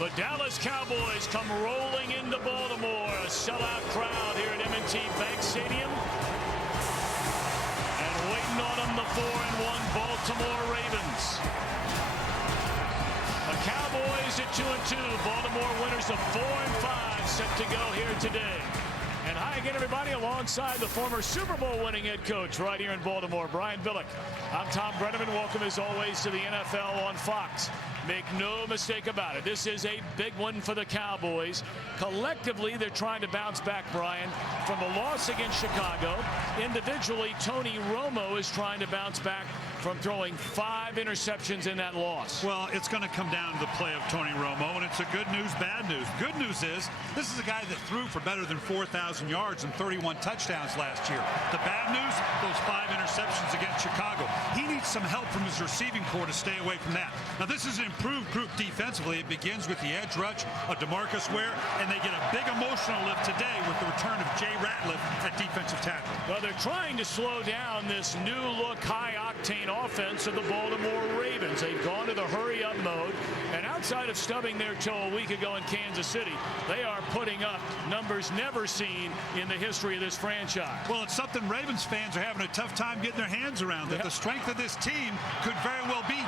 The Dallas Cowboys come rolling into Baltimore. A sellout crowd here at M&T Bank Stadium. And waiting on them, the 4-1 Baltimore Ravens. The Cowboys at 2-2. Baltimore winners of 4-5 set to go here today. And hi again, everybody, alongside the former Super Bowl winning head coach right here in Baltimore, Brian Billick. I'm Tom Brenneman. Welcome, as always, to the NFL on Fox. Make no mistake about it. This is a big one for the Cowboys. Collectively, they're trying to bounce back, Brian, from the loss against Chicago. Individually, Tony Romo is trying to bounce back from throwing 5 interceptions in that loss. Well, it's going to come down to the play of Tony Romo, and it's a good news, bad news. Good news is this is a guy that threw for better than 4,000 yards and 31 touchdowns last year. The bad news, those 5 interceptions against Chicago. He needs some help from his receiving corps to stay away from that. Now, this is an improved group defensively. It begins with the edge rush of DeMarco Murray, and they get a big emotional lift today with the return of Jay Ratliff at defensive tackle. Well, they're trying to slow down this new-look, high-octane offense of the Baltimore Ravens. They've gone to the hurry-up mode, and outside of stubbing their toe a week ago in Kansas City, they are putting up numbers never seen in the history of this franchise. Well, it's something Ravens fans are having a tough time getting their hands around. That the strength of this team could very well be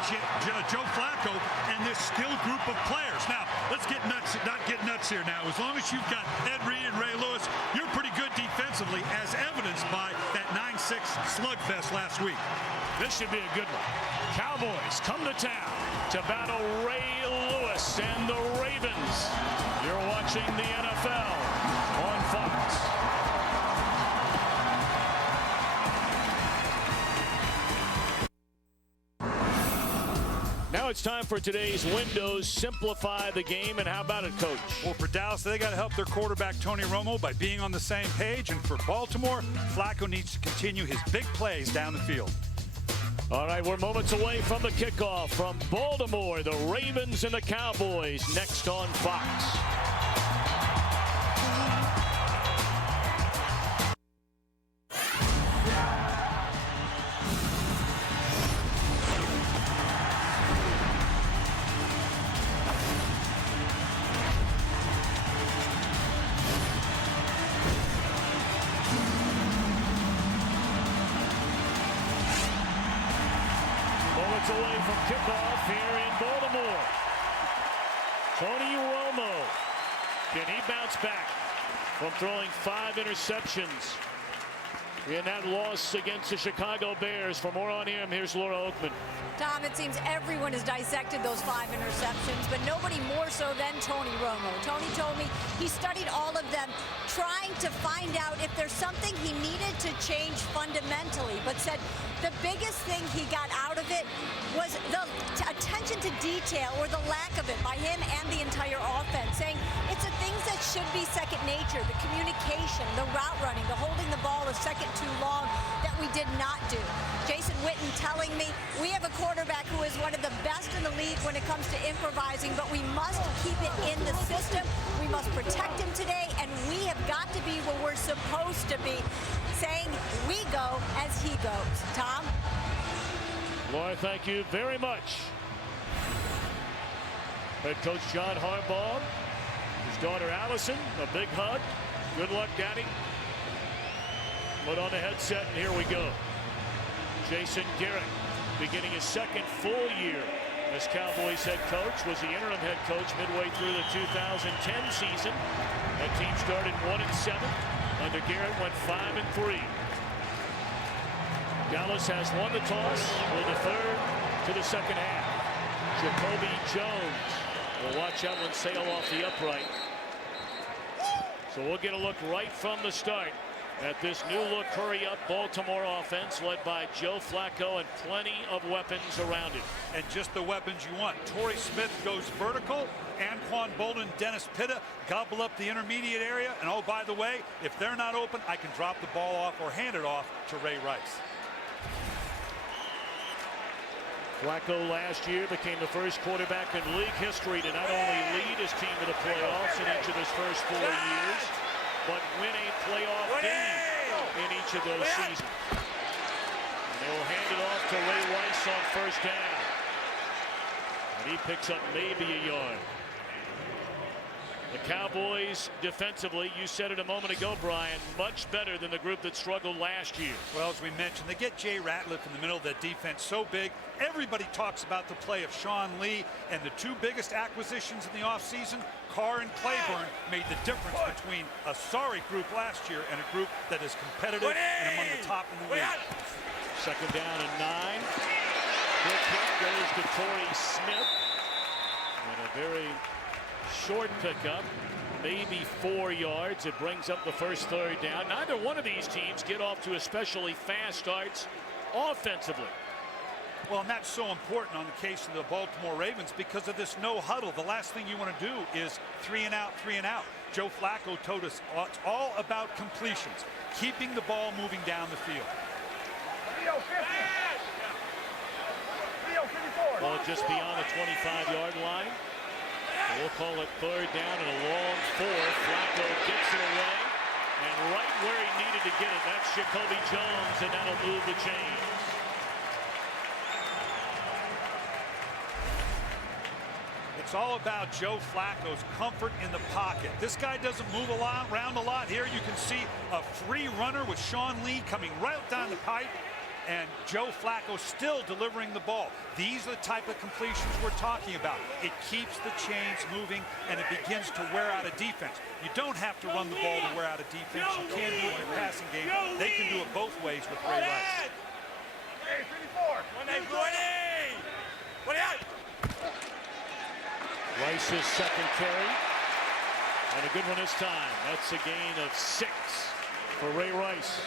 Joe Flacco and this skilled group of players. Now, let's get nuts, not get nuts here now. As long as you've got Ed Reed and Ray Lewis, you're pretty good defensively, as evidenced by that 9-6 slugfest last week. This should be a good one. Cowboys come to town to battle Ray Lewis and the Ravens. You're watching the NFL on Fox. Now it's time for today's Windows Simplify the Game. And how about it, Coach? Well, for Dallas, they got to help their quarterback, Tony Romo, by being on the same page. And for Baltimore, Flacco needs to continue his big plays down the field. All right, we're moments away from the kickoff from Baltimore. The Ravens and the Cowboys next on Fox. Away from kickoff here in Baltimore. Tony Romo. Can he bounce back from throwing 5 interceptions in that loss against the Chicago Bears? For more on him, here's Laura Oakman. Tom, it seems everyone has dissected those 5 interceptions, but nobody more so than Tony Romo. Tony told me he studied all of them, trying to find out if there's something he needed to change fundamentally, but said the biggest thing he got out of it was the attention to detail, or the lack of it, by him and the entire offense, saying it's the things that should be second nature, the communication, the route running, the holding the ball a second too long, that we did not do. Jason Witten telling me we have a quarterback who is one of the best in the league when it comes to improvising, but we must keep it in the system. We must protect him today, and we have got to be where we're supposed to be, saying we go as he goes. Tom? Laura, thank you very much. Head coach John Harbaugh, his daughter Allison, a big hug. Good luck, Daddy. Put on the headset, and here we go. Jason Garrett, beginning his second full year as Cowboys head coach, was the interim head coach midway through the 2010 season. That team started 1-7. Under Garrett, went 5-3. Dallas has won the toss, will defer to the second half. Jacoby Jones will watch that one sail off the upright. So we'll get a look right from the start at this new-look hurry-up Baltimore offense led by Joe Flacco, and plenty of weapons around it. And just the weapons you want. Torrey Smith goes vertical. Anquan Boldin, Dennis Pitta gobble up the intermediate area. And oh, by the way, if they're not open, I can drop the ball off or hand it off to Ray Rice. Flacco last year became the first quarterback in league history to not only lead his team to the playoffs in each of his first 4 years, but win a playoff game in each of those seasons. And they will hand it off to Ray Rice on first down. And he picks up maybe a yard. Cowboys defensively, you said it a moment ago, Brian, much better than the group that struggled last year. Well, as we mentioned, they get Jay Ratliff in the middle of that defense so big. Everybody talks about the play of Sean Lee, and the two biggest acquisitions in the offseason, Carr and Claiborne, made the difference between a sorry group last year and a group that is competitive and among the top in the league. Second down and 9. Quick kick goes to Torrey Smith. And a very short pickup, maybe 4 yards. It brings up the first third down. Neither one of these teams get off to especially fast starts offensively. Well, and that's so important on the case of the Baltimore Ravens because of this no huddle. The last thing you want to do is 3 and out, 3 and out. Joe Flacco told us it's all about completions, keeping the ball moving down the field. Ball just beyond the 25-yard line. We'll call it third down and a long 4. Flacco gets it away, and right where he needed to get it, that's Jacoby Jones, and that'll move the chains. It's all about Joe Flacco's comfort in the pocket. This guy doesn't move around a lot. Here you can see a free runner with Sean Lee coming right down the pipe, and Joe Flacco still delivering the ball. These are the type of completions we're talking about. It keeps the chains moving, and it begins to wear out a defense. You don't have to run the ball to wear out a defense. You can do it in a passing game. They can do it both ways with Ray Rice. Rice's second carry, and a good one this time. That's a gain of 6 for Ray Rice.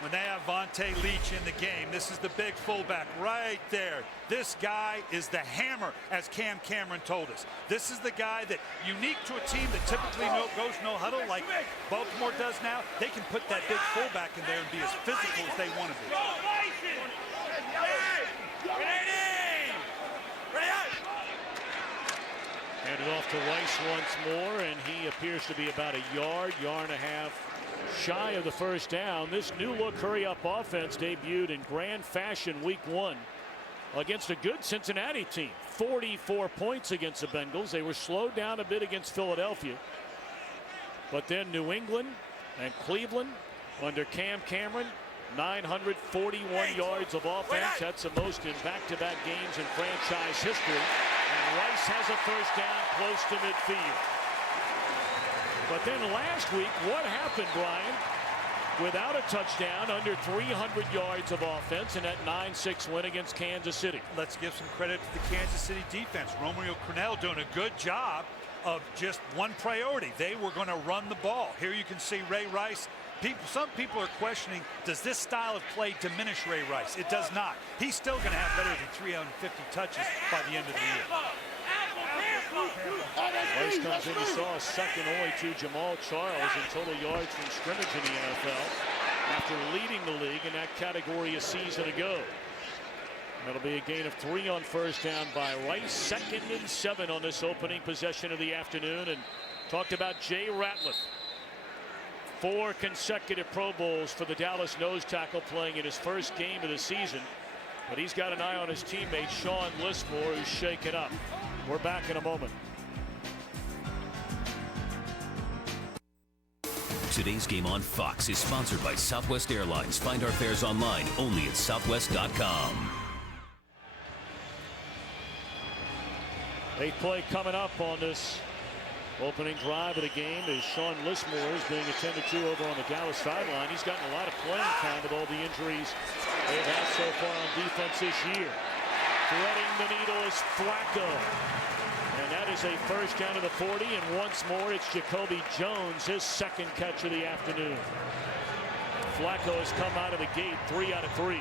When they have Vontae Leach in the game, this is the big fullback right there. This guy is the hammer, as Cam Cameron told us. This is the guy that, unique to a team that typically goes no huddle like Baltimore does now, they can put that big fullback in there and be as physical as they want to be. Handed off to Rice once more, and he appears to be about a yard and a half shy of the first down. This new look hurry-up offense debuted in grand fashion week 1 against a good Cincinnati team. 44 points against the Bengals. They were slowed down a bit against Philadelphia. But then New England and Cleveland under Cam Cameron, 941 yards of offense. That's the most in back-to-back games in franchise history. And Rice has a first down close to midfield. But then last week, what happened, Brian? Without a touchdown, under 300 yards of offense in that 9-6 win against Kansas City. Let's give some credit to the Kansas City defense. Romeo Crennel doing a good job of just one priority. They were going to run the ball. Here you can see Ray Rice. Some people are questioning, does this style of play diminish Ray Rice? It does not. He's still going to have better than 350 touches by the end of the year. Rice comes in. He saw a second only to Jamal Charles in total yards from scrimmage in the NFL after leading the league in that category a season ago. That'll be a gain of 3 on first down by Rice. 2nd and 7 on this opening possession of the afternoon. And talked about Jay Ratliff. 4 consecutive Pro Bowls for the Dallas nose tackle, playing in his first game of the season. But he's got an eye on his teammate Sean Lismore, who's shaken up. We're back in a moment. Today's game on Fox is sponsored by Southwest Airlines. Find our fares online only at southwest.com. 8th play coming up on this opening drive of the game as Sean Lismore is being attended to over on the Dallas sideline. He's gotten a lot of playing time with all the injuries they've had so far on defense this year. Threading the needle is Flacco. And that is a first down to the 40. And once more, it's Jacoby Jones, his 2nd catch of the afternoon. Flacco has come out of the gate 3 out of 3.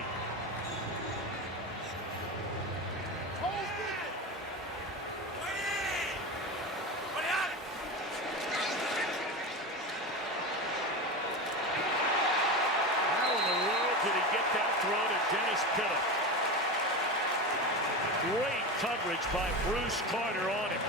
Great coverage by Bruce Carter on him.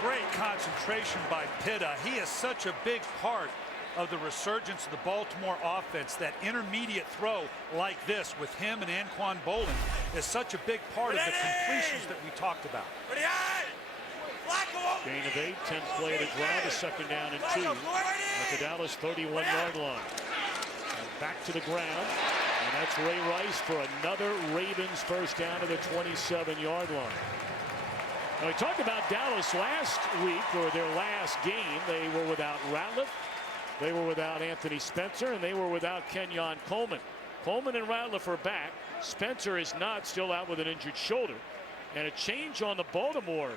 Great concentration by Pitta. He is such a big part of the resurgence of the Baltimore offense. That intermediate throw like this with him and Anquan Boldin is such a big part of the completions that we talked about. Gain of 8, 10th play of the drive, a second down and 2 at the Dallas 31-yard line. And back to the ground, and that's Ray Rice for another Ravens first down to the 27-yard line. Now, we talked about Dallas last week, or their last game. They were without Ratliff, they were without Anthony Spencer, and they were without Kenyon Coleman. Coleman and Ratliff are back. Spencer is not, still out with an injured shoulder. And a change on the Baltimore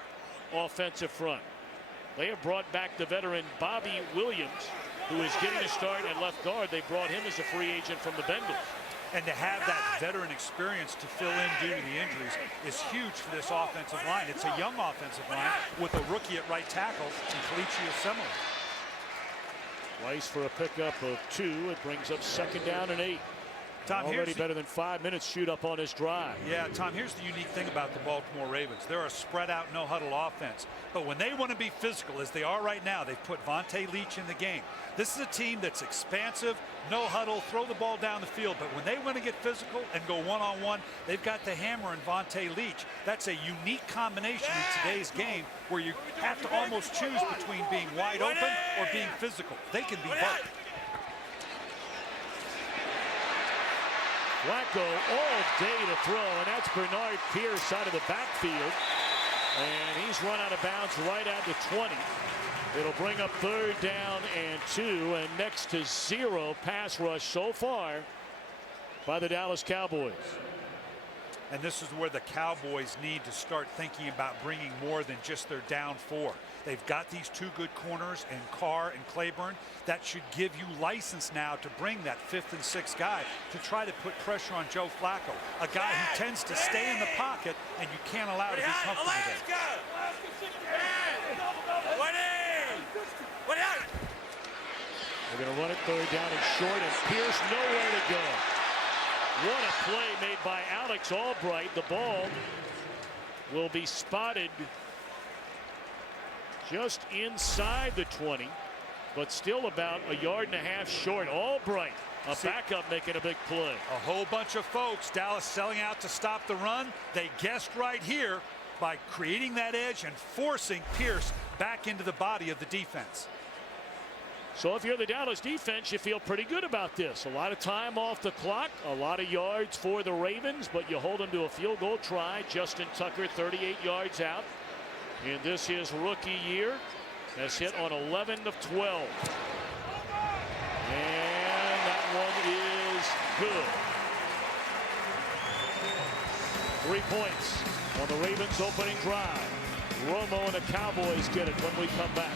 offensive front. They have brought back the veteran Bobby Williams, who is getting a start at left guard. They brought him as a free agent from the Bengals. And to have that veteran experience to fill in due to the injuries is huge for this offensive line. It's a young offensive line with a rookie at right tackle and Kalichi Osemele. Rice for a pickup of 2. It brings up second down and 8. Tom, already better than 5 minutes shoot up on this drive. Yeah, Tom, here's the unique thing about the Baltimore Ravens. They're a spread out, no huddle offense. But when they want to be physical, as they are right now, they've put Vontae Leach in the game. This is a team that's expansive, no huddle, throw the ball down the field. But when they want to get physical and go one-on-one, they've got the hammer and Vontae Leach. That's a unique combination in today's game where you have to almost choose between being wide open or being physical. They can be both. Flacco all day to throw, and that's Bernard Pierce out of the backfield. And he's run out of bounds right at the 20. It'll bring up third down and 2, and next to 0 pass rush so far by the Dallas Cowboys. And this is where the Cowboys need to start thinking about bringing more than just their down 4. They've got these 2 good corners in Carr and Claiborne. That should give you license now to bring that 5th and 6th guy to try to put pressure on Joe Flacco, a guy who tends to stay in the pocket and you can't allow to be comfortable there. They're going to run it third down and short, and Pierce nowhere to go. What a play made by Alex Albright. The ball will be spotted just inside the 20, but still about a yard and a half short. Albright, a backup, making a big play. A whole bunch of folks, Dallas selling out to stop the run. They guessed right here by creating that edge and forcing Pierce back into the body of the defense. So if you're the Dallas defense, you feel pretty good about this. A lot of time off the clock, a lot of yards for the Ravens, but you hold them to a field goal try. Justin Tucker, 38 yards out in this his rookie year, has hit on 11 of 12. And that one is good. 3 points on the Ravens opening drive. Romo and the Cowboys get it when we come back.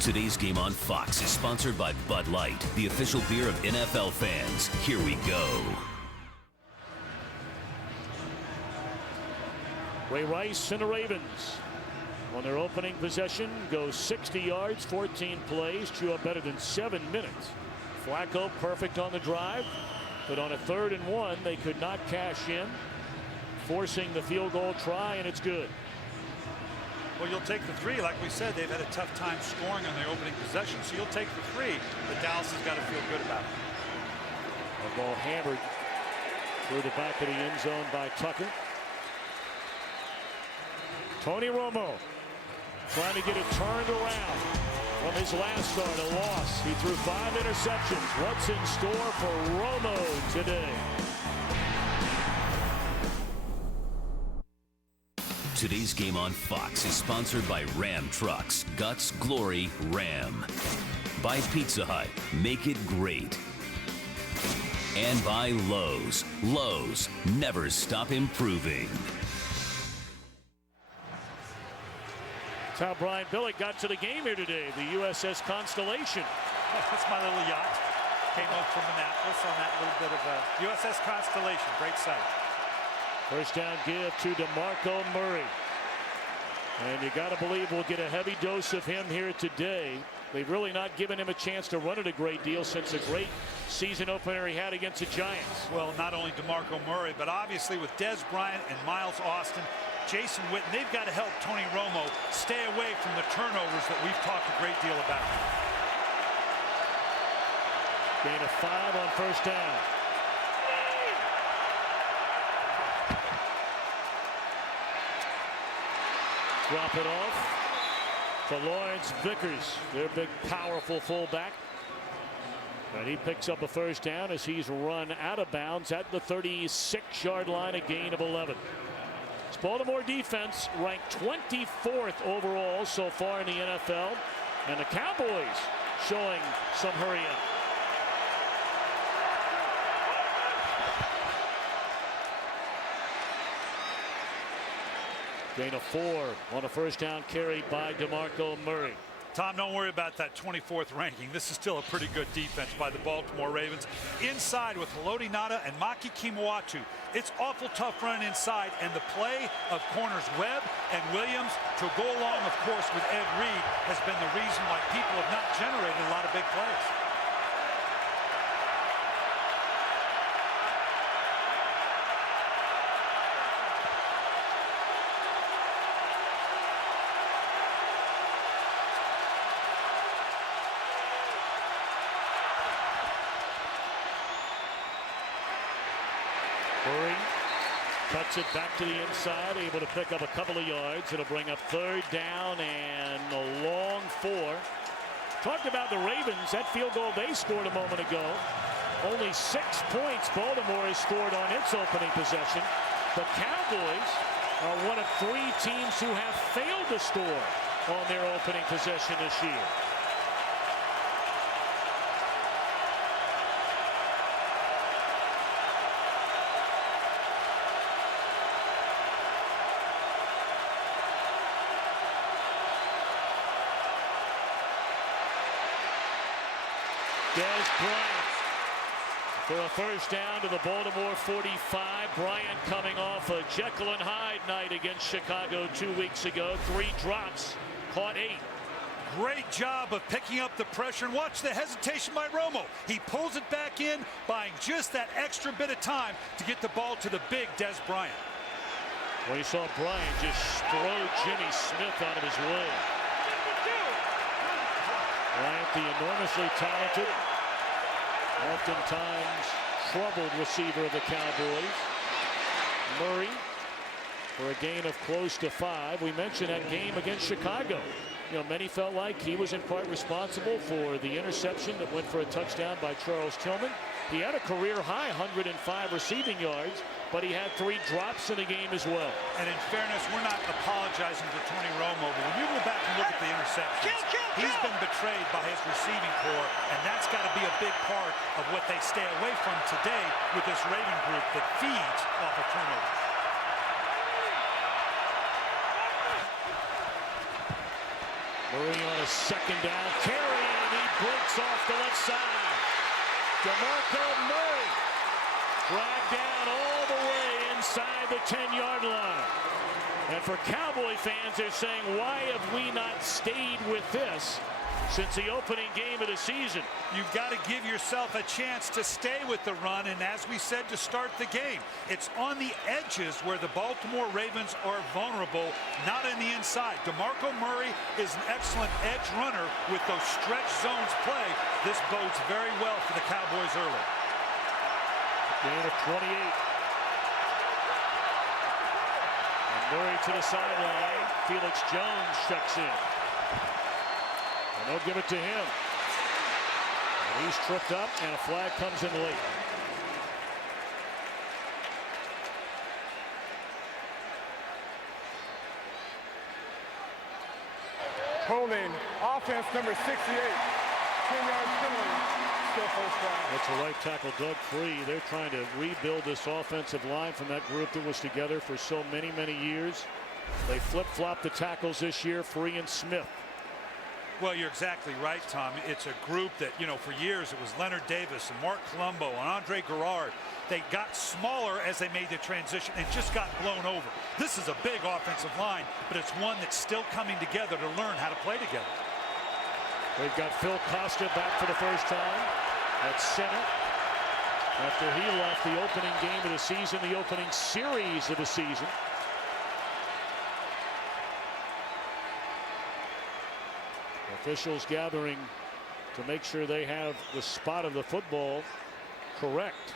Today's game on Fox is sponsored by Bud Light, the official beer of NFL fans. Here we go. Ray Rice and the Ravens on their opening possession go 60 yards, 14 plays, chew up better than 7 minutes. Flacco perfect on the drive, but on a 3rd and 1, they could not cash in, forcing the field goal try, and it's good. Well, you'll take the 3. Like we said, they've had a tough time scoring on their opening possession, so you'll take the 3, but Dallas has got to feel good about it. The ball hammered through the back of the end zone by Tucker. Tony Romo trying to get it turned around from his last start, a loss. He threw 5 interceptions. What's in store for Romo today? Today's game on Fox is sponsored by Ram Trucks. Guts, glory, Ram. By Pizza Hut. Make it great. And by Lowe's. Lowe's. Never stop improving. That's how Brian Billick got to the game here today. The USS Constellation. That's my little yacht. Came up from Annapolis on that little bit of a USS Constellation. Great sight. First down give to DeMarco Murray. And you got to believe we'll get a heavy dose of him here today. They've really not given him a chance to run it a great deal since a great season opener he had against the Giants. Well, not only DeMarco Murray, but obviously with Dez Bryant and Miles Austin, Jason Witten, they've got to help Tony Romo stay away from the turnovers that we've talked a great deal about. Gain of 5 on first down. drop it off to Lawrence Vickers, their big, powerful fullback. And he picks up a first down as he's run out of bounds at the 36-yard line, a gain of 11. This Baltimore defense ranked 24th overall so far in the NFL, and the Cowboys showing some hurry up. Gain of 4 on a first down carry by DeMarco Murray. Tom, don't worry about that 24th ranking. This is still a pretty good defense by the Baltimore Ravens. Inside with Haloti Ngata and Maki Kimawatu. It's awful tough running inside, and the play of corners Webb and Williams to go along, of course, with Ed Reed has been the reason why people have not generated a lot of big plays. Murray cuts it back to the inside, able to pick up a couple of yards. It'll bring up third down and a long 4. Talked about the Ravens. That field goal they scored a moment ago. Only 6 points Baltimore has scored on its opening possession. The Cowboys are one of 3 teams who have failed to score on their opening possession this year. Dez Bryant for a first down to the Baltimore 45. Bryant coming off a Jekyll and Hyde night against Chicago 2 weeks ago. 3 drops, caught 8. Great job of picking up the pressure, and watch the hesitation by Romo. He pulls it back in, buying just that extra bit of time to get the ball to the big Dez Bryant. Well, you saw Bryant just throw Jimmy Smith out of his way. Bryant, the enormously talented, oftentimes troubled receiver of the Cowboys. Murray for a gain of close to 5. We mentioned that game against Chicago. You know, many felt like he was in part responsible for the interception that went for a touchdown by Charles Tillman. He had a career-high 105 receiving yards, but he had 3 drops in the game as well. And in fairness, we're not apologizing for Tony Romo, but when you go back and look at the interceptions, he's been betrayed by his receiving corps, and that's got to be a big part of what they stay away from today with this Raven group that feeds off of turnovers. Murray on a second down carry, and he breaks off the left side. DeMarco Murray dragged down all the way inside the 10-yard line. And for Cowboy fans, they're saying, why have we not stayed with this since the opening game of the season? You've got to give yourself a chance to stay with the run, and as we said to start the game, it's on the edges where the Baltimore Ravens are vulnerable, not in the inside. DeMarco Murray is an excellent edge runner with those stretch zones play. This bodes very well for the Cowboys early. Gain of 28. Murray to the sideline. Felix Jones checks in. And they'll give it to him. And he's tripped up, and a flag comes in late. Holding, offense number 68. 10-yard penalty. Still first down. That's the right tackle, Doug Free. They're trying to rebuild this offensive line from that group that was together for so many, many years. They flip-flopped the tackles this year, Free and Smith. Well, you're exactly right, Tom. It's a group that, you know, for years it was Leonard Davis and Mark Colombo and Andre Garrard. They got smaller as they made the transition and just got blown over. This is a big offensive line, but it's one that's still coming together to learn how to play together. They've got Phil Costa back for the first time at center after he left the opening game of the season, the opening series of the season. Officials gathering to make sure they have the spot of the football correct.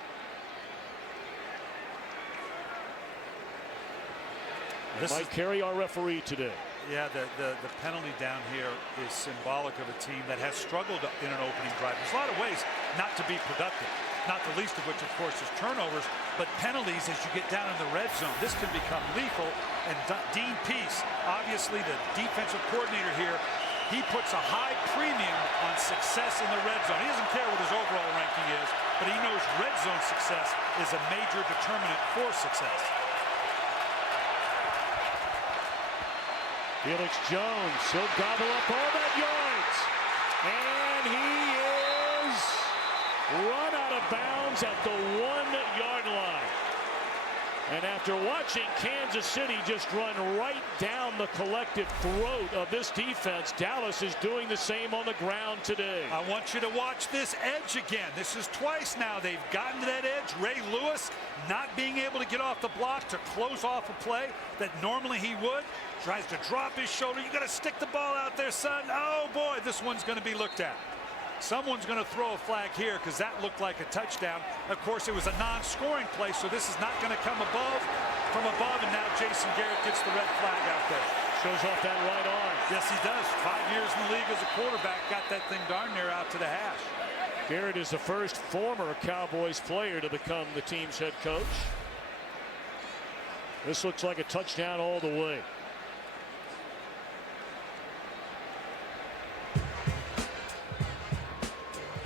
This Mike Carey, our referee today. Yeah, the penalty down here is symbolic of a team that has struggled in an opening drive. There's a lot of ways not to be productive, not the least of which, of course, is turnovers, but penalties as you get down in the red zone. This can become lethal, and Dean Pease, obviously the defensive coordinator here, he puts a high premium on success in the red zone. He doesn't care what his overall ranking is, but he knows red zone success is a major determinant for success. Felix Jones, he'll gobble up all that yards. And he is run out of bounds at the 1-yard line. And after watching Kansas City just run right down the collective throat of this defense, Dallas is doing the same on the ground today. I want you to watch this edge again. This is twice now they've gotten to that edge. Ray Lewis not being able to get off the block to close off a play that normally he would. Tries to drop his shoulder. You got to stick the ball out there, son. Oh, boy, this one's going to be looked at. Someone's going to throw a flag here because that looked like a touchdown. Of course, it was a non-scoring play, so this is not going to come from above, and now Jason Garrett gets the red flag out there. Shows off that right arm. Yes, he does. 5 years in the league as a quarterback, got that thing darn near out to the hash. Garrett is the first former Cowboys player to become the team's head coach. This looks like a touchdown all the way.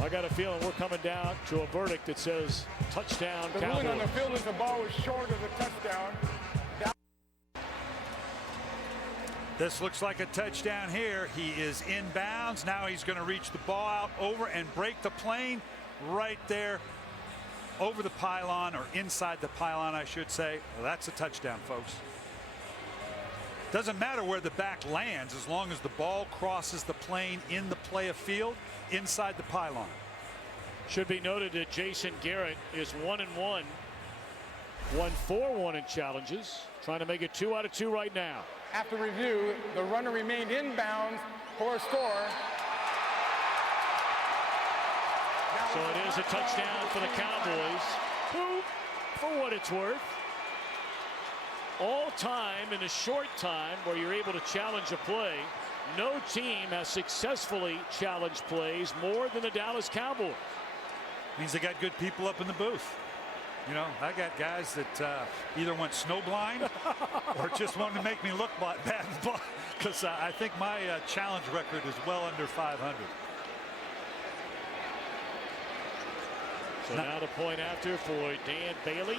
I got a feeling we're coming down to a verdict that says touchdown Cowboys. The ruling on the field is the ball was short of the touchdown. This looks like a touchdown here. He is inbounds. Now he's going to reach the ball out over and break the plane right there over the pylon, or inside the pylon, I should say. Well, that's a touchdown, folks. Doesn't matter where the back lands as long as the ball crosses the plane in the play of field inside the pylon. Should be noted that Jason Garrett is 1-1, 1-4-1 in challenges, trying to make it 2 out of 2 right now. After review, the runner remained inbounds for a score. So it is a touchdown for the Cowboys, who, for what it's worth, all time in a short time where you're able to challenge a play, no team has successfully challenged plays more than the Dallas Cowboys. Means they got good people up in the booth. You know, I got guys that either went snowblind or just wanted to make me look bad, because I think my challenge record is well under 500. So now the point after for Dan Bailey.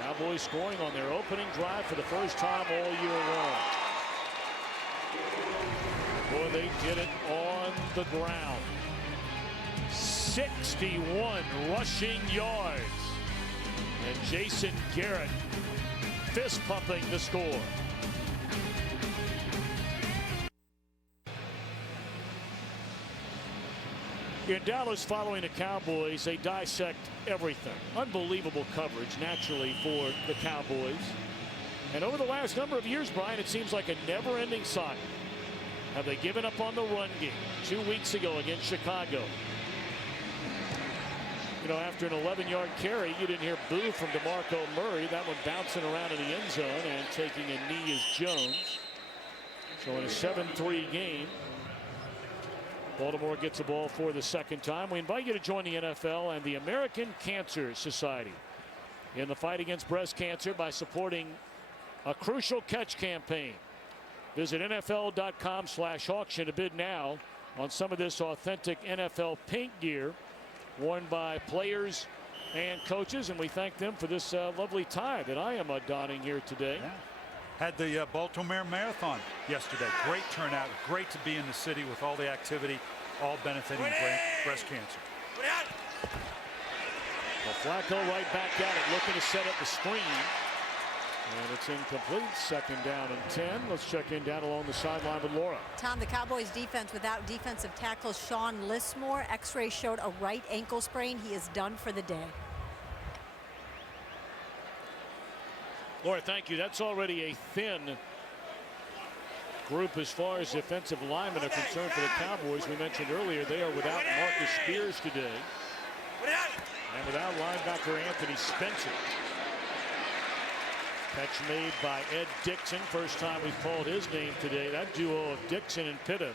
Cowboys scoring on their opening drive for the first time all year long. Boy, they did it on the ground. 61 rushing yards. And Jason Garrett fist pumping the score. In Dallas, following the Cowboys, they dissect everything. Unbelievable coverage, naturally, for the Cowboys. And over the last number of years, Brian, it seems like a never-ending saga. Have they given up on the run game? 2 weeks ago against Chicago. You know, after an 11-yard carry, you didn't hear boo from DeMarco Murray. That one bouncing around in the end zone, and taking a knee is Jones. So in a 7-3 game, Baltimore gets the ball for the second time. We invite you to join the NFL and the American Cancer Society in the fight against breast cancer by supporting a crucial catch campaign. Visit NFL.com/auction to bid now on some of this authentic NFL pink gear worn by players and coaches, and we thank them for this lovely tie that I am donning here today. Yeah. Had the Baltimore Marathon yesterday. Great turnout. Great to be in the city with all the activity, all benefiting breast cancer. Well, Flacco right back at it, looking to set up the screen. And it's incomplete. Second down and 10. Let's check in down along the sideline with Laura. Tom, the Cowboys defense without defensive tackle Sean Lismore. X-ray showed a right ankle sprain. He is done for the day. Laura, thank you. That's already a thin group as far as defensive linemen are concerned for the Cowboys. We mentioned earlier they are without Marcus Spears today. And without linebacker Anthony Spencer. Catch made by Ed Dixon. First time we've called his name today. That duo of Dixon and Pitta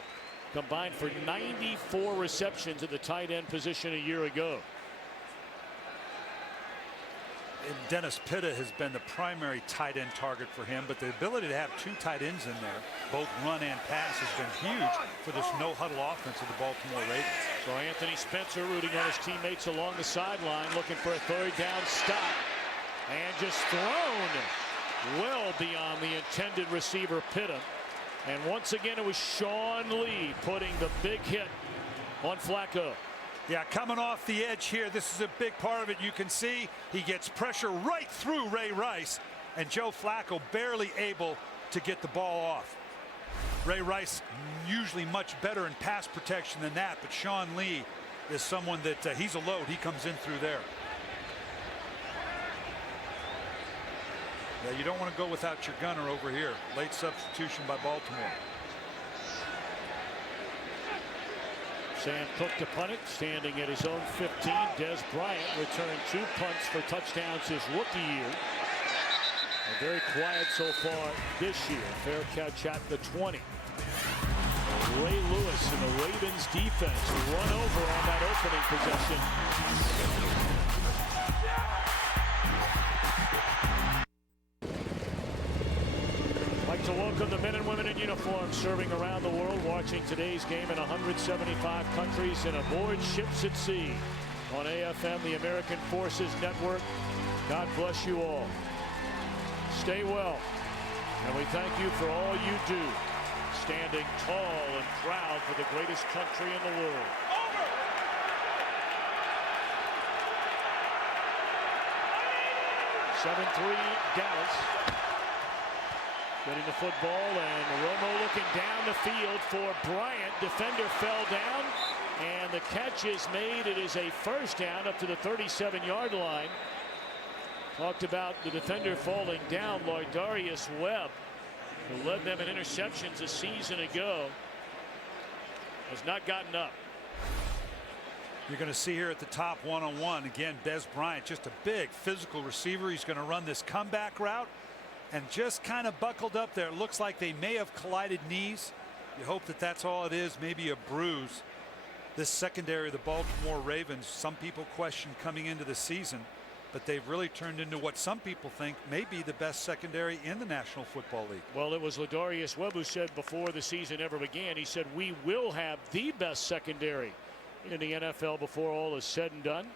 combined for 94 receptions at the tight end position a year ago. And Dennis Pitta has been the primary tight end target for him, but the ability to have two tight ends in there, both run and pass, has been huge for this no-huddle offense of the Baltimore Ravens. So Anthony Spencer rooting on his teammates along the sideline, looking for a third down stop, and just thrown well beyond the intended receiver Pitta. And once again, it was Sean Lee putting the big hit on Flacco. Yeah, coming off the edge here, this is a big part of it. You can see he gets pressure right through Ray Rice, and Joe Flacco barely able to get the ball off. Ray Rice usually much better in pass protection than that, but Sean Lee is someone that he's a load. He comes in through there. Yeah, you don't want to go without your gunner over here. Late substitution by Baltimore. Sam Cook to punt it, standing at his own 15. Dez Bryant returned 2 punts for touchdowns his rookie year. And very quiet so far this year. Fair catch at the 20. Ray Lewis and the Ravens defense run over on that opening possession. I'd like to welcome the men and women in uniform serving around the world, watching today's game in 175 countries and aboard ships at sea on AFM, the American Forces Network. God bless you all. Stay well, and we thank you for all you do, standing tall and proud for the greatest country in the world. 7-3 Dallas. Getting the football, and Romo looking down the field for Bryant. Defender fell down, and the catch is made. It is a first down up to the 37-yard line. Talked about the defender falling down. Lardarius Webb, who led them in interceptions a season ago, has not gotten up. You're going to see here at the top one-on-one. Again, Dez Bryant, just a big physical receiver. He's going to run this comeback route and just kind of buckled up there. It looks like they may have collided knees. You hope that that's all it is, maybe a bruise. This secondary of the Baltimore Ravens, some people question coming into the season, but they've really turned into what some people think may be the best secondary in the National Football League. Well, it was Lardarius Webb who said before the season ever began, he said, we will have the best secondary in the NFL before all is said and done.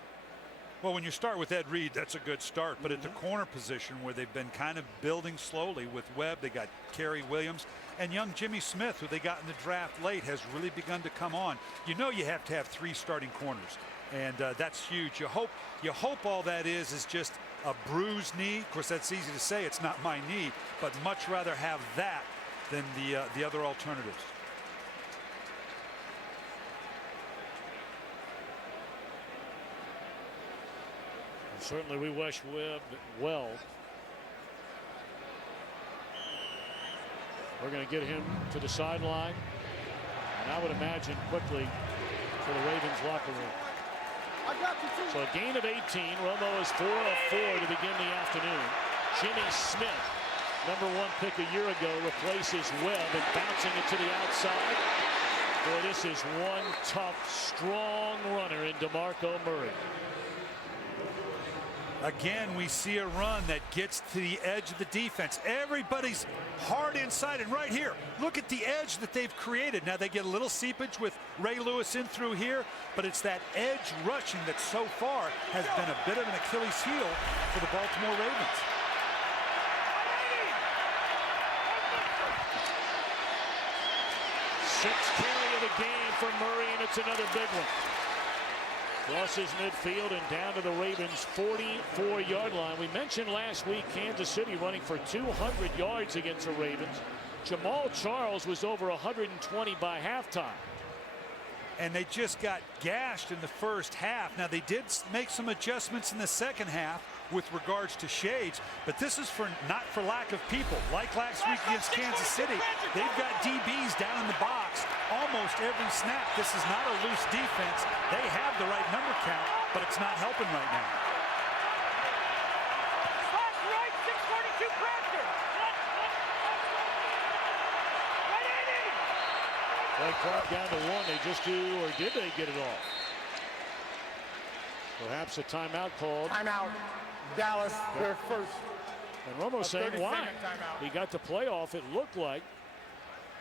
Well, when you start with Ed Reed, that's a good start. But at the corner position, where they've been kind of building slowly with Webb, they got Kerry Williams, and young Jimmy Smith, who they got in the draft late, has really begun to come on. You know you have to have 3 starting corners, and that's huge. You hope all that is just a bruised knee. Of course, that's easy to say. It's not my knee, but much rather have that than the other alternatives. Certainly we wish Webb well. We're going to get him to the sideline, and I would imagine quickly to the Ravens locker room. So a gain of 18. Romo is 4 of 4 to begin the afternoon. Jimmy Smith, #1 pick a year ago, replaces Webb and bouncing it to the outside. Boy, this is one tough, strong runner in DeMarco Murray. Again, we see a run that gets to the edge of the defense. Everybody's hard inside, and right here, look at the edge that they've created. Now they get a little seepage with Ray Lewis in through here, but it's that edge rushing that so far has been a bit of an Achilles heel for the Baltimore Ravens. Sixth carry of the game for Murray, and it's another big one. Crosses midfield and down to the Ravens' 44-yard line. We mentioned last week Kansas City running for 200 yards against the Ravens. Jamal Charles was over 120 by halftime. And they just got gashed in the first half. Now they did make some adjustments in the second half with regards to shades, but this is not for lack of people. Like last week against Kansas City, they've got DBs down in the box almost every snap. This is not a loose defense. They have the right number count, but it's not helping right now. Right, 642 press. Play clock down to 1. They just do, or did they get it off? Perhaps a timeout called. Timeout. Dallas, their first. And Romo saying why? He got the play off, it looked like,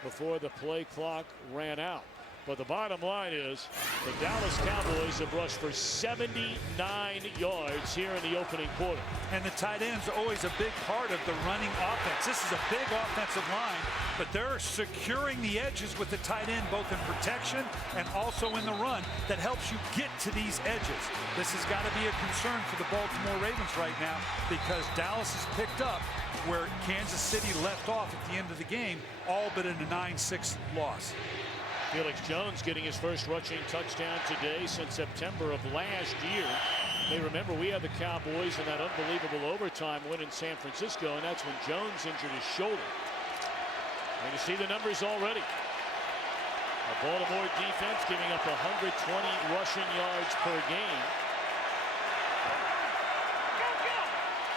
before the play clock ran out. But the bottom line is the Dallas Cowboys have rushed for 79 yards here in the opening quarter. And the tight end's always a big part of the running offense. This is a big offensive line, but they're securing the edges with the tight end, both in protection and also in the run, that helps you get to these edges. This has got to be a concern for the Baltimore Ravens right now, because Dallas has picked up where Kansas City left off at the end of the game, all but in a 9-6 loss. Felix Jones getting his first rushing touchdown today since September of last year. You may remember we had the Cowboys in that unbelievable overtime win in San Francisco, and that's when Jones injured his shoulder. And you see the numbers already. The Baltimore defense giving up 120 rushing yards per game.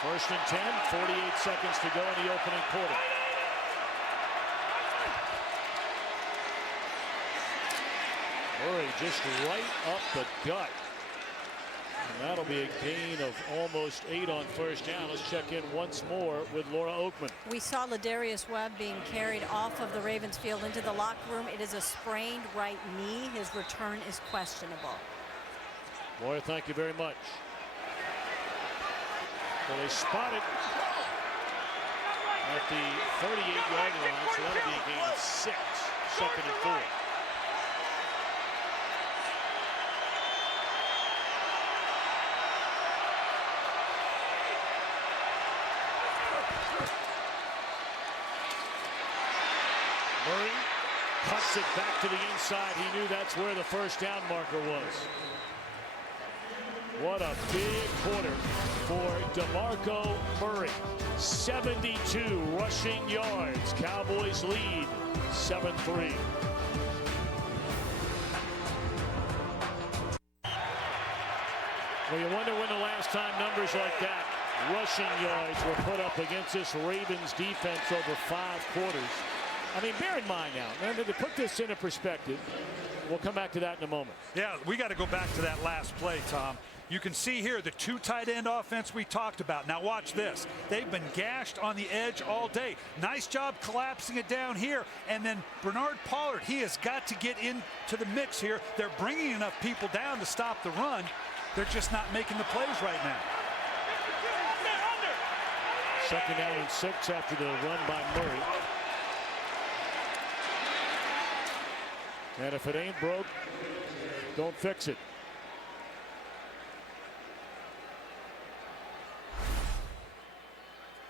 First and 10, 48 seconds to go in the opening quarter. Murray just right up the gut. And that'll be a gain of almost 8 on first down. Let's check in once more with Laura Oakman. We saw Ladarius Webb being carried off of the Ravens field into the locker room. It is a sprained right knee. His return is questionable. Laura, thank you very much. Well, they spotted at the 38-yard line, so that'll be a gain of 6. Second and 4. Murray cuts it back to the inside. He knew that's where the first down marker was. What a big quarter for DeMarco Murray. 72 rushing yards. Cowboys lead 7-3. Well, you wonder when the last time numbers like that, rushing yards, were put up against this Ravens defense over 5 quarters. I mean, bear in mind now, man, to put this into perspective, we'll come back to that in a moment. Yeah, we got to go back to that last play, Tom. You can see here the 2 tight end offense we talked about. Now watch this. They've been gashed on the edge all day. Nice job collapsing it down here. And then Bernard Pollard, he has got to get into the mix here. They're bringing enough people down to stop the run. They're just not making the plays right now. Second down and 6 after the run by Murray. And if it ain't broke, don't fix it.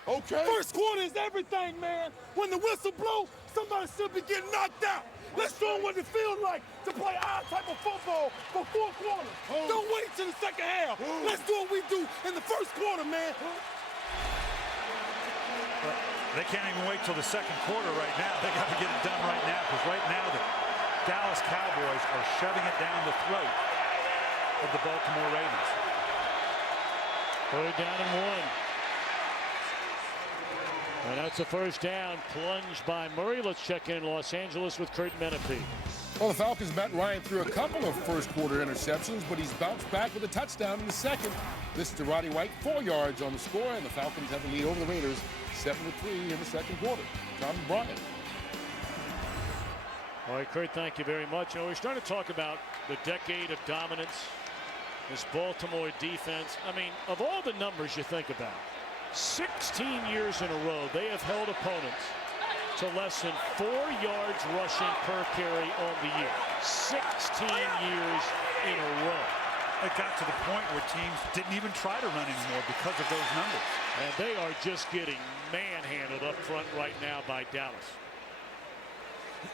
Okay. First quarter is everything, man. When the whistle blows, somebody should be getting knocked out. Let's show them what it feels like to play our type of football for 4 quarters. Don't wait till the second half. Let's do what we do in the first quarter, man. They can't even wait till the second quarter right now. They got to get it done right now, because right now the Dallas Cowboys are shoving it down the throat of the Baltimore Ravens. 3rd down and 1. And that's a first down, plunged by Murray. Let's check in Los Angeles with Kurt Menefee. Well, the Falcons met Ryan through a couple of first quarter interceptions, but he's bounced back with a touchdown in the second. This is to Roddy White, 4 yards on the score, and the Falcons have the lead over the Raiders, 7-3 in the second quarter. Tom Bryant. All right, Kurt, thank you very much. You know, we're starting to talk about the decade of dominance, this Baltimore defense. I mean, of all the numbers you think about, 16 years in a row, they have held opponents to less than 4 yards rushing per carry on the year. 16 years in a row. It got to the point where teams didn't even try to run anymore because of those numbers. And they are just getting manhandled up front right now by Dallas.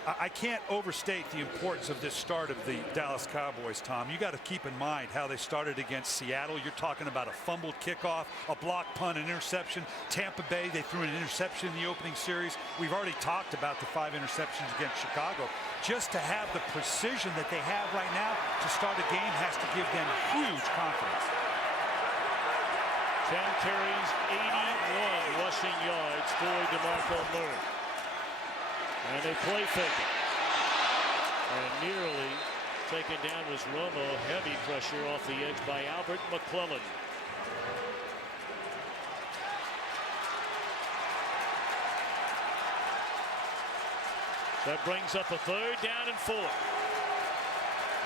I can't overstate the importance of this start of the Dallas Cowboys, Tom. You got to keep in mind how they started against Seattle. You're talking about a fumbled kickoff, a block punt, an interception. Tampa Bay, they threw an interception in the opening series. We've already talked about the 5 interceptions against Chicago. Just to have the precision that they have right now to start a game has to give them huge confidence. 10 carries, 81 rushing yards for DeMarco Murray. And they play fake it. And nearly taken down was Romo. Heavy pressure off the edge by Albert McClellan. That brings up a 3rd down and 4.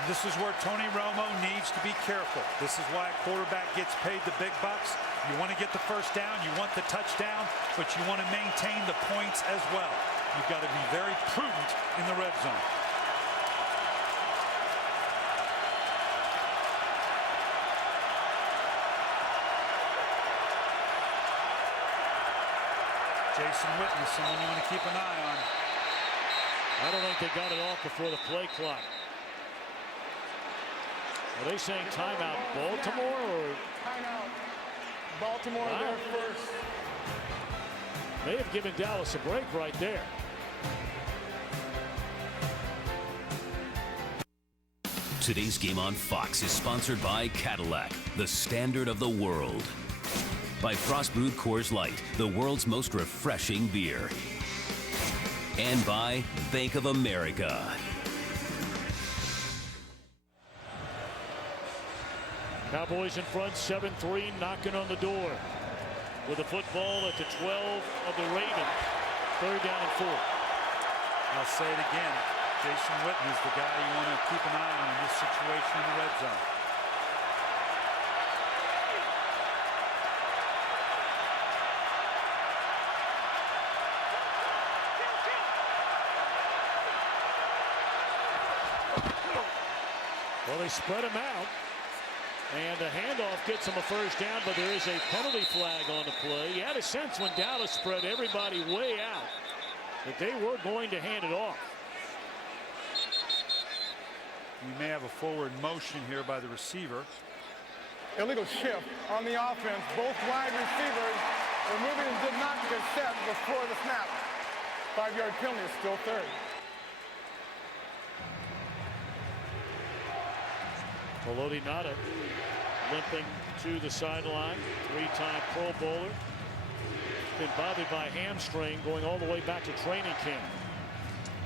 This is where Tony Romo needs to be careful. This is why a quarterback gets paid the big bucks. You want to get the first down, you want the touchdown, but you want to maintain the points as well. You've got to be very prudent in the red zone. Jason Witten is someone you want to keep an eye on. I don't think they got it off before the play clock. Are they saying timeout Baltimore or? Timeout Baltimore there first. May have given Dallas a break right there. Today's game on Fox is sponsored by Cadillac, the standard of the world. By Frostbrewed Coors Light, the world's most refreshing beer. And by Bank of America. Cowboys in front, 7-3, knocking on the door. With the football at the 12 of the Ravens. 3rd down and 4. I'll say it again. Jason Witten is the guy you want to keep an eye on in this situation in the red zone. Well, they spread him out. And the handoff gets him a 1st down, but there is a penalty flag on the play. You had a sense when Dallas spread everybody way out that they were going to hand it off. You may have a forward motion here by the receiver. Illegal shift on the offense. Both wide receivers were moving and did not get set before the snap. 5-yard penalty is still 3rd. Nada limping to the sideline. 3-time Pro Bowler. Been bothered by hamstring going all the way back to training camp.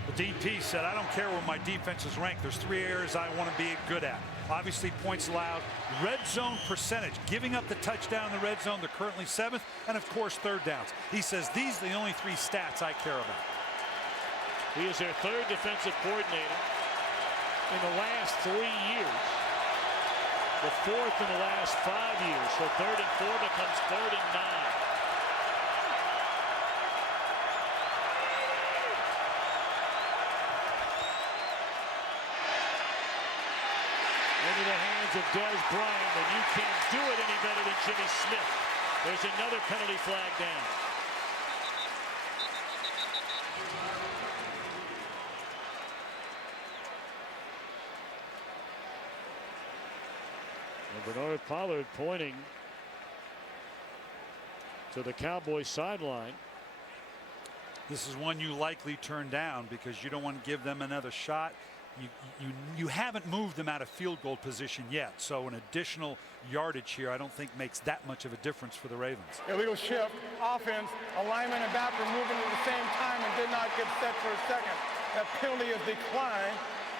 The DP said, I don't care where my defense is ranked. There's 3 areas I want to be good at. Obviously, points allowed, red zone percentage, giving up the touchdown in the red zone. They're currently 7th, and of course, 3rd downs. He says these are the only 3 stats I care about. He is their 3rd defensive coordinator in the last 3 years. The 4th in the last 5 years. So 3rd and 4 becomes 3rd and 9. Into the hands of Dez Bryant, and you can't do it any better than Jimmy Smith. There's another penalty flag down. And Bernard Pollard pointing to the Cowboys sideline. This is one you likely turn down because you don't want to give them another shot. You haven't moved them out of field goal position yet, so an additional yardage here I don't think makes that much of a difference for the Ravens. Illegal shift, offense, alignment and back were moving at the same time and did not get set for a second. That penalty is declined.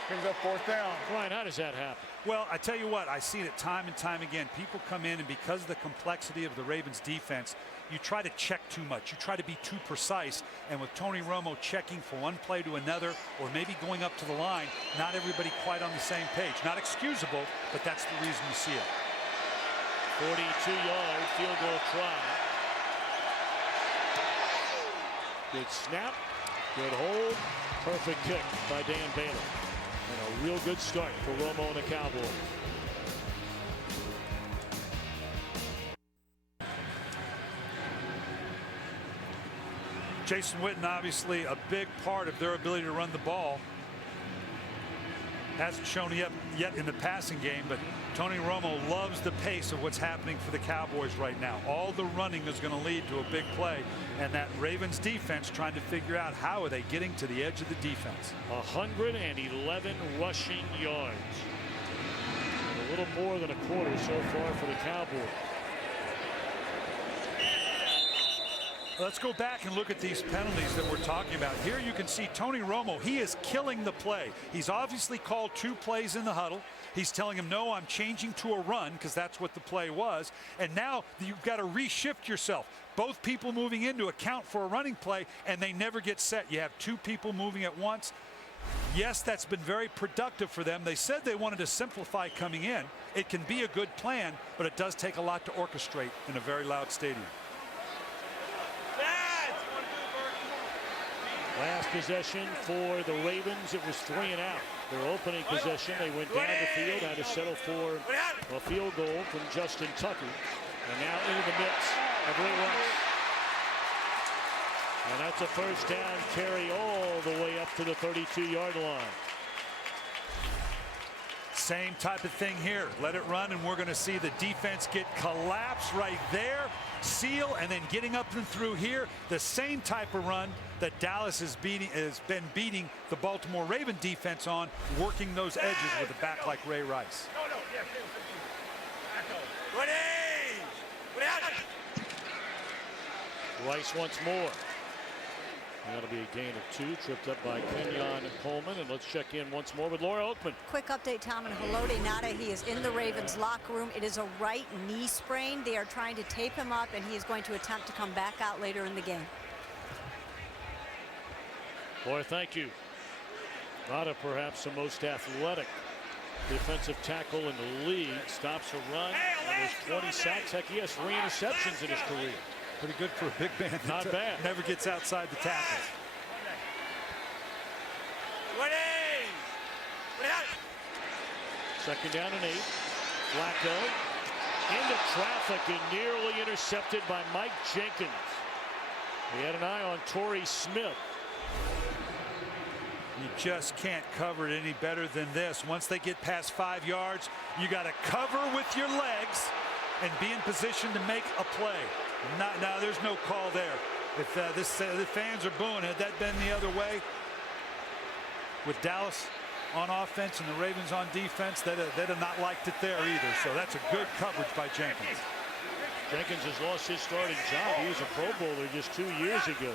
Brings up 4th down. Brian, how does that happen? Well, I tell you what, I see it time and time again. People come in, and because of the complexity of the Ravens defense, you try to check too much. You try to be too precise. And with Tony Romo checking from one play to another, or maybe going up to the line, not everybody quite on the same page. Not excusable, but that's the reason you see it. 42-yard field goal try. Good snap, good hold, perfect kick by Dan Bailey. And a real good start for Romo and the Cowboys. Jason Witten, obviously a big part of their ability to run the ball. Hasn't shown yet in the passing game, but Tony Romo loves the pace of what's happening for the Cowboys right now. All the running is going to lead to a big play, and that Ravens defense trying to figure out how are they getting to the edge of the defense. 111 rushing yards. A little more than a quarter so far for the Cowboys. Let's go back and look at these penalties that we're talking about. Here you can see Tony Romo. He is killing the play. He's obviously called 2 plays in the huddle. He's telling him, no, I'm changing to a run, because that's what the play was. And now you've got to reshift yourself. Both people moving in to account for a running play, and they never get set. You have 2 people moving at once. Yes, that's been very productive for them. They said they wanted to simplify coming in. It can be a good plan, but it does take a lot to orchestrate in a very loud stadium. Last possession for the Ravens, it was 3 and out. Their opening possession, they went down the field, had to settle for a field goal from Justin Tucker. And now into the mix of Ray Rice. And that's a first down carry all the way up to the 32-yard line. Same type of thing here. Let it run, and we're going to see the defense get collapsed right there, seal, and then getting up and through here. The same type of run that Dallas has been beating the Baltimore Raven defense on, working those edges with a back like Ray Rice. Rice once more. That'll be a gain of 2, tripped up by Kenyon Coleman. And let's check in once more with Laura Oakman. Quick update, Tom, and Haloti Ngata. He is in the Ravens locker room. It is a right knee sprain. They are trying to tape him up, and he is going to attempt to come back out later in the game. Laura, thank you. Ngata, perhaps the most athletic defensive tackle in the league, stops a run. And there's 20 sacks. Heck, he has 3 interceptions in his career. Pretty good for a big man. Not bad. Never gets outside the tackles. Second down and 8. Flacco into traffic and nearly intercepted by Mike Jenkins. He had an eye on Torrey Smith. You just can't cover it any better than this. Once they get past 5 yards, you got to cover with your legs and be in position to make a play. Now there's no call there. If the fans are booing, had that been the other way, with Dallas on offense and the Ravens on defense, they'd have not liked it there either. So that's a good coverage by Jenkins. Jenkins has lost his starting job. He was a Pro Bowler just 2 years ago.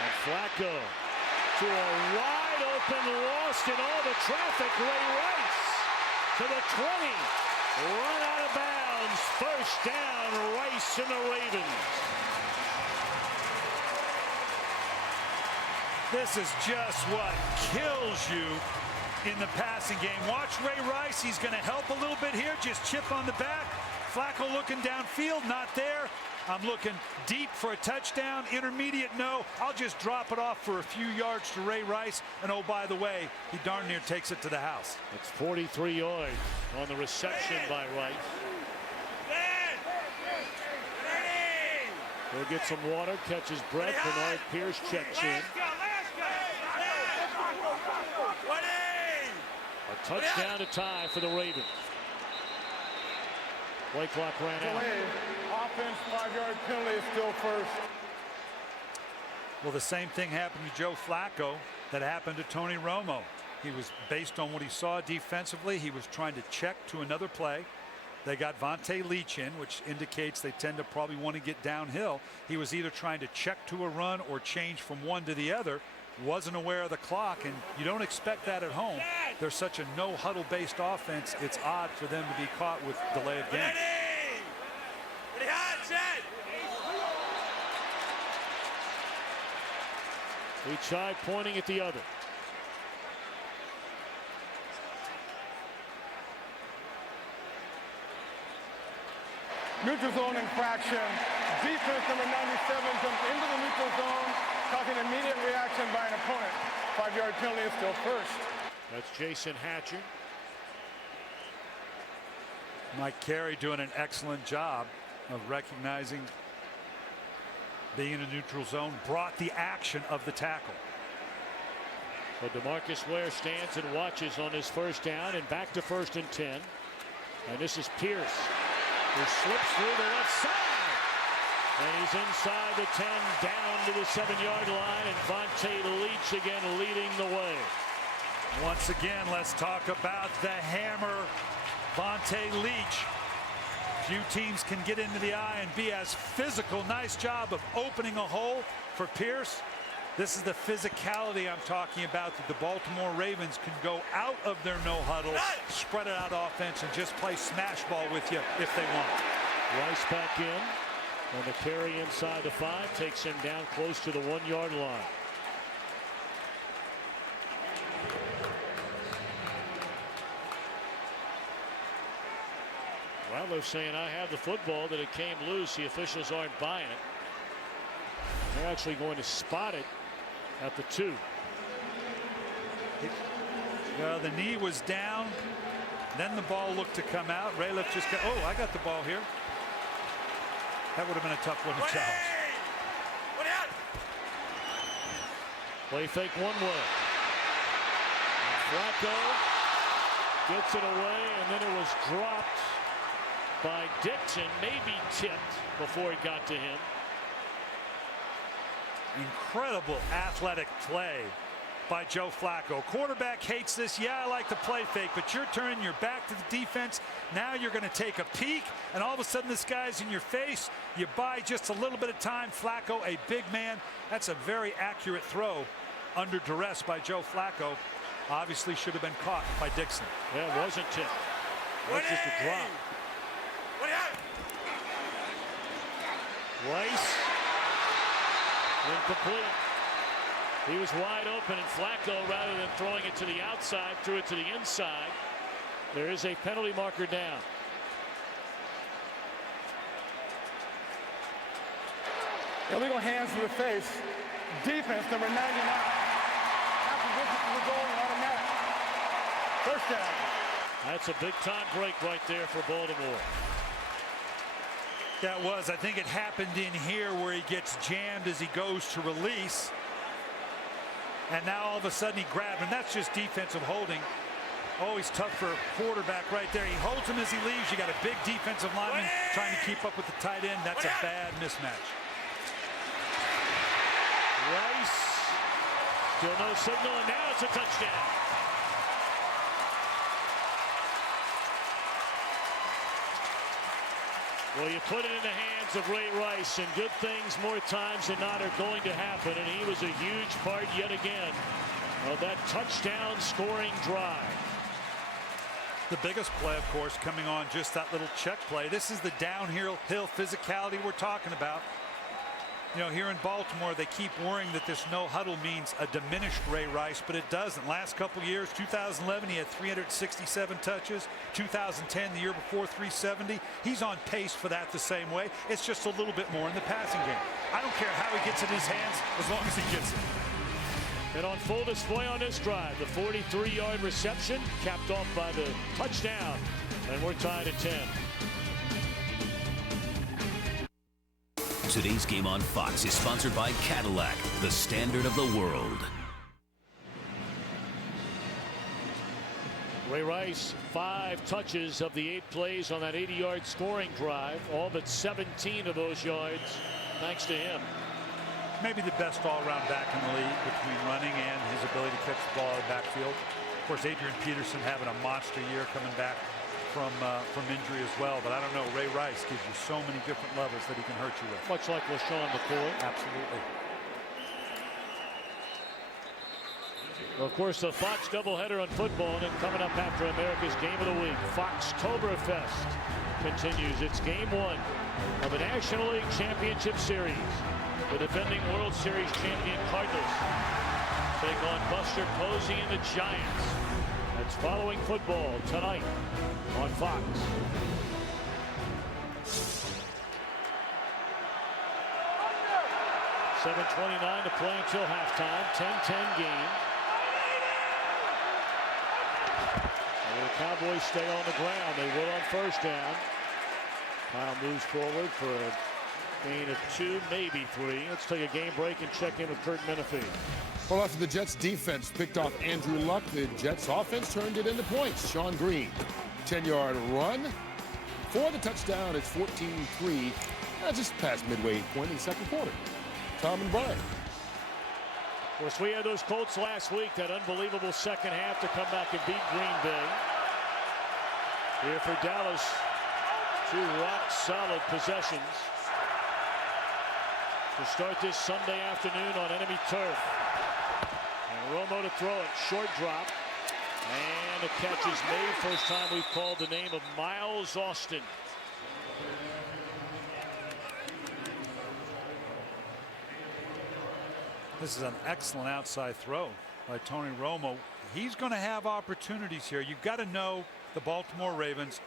And Flacco to a wide open, lost in all the traffic. Ray Rice to the 20. Run out of bounds. First down, Rice and the Ravens. This is just what kills you in the passing game. Watch Ray Rice. He's going to help a little bit here. Just chip on the back. Flacco looking downfield. Not there. I'm looking deep for a touchdown. Intermediate, no. I'll just drop it off for a few yards to Ray Rice. And oh, by the way, he darn near takes it to the house. It's 43 yards on the reception by Rice. He'll get some water, catches breath. Bernard Pierce checks in. A touchdown to tie for the Ravens. Play clock ran out. Offense, 5-yard penalty is still first. Well, the same thing happened to Joe Flacco that happened to Tony Romo. He was, based on what he saw defensively, he was trying to check to another play. They got Vontae Leach in, which indicates they tend to probably want to get downhill. He was either trying to check to a run or change from one to the other. Wasn't aware of the clock, and you don't expect that at home. There's such a no huddle based offense. It's odd for them to be caught with delay of game. Each side pointing at the other. Neutral zone infraction. Defense number 97 jumped into the neutral zone, causing immediate reaction by an opponent. 5-yard penalty is still first. That's Jason Hatcher. Mike Carey doing an excellent job of recognizing being in a neutral zone, brought the action of the tackle. Well, DeMarcus Ware stands and watches on his first down, and back to 1st and 10. And this is Pierce, who slips through the left side. And he's inside the 10, down to the 7-yard line, and Vontae Leach again leading the way. Once again, let's talk about the hammer, Vontae Leach. Few teams can get into the eye and be as physical. Nice job of opening a hole for Pierce. This is the physicality I'm talking about, that the Baltimore Ravens can go out of their no huddle, spread it out offense, and just play smash ball with you if they want. Rice back in, and the carry inside the 5 takes him down close to the 1-yard line. Well, they're saying I have the football, that it came loose. The officials aren't buying it. They're actually going to spot it at the 2. Well, the knee was down. Then the ball looked to come out. Rayliff just got, oh, I got the ball here. That would have been a tough one to challenge. Play fake one way. And Flacco gets it away, and then it was dropped by Dixon, maybe tipped before it got to him. Incredible athletic play by Joe Flacco. Quarterback hates this. Yeah, I like the play fake, but you're turning your back to the defense. Now you're going to take a peek, and all of a sudden this guy's in your face. You buy just a little bit of time. Flacco, a big man. That's a very accurate throw under duress by Joe Flacco. Obviously should have been caught by Dixon. Yeah, it wasn't tipped. That's just a drop. Rice, incomplete. He was wide open, and Flacco, rather than throwing it to the outside, threw it to the inside. There is a penalty marker down. Illegal hands to the face. Defense, number 99. After this is the goal, automatic. First down. That's a big-time break right there for Baltimore. That was, I think it happened in here where he gets jammed as he goes to release. And now all of a sudden he grabbed him. That's just defensive holding. Always tough for a quarterback right there. He holds him as he leaves. You got a big defensive lineman trying to keep up with the tight end. That's a bad mismatch. Rice, still no signal, and now it's a touchdown. Well, you put it in the hands of Ray Rice, and good things more times than not are going to happen, and he was a huge part yet again of that touchdown scoring drive. The biggest play, of course, coming on just that little check play. This is the downhill physicality we're talking about. You know, here in Baltimore, they keep worrying that this no huddle means a diminished Ray Rice, but it doesn't. Last couple years, 2011, he had 367 touches. 2010, the year before, 370. He's on pace for that the same way. It's just a little bit more in the passing game. I don't care how he gets it in his hands, as long as he gets it. And on full display on this drive, the 43-yard reception capped off by the touchdown, and we're tied at 10. Today's game on Fox is sponsored by Cadillac, the standard of the world. Ray Rice, 5 touches of the 8 plays on that 80-yard scoring drive. All but 17 of those yards thanks to him. Maybe the best all-around back in the league between running and his ability to catch the ball out of the backfield. Of course, Adrian Peterson having a monster year coming back from injury as well, but I don't know, Ray Rice gives you so many different levels that he can hurt you with. Much like LaShawn McCoy. Absolutely. Well, of course, the Fox doubleheader on football, and then coming up after America's Game of the Week, Foxtoberfest continues. It's game 1 of the National League Championship Series. The defending World Series champion Cardinals take on Buster Posey and the Giants. That's following football tonight on Fox. $7:29 to play until halftime. 10-10 game. And the Cowboys stay on the ground. They will on first down. Kyle moves forward for a gain of 2, maybe 3. Let's take a game break and check in with Kurt Menefee. Well, after the Jets defense picked off Andrew Luck, the Jets offense turned it into points. Sean Green, 10-yard run for the touchdown. It's 14-3, just past midway point in the second quarter. Tom and Brian. Of course, we had those Colts last week, that unbelievable second half to come back and beat Green Bay. Here for Dallas, Two rock-solid possessions to start this Sunday afternoon on enemy turf. And Romo to throw it. Short drop. And the catch is made. First time we've called the name of Miles Austin. This is an excellent outside throw by Tony Romo. He's going to have opportunities here. You've got to know the Baltimore Ravens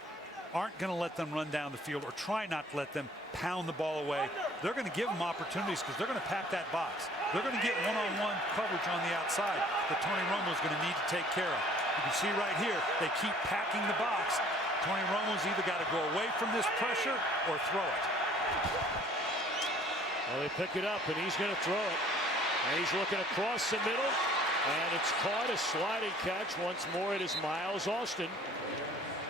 aren't going to let them run down the field, or try not to let them pound the ball away. They're going to give them opportunities because they're going to pack that box. They're going to get one-on-one coverage on the outside that Tony Romo is going to need to take care of. You can see right here, they keep packing the box. Tony Romo's either got to go away from this pressure or throw it. Well, they pick it up, and he's going to throw it. And he's looking across the middle, and it's caught. A sliding catch. Once more, it is Miles Austin.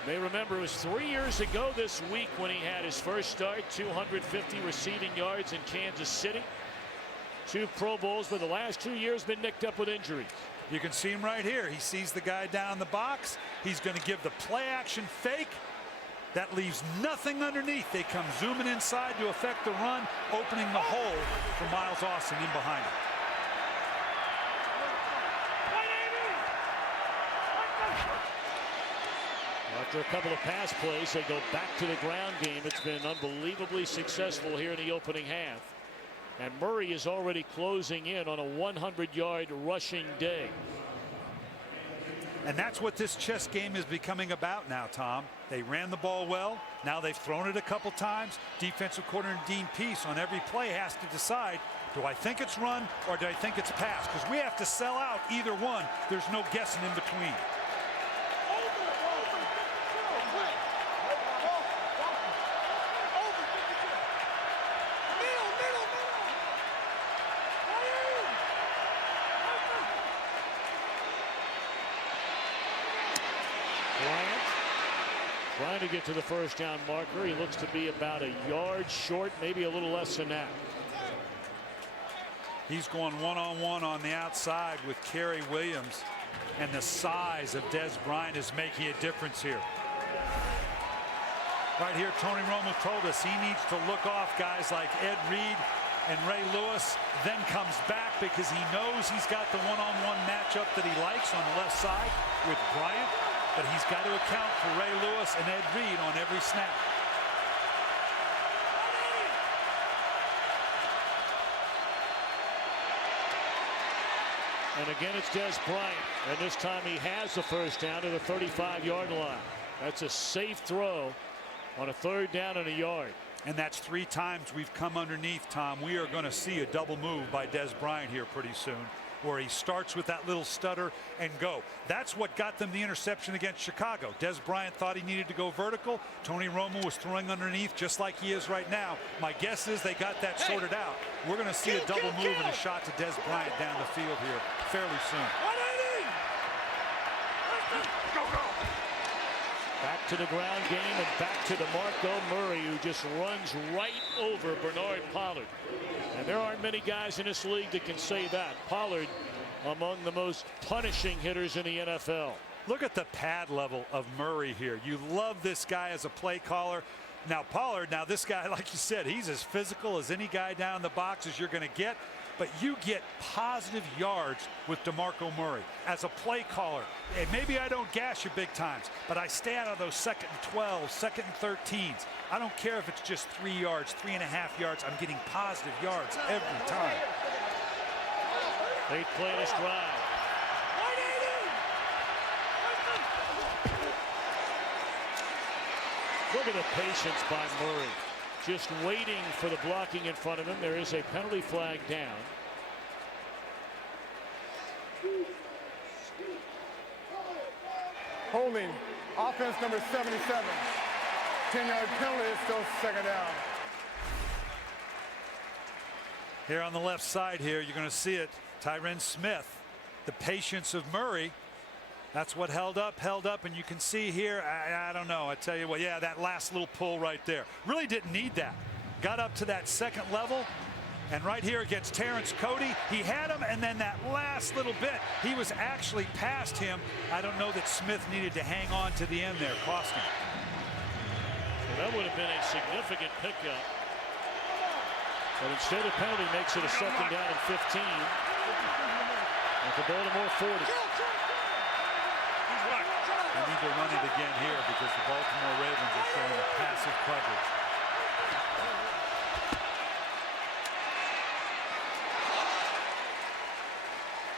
You may remember it was 3 years ago this week when he had his first start, 250 receiving yards in Kansas City. 2 Pro Bowls, but the last 2 years been nicked up with injuries. You can see him right here. He sees the guy down in the box. He's going to give the play action fake. That leaves nothing underneath. They come zooming inside to affect the run, opening the hole for Miles Austin in behind him. After a couple of pass plays, they go back to the ground game. It's been unbelievably successful here in the opening half. And Murray is already closing in on a 100-yard rushing day. And that's what this chess game is becoming about now, Tom. They ran the ball well. Now they've thrown it a couple times. Defensive coordinator Dean Peace on every play has to decide, do I think it's run or do I think it's pass? Because we have to sell out either one. There's no guessing in between. Bryant trying to get to the first down marker. He looks to be about a yard short, maybe a little less than that. He's going one-on-one on the outside with Kerry Williams, and the size of Dez Bryant is making a difference here. Right here, Tony Romo told us he needs to look off guys like Ed Reed and Ray Lewis, then comes back because he knows he's got the one-on-one matchup that he likes on the left side with Bryant. But he's got to account for Ray Lewis and Ed Reed on every snap. And again, it's Dez Bryant. And this time he has the first down to the 35-yard line. That's a safe throw on a 3rd down and a yard. And that's 3 times we've come underneath, Tom. We are going to see a double move by Dez Bryant here pretty soon, where he starts with that little stutter and go. That's what got them the interception against Chicago. Dez Bryant thought he needed to go vertical. Tony Romo was throwing underneath just like he is right now. My guess is they got that sorted out. We're going to see a double move and a shot to Dez Bryant down the field here fairly soon. Back to the ground game and back to DeMarco Murray, who just runs right over Bernard Pollard. And there aren't many guys in this league that can say that. Pollard among the most punishing hitters in the NFL. Look at the pad level of Murray here. You love this guy as a play caller. Now Pollard, now this guy, like you said, he's as physical as any guy down the box as you're going to get. But you get positive yards with DeMarco Murray as a play caller. Hey, maybe I don't gash you big times, but I stay out of those 2nd and 12, 2nd and 13s. I don't care if it's just 3 yards, 3.5 yards. I'm getting positive yards every time. They play this drive. Look at the patience by Murray. Just waiting for the blocking in front of him. There is a penalty flag down. Holding, offense number 77. 10-yard penalty, is still 2nd down. Here on the left side here, you're going to see it. Tyron Smith, the patience of Murray. That's what held up, and you can see here, I don't know, I tell you what, yeah, that last little pull right there. Really didn't need that. Got up to that 2nd level, and right here against Terrence Cody, he had him, and then that last little bit, he was actually past him. I don't know that Smith needed to hang on to the end there, cost him. That would have been a significant pickup. But instead of penalty, makes it a 2nd down and 15 at the Baltimore 40. They need to run it again here because the Baltimore Ravens are showing a passive coverage.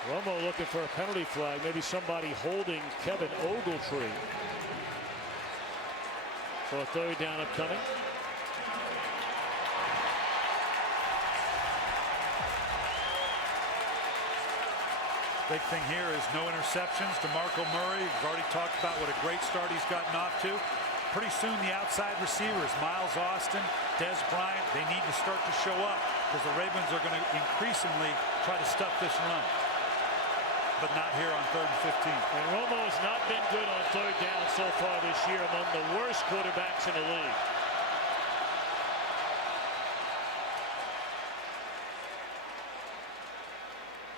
Romo looking for a penalty flag. Maybe somebody holding Kevin Ogletree. So a 3rd down upcoming. Big thing here is no interceptions. DeMarco Murray, we've already talked about what a great start he's gotten off to. Pretty soon the outside receivers, Miles Austin, Dez Bryant, they need to start to show up because the Ravens are going to increasingly try to stuff this run. But not here on 3rd and 15. And Romo has not been good on 3rd down so far this year, among the worst quarterbacks in the league.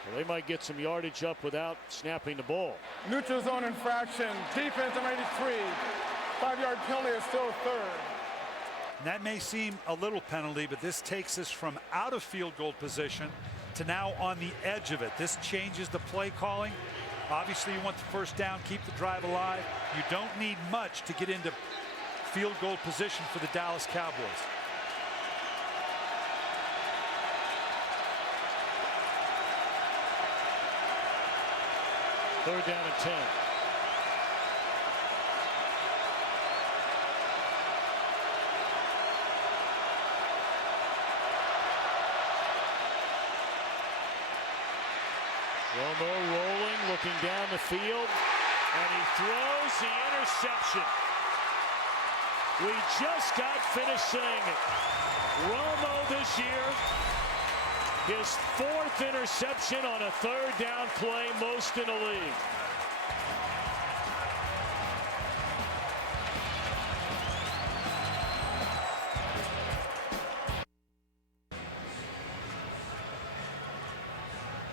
Well, they might get some yardage up without snapping the ball. Neutral zone infraction. Defense number 83. 5-yard penalty is still 3rd. That may seem a little penalty, but this takes us from out of field goal position to now on the edge of it. This changes the play calling. Obviously, you want the 1st down, keep the drive alive. You don't need much to get into field goal position for the Dallas Cowboys. Third down and 10. Romo rolling, looking down the field, and he throws the interception. We just got finished saying it. Romo this year, his 4th interception on a 3rd down play, most in the league.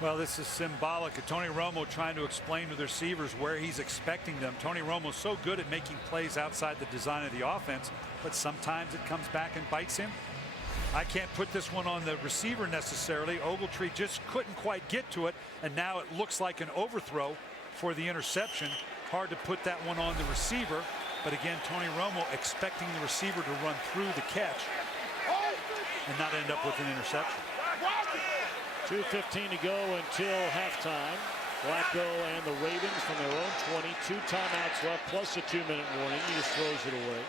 Well, this is symbolic of Tony Romo trying to explain to the receivers where he's expecting them. Tony Romo's so good at making plays outside the design of the offense, but sometimes it comes back and bites him. I can't put this one on the receiver necessarily. Ogletree just couldn't quite get to it, and now it looks like an overthrow for the interception. Hard to put that one on the receiver, but again, Tony Romo expecting the receiver to run through the catch and not end up with an interception. 2:15 to go until halftime. Flacco and the Ravens from their own 20. 2 timeouts left plus a 2-minute warning. He just throws it away.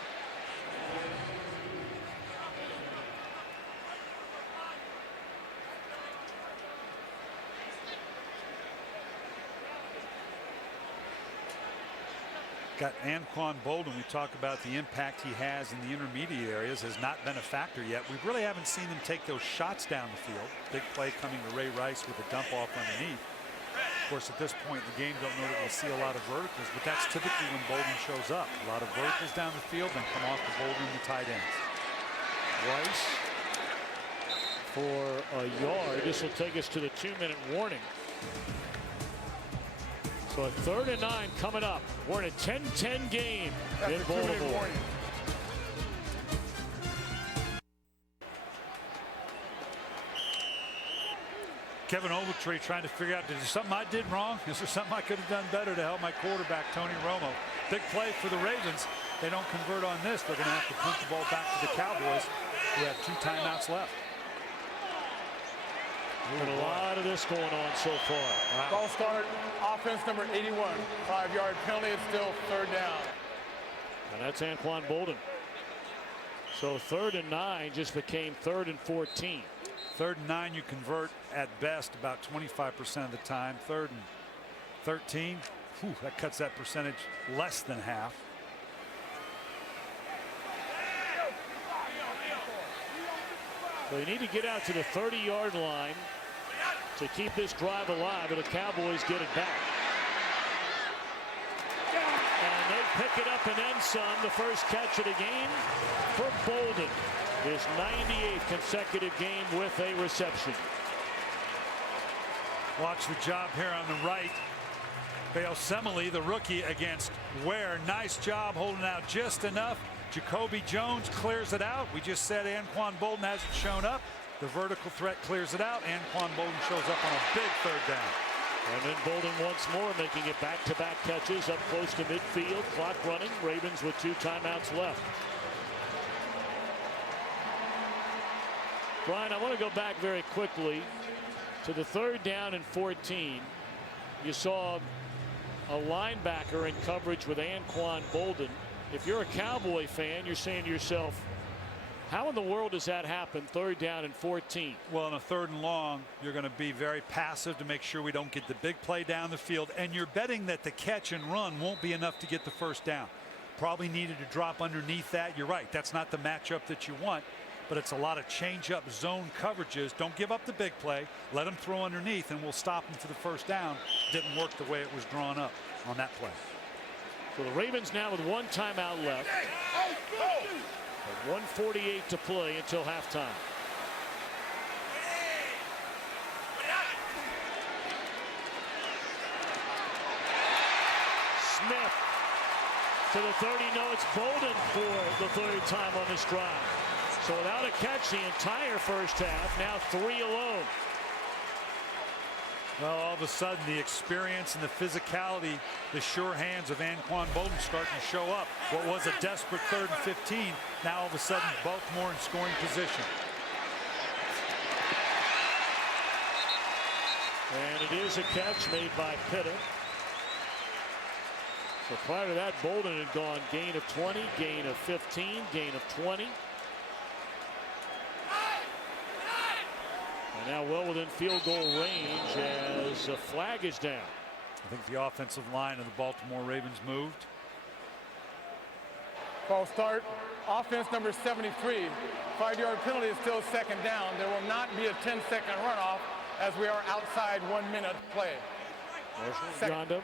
Got Anquan Boldin. We talk about the impact he has in the intermediate areas, has not been a factor yet. We really haven't seen him take those shots down the field. Big play coming to Ray Rice with a dump off underneath. Of course, at this point in the game, don't know that we'll see a lot of verticals, but that's typically when Boldin shows up. A lot of verticals down the field, then come off the Boldin and the tight ends. Rice for a yard. This will take us to the 2-minute warning. So a 3rd and 9 coming up. We're in a 10-10 game in Baltimore. Kevin Ogletree trying to figure out, is there something I did wrong? Is there something I could have done better to help my quarterback, Tony Romo? Big play for the Ravens. They don't convert on this. They're going to have to punt the ball back to the Cowboys, who have 2 timeouts left. And a lot of this going on so far. Wow. Ball start, offense number 81. 5-yard penalty, it's still 3rd down. And that's Anquan Boldin. So 3rd and 9 just became 3rd and 14. 3rd and 9 you convert at best about 25% of the time. 3rd and 13, whew, that cuts that percentage less than half. So you need to get out to the 30-yard line to keep this drive alive, but the Cowboys get it back. And they pick it up and then some. The first catch of the game for Boldin. His 98th consecutive game with a reception. Watch the job here on the right. Bale Semele, the rookie, against Ware. Nice job holding out just enough. Jacoby Jones clears it out. We just said Anquan Boldin hasn't shown up. The vertical threat clears it out. Anquan Boldin shows up on a big third down. And then Boldin once more making it back-to-back catches up close to midfield. Clock running. Ravens with 2 timeouts left. Brian, I want to go back very quickly to the 3rd down and 14. You saw a linebacker in coverage with Anquan Boldin. If you're a Cowboy fan, you're saying to yourself, how in the world does that happen? 3rd down and 14. Well, in a 3rd and long, you're going to be very passive to make sure we don't get the big play down the field. And you're betting that the catch and run won't be enough to get the 1st down. Probably needed to drop underneath that. You're right. That's not the matchup that you want. But it's a lot of change-up zone coverages. Don't give up the big play. Let them throw underneath, and we'll stop them for the 1st down. Didn't work the way it was drawn up on that play. So the Ravens now with 1 timeout left. 1:48 to play until halftime. Smith to the 30. No, it's Boldin for the 3rd time on this drive. So without a catch the entire 1st half, now 3 alone. Well, all of a sudden the experience and the physicality, the sure hands of Anquan Boldin starting to show up. What was a desperate 3rd and 15, now all of a sudden Baltimore in scoring position. And it is a catch made by Pitta. So prior to that, Boldin had gone gain of 20, gain of 15, gain of 20. And now well within field goal range as a flag is down. I think the offensive line of the Baltimore Ravens moved. False start. Offense number 73. 5-yard penalty is still 2nd down. There will not be a 10-second runoff as we are outside 1 minute play. Marshall Yanda.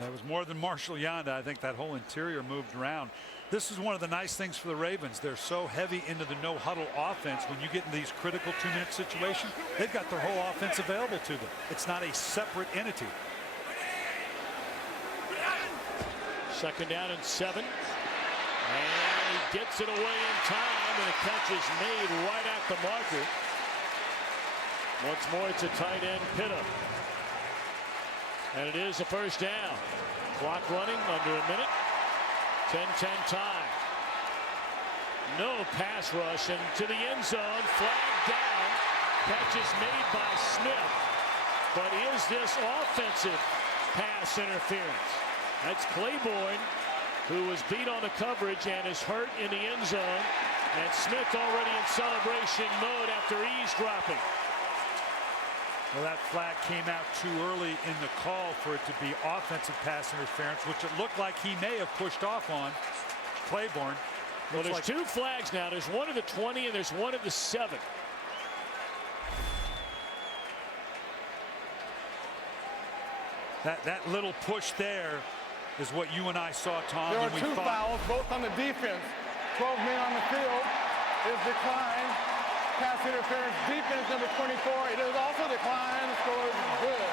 That was more than Marshall Yanda. I think that whole interior moved around. This is one of the nice things for the Ravens. They're so heavy into the no-huddle offense. When you get in these critical 2-minute situations, they've got their whole offense available to them. It's not a separate entity. 2nd down and 7. And he gets it away in time, and the catch is made right at the marker. Once more, it's a tight end, Pitta. And it is a 1st down. Clock running under a minute. 10-10 tie. No pass rush into the end zone. Flag down. Catch is made by Smith. But is this offensive pass interference? That's Claiborne, who was beat on the coverage and is hurt in the end zone. And Smith already in celebration mode after eavesdropping. Well, that flag came out too early in the call for it to be offensive pass interference, which it looked like he may have pushed off on Claiborne. Well, there's 2 flags now. There's one at the 20 and there's one at the 7. That little push there is what you and I saw, Tom. There are 2 fouls, both on the defense. 12 men on the field is declined. Pass interference, defense number 24. It is also declined. Score is good.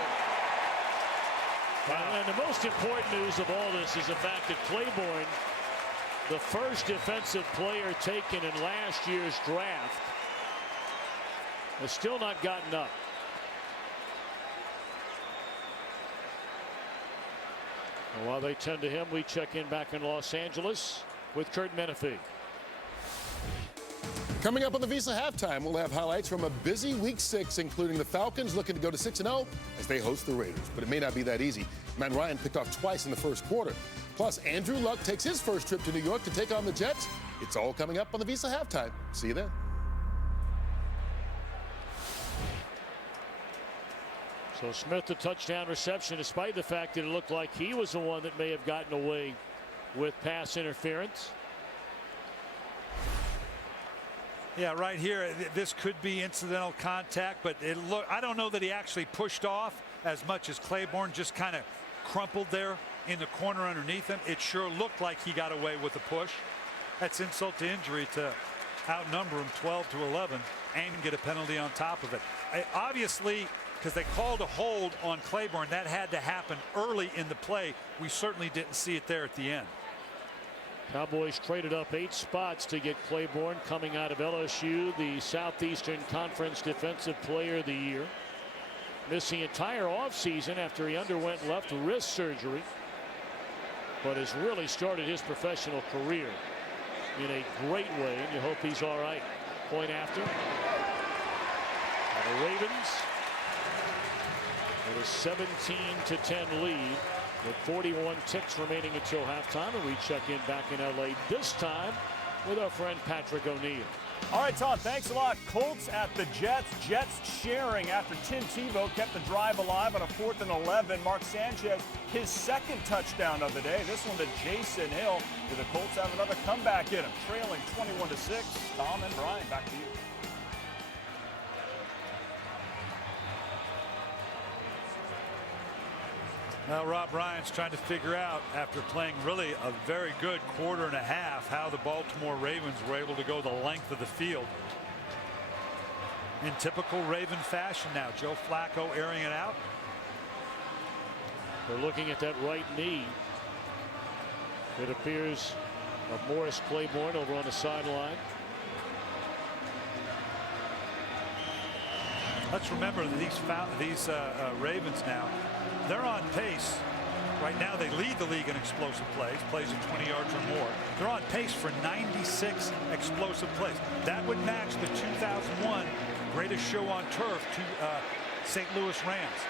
And the most important news of all this is the fact that Claiborne, the first defensive player taken in last year's draft, has still not gotten up. And while they tend to him, we check in back in Los Angeles with Kurt Menefee. Coming up on the Visa Halftime, we'll have highlights from a busy Week 6, including the Falcons looking to go to 6-0 as they host the Raiders. But it may not be that easy. Matt Ryan picked off twice in the 1st quarter. Plus, Andrew Luck takes his first trip to New York to take on the Jets. It's all coming up on the Visa Halftime. See you then. So Smith, the touchdown reception, despite the fact that it looked like he was the one that may have gotten away with pass interference. Yeah, right here, this could be incidental contact, but I don't know that he actually pushed off as much as Claiborne just kind of crumpled there in the corner underneath him. It sure looked like he got away with the push. That's insult to injury to outnumber him 12-11 and get a penalty on top of it. Obviously, because they called a hold on Claiborne, that had to happen early in the play. We certainly didn't see it there at the end. Cowboys traded up 8 spots to get Claiborne, coming out of LSU, the Southeastern Conference Defensive Player of the Year. Missed the entire offseason after he underwent left wrist surgery, but has really started his professional career in a great way, and you hope he's all right. Point after. And the Ravens with a 17-10 lead with 41 ticks remaining until halftime, and we check in back in LA this time with our friend Patrick O'Neill. All right, Todd, thanks a lot. Colts at the Jets. Jets sharing after Tim Tebow kept the drive alive on a 4th and 11. Mark Sanchez, his 2nd touchdown of the day. This one to Jason Hill. Do the Colts have another comeback in them? Trailing 21-6. Tom and Brian, back to you. Now, Rob Ryan's trying to figure out, after playing really a very good quarter and a half, how the Baltimore Ravens were able to go the length of the field. In typical Raven fashion now, Joe Flacco airing it out. They're looking at that right knee. It appears of Morris Claiborne over on the sideline. Let's remember that these Ravens now, they're on pace. Right now they lead the league in explosive plays of 20 yards or more. They're on pace for 96 explosive plays. That would match the 2001 greatest show on turf to St. Louis Rams.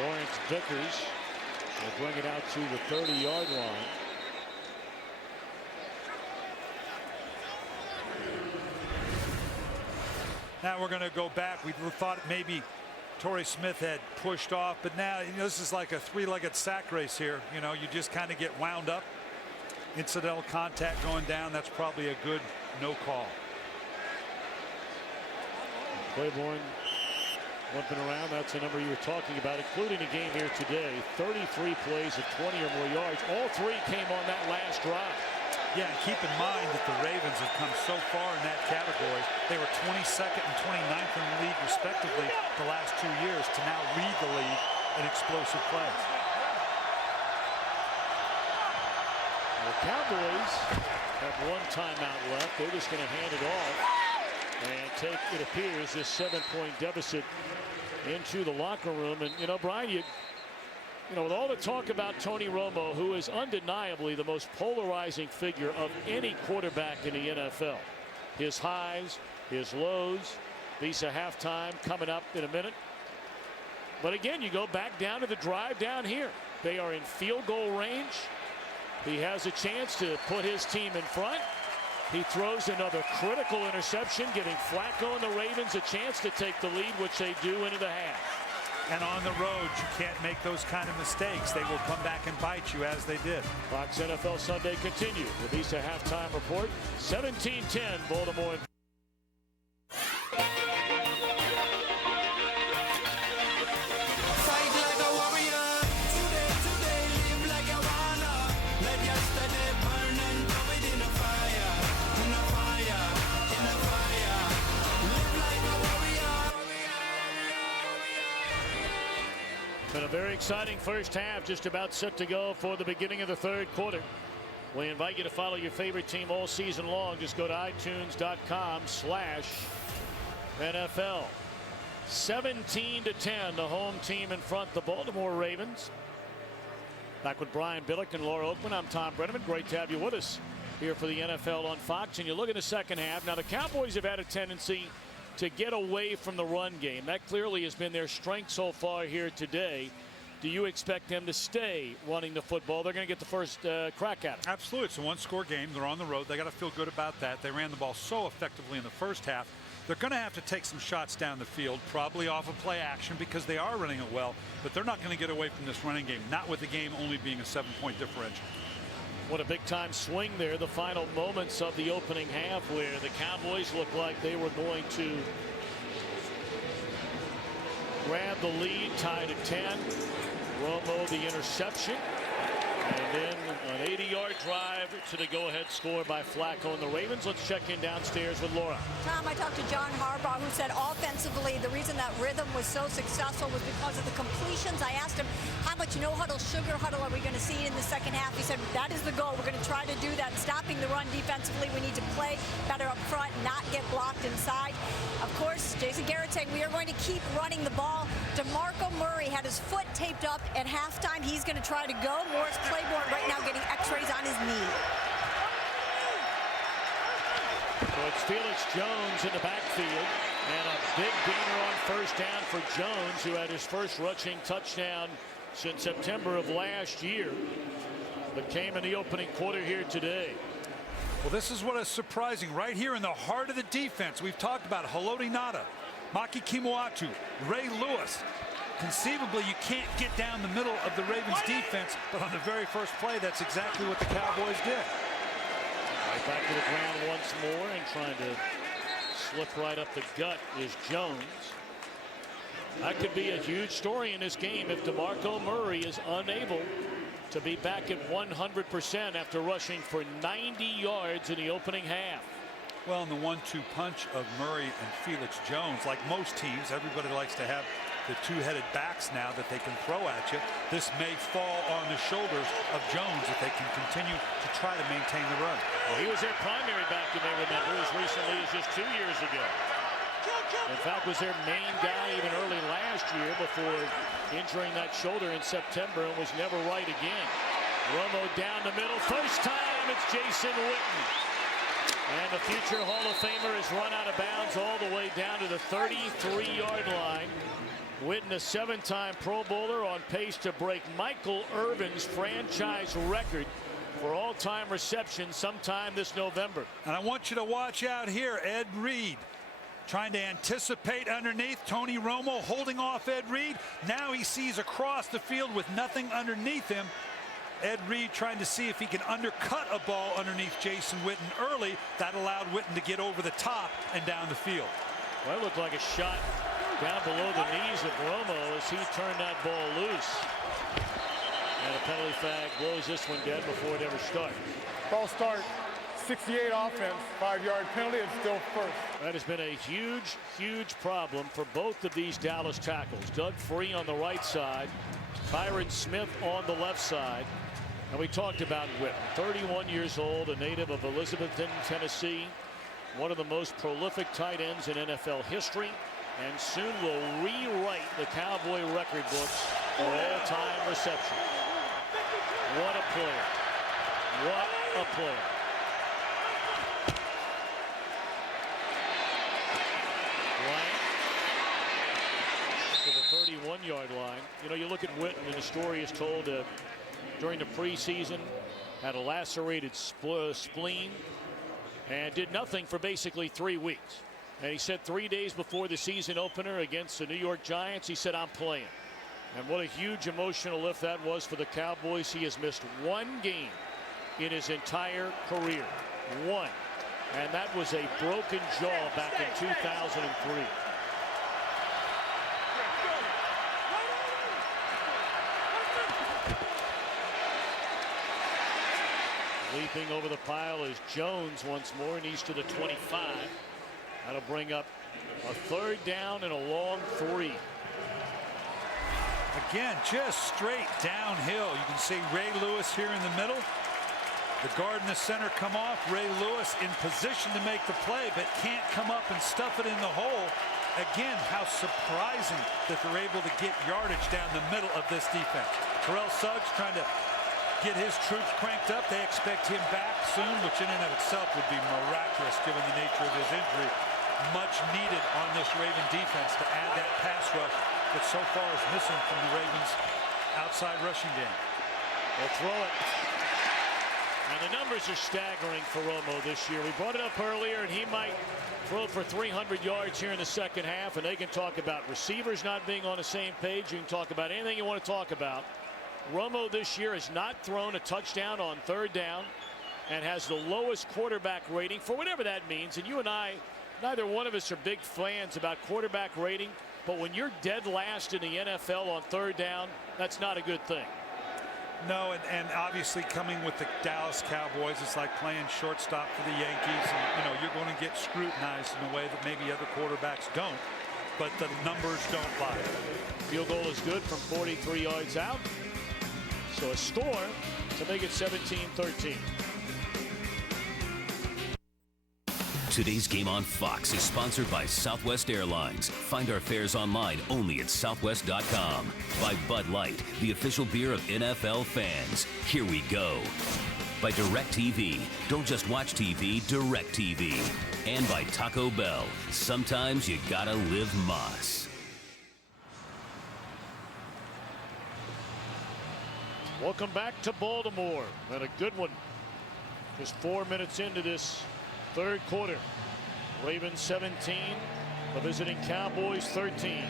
Lawrence Vickers will bring it out to the 30-yard line. Now we're going to go back. We thought maybe Torrey Smith had pushed off, but now this is like a 3-legged sack race here. You just kind of get wound up. Incidental contact going down. That's probably a good no call. Claiborne limping around. That's the number you were talking about, including the game here today. 33 plays of 20 or more yards. All 3 came on that last drive. Yeah, and keep in mind that the Ravens have come so far in that category. They were 22nd and 29th in the league, respectively, the last 2 years, to now lead the league in explosive plays. The Cowboys have 1 timeout left. They're just going to hand it off and take, it appears, this 7-point deficit into the locker room. And, Brian, with all the talk about Tony Romo, who is undeniably the most polarizing figure of any quarterback in the NFL. His highs, his lows, Visa halftime coming up in a minute. But again, you go back down to the drive down here. They are in field goal range. He has a chance to put his team in front. He throws another critical interception, giving Flacco and the Ravens a chance to take the lead, which they do into the half. And on the road, you can't make those kind of mistakes. They will come back and bite you, as they did. Fox NFL Sunday continues. The Visa halftime report. 17-10 Baltimore. Been a very exciting first half, just about set to go for the beginning of the 3rd quarter. We invite you to follow your favorite team all season long. Just go to iTunes.com/NFL. 17-10, the home team in front, the Baltimore Ravens. Back with Brian Billick and Laura Oakman. I'm Tom Brenneman. Great to have you with us here for the NFL on Fox. And you look at the second half. Now, the Cowboys have had a tendency to get away from the run game. That clearly has been their strength so far here today. Do you expect them to stay running the football? They're going to get the first crack at it. Absolutely. It's a 1-score game. They're on the road. They got to feel good about that. They ran the ball so effectively in the first half. They're going to have to take some shots down the field, probably off of play action, because they are running it well, but they're not going to get away from this running game, not with the game only being a 7-point differential. What a big-time swing there, the final moments of the opening half, where the Cowboys looked like they were going to grab the lead, tied at 10. Romo, the interception. And then an 80-yard drive to the go-ahead score by Flacco and the Ravens. Let's check in downstairs with Laura. Tom, I talked to John Harbaugh, who said offensively the reason that rhythm was so successful was because of the completions. I asked him how much no-huddle, sugar huddle are we going to see in the second half. He said that is the goal. We're going to try to do that. Stopping the run defensively, we need to play better up front, not get blocked inside. Of course, Jason Garrett saying we are going to keep running the ball. DeMarco Murray had his foot taped up at halftime. He's going to try to go. Morris Claiborne right now getting x-rays on his knee. So it's Felix Jones in the backfield, and a big gainer on first down for Jones, who had his first rushing touchdown since September of last year, but came in the opening quarter here today. Well, this is what is surprising. Right here in the heart of the defense, we've talked about Haloti Ngata, Maki Kimuatu, Ray Lewis. Conceivably, you can't get down the middle of the Ravens defense, but on the very first play, that's exactly what the Cowboys did. Right back to the ground once more, and trying to slip right up the gut is Jones. That could be a huge story in this game if DeMarco Murray is unable to be back at 100% after rushing for 90 yards in the opening half. Well, in the 1-2 punch of Murray and Felix Jones, like most teams, everybody likes to have the two-headed backs now that they can throw at you. This may fall on the shoulders of Jones if they can continue to try to maintain the run. Well, he was their primary back, you may remember, as recently as just 2 years ago. In fact, was their main guy even early last year before injuring that shoulder in September, and was never right again. Romo down the middle. First time it's Jason Witten. And the future Hall of Famer has run out of bounds all the way down to the 33-yard line. Witten, a 7-time Pro Bowler, on pace to break Michael Irvin's franchise record for all-time receptions sometime this November. And I want you to watch out here. Ed Reed trying to anticipate underneath. Tony Romo holding off Ed Reed. Now he sees across the field with nothing underneath him. Ed Reed trying to see if he can undercut a ball underneath Jason Witten early. That allowed Witten to get over the top and down the field. Well, it looked like a shot down below the knees of Romo as he turned that ball loose. And a penalty flag blows this one dead before it ever starts. Ball start, 68 offense, 5-yard penalty, and still first. That has been a huge, huge problem for both of these Dallas tackles. Doug Free on the right side, Tyron Smith on the left side. And we talked about Witten, 31 years old, a native of Elizabethton, Tennessee, one of the most prolific tight ends in NFL history, and soon will rewrite the Cowboy record books for all-time reception. What a player. What a player. Bryant to the 31-yard line. You know, you look at Witten, and the story is told during the preseason, had a lacerated spleen and did nothing for basically 3 weeks. And he said 3 days before the season opener against the New York Giants, he said, I'm playing. And what a huge emotional lift that was for the Cowboys. He has missed one game in his entire career. One. And that was a broken jaw back in 2003. Leaping over the pile is Jones once more, and he's to the 25. That'll bring up a 3rd down and a long 3. Again, just straight downhill. You can see Ray Lewis here in the middle. The guard and the center come off. Ray Lewis in position to make the play, but can't come up and stuff it in the hole. Again, how surprising that they're able to get yardage down the middle of this defense. Terrell Suggs trying to get his troops cranked up. They expect him back soon, which in and of itself would be miraculous given the nature of his injury. Much needed on this Raven defense to add that pass rush that so far is missing from the Ravens' outside rushing game. They'll throw it. And the numbers are staggering for Romo this year. We brought it up earlier, and he might throw for 300 yards here in the second half, and they can talk about receivers not being on the same page. You can talk about anything you want to talk about. Romo this year has not thrown a touchdown on 3rd down and has the lowest quarterback rating, for whatever that means. And you and I, neither one of us are big fans about quarterback rating, but when you're dead last in the NFL on 3rd down, that's not a good thing. No, and obviously coming with the Dallas Cowboys, it's like playing shortstop for the Yankees. And, you're going to get scrutinized in a way that maybe other quarterbacks don't. But the numbers don't lie. Field goal is good from 43 yards out. So a score to make it 17-13. Today's game on Fox is sponsored by Southwest Airlines. Find our fares online only at southwest.com. By Bud Light, the official beer of NFL fans. Here we go. By DirecTV. Don't just watch TV, direct TV. And by Taco Bell. Sometimes you gotta live Moss. Welcome back to Baltimore. And a good one. Just 4 minutes into this third quarter. Ravens 17, the visiting Cowboys 13.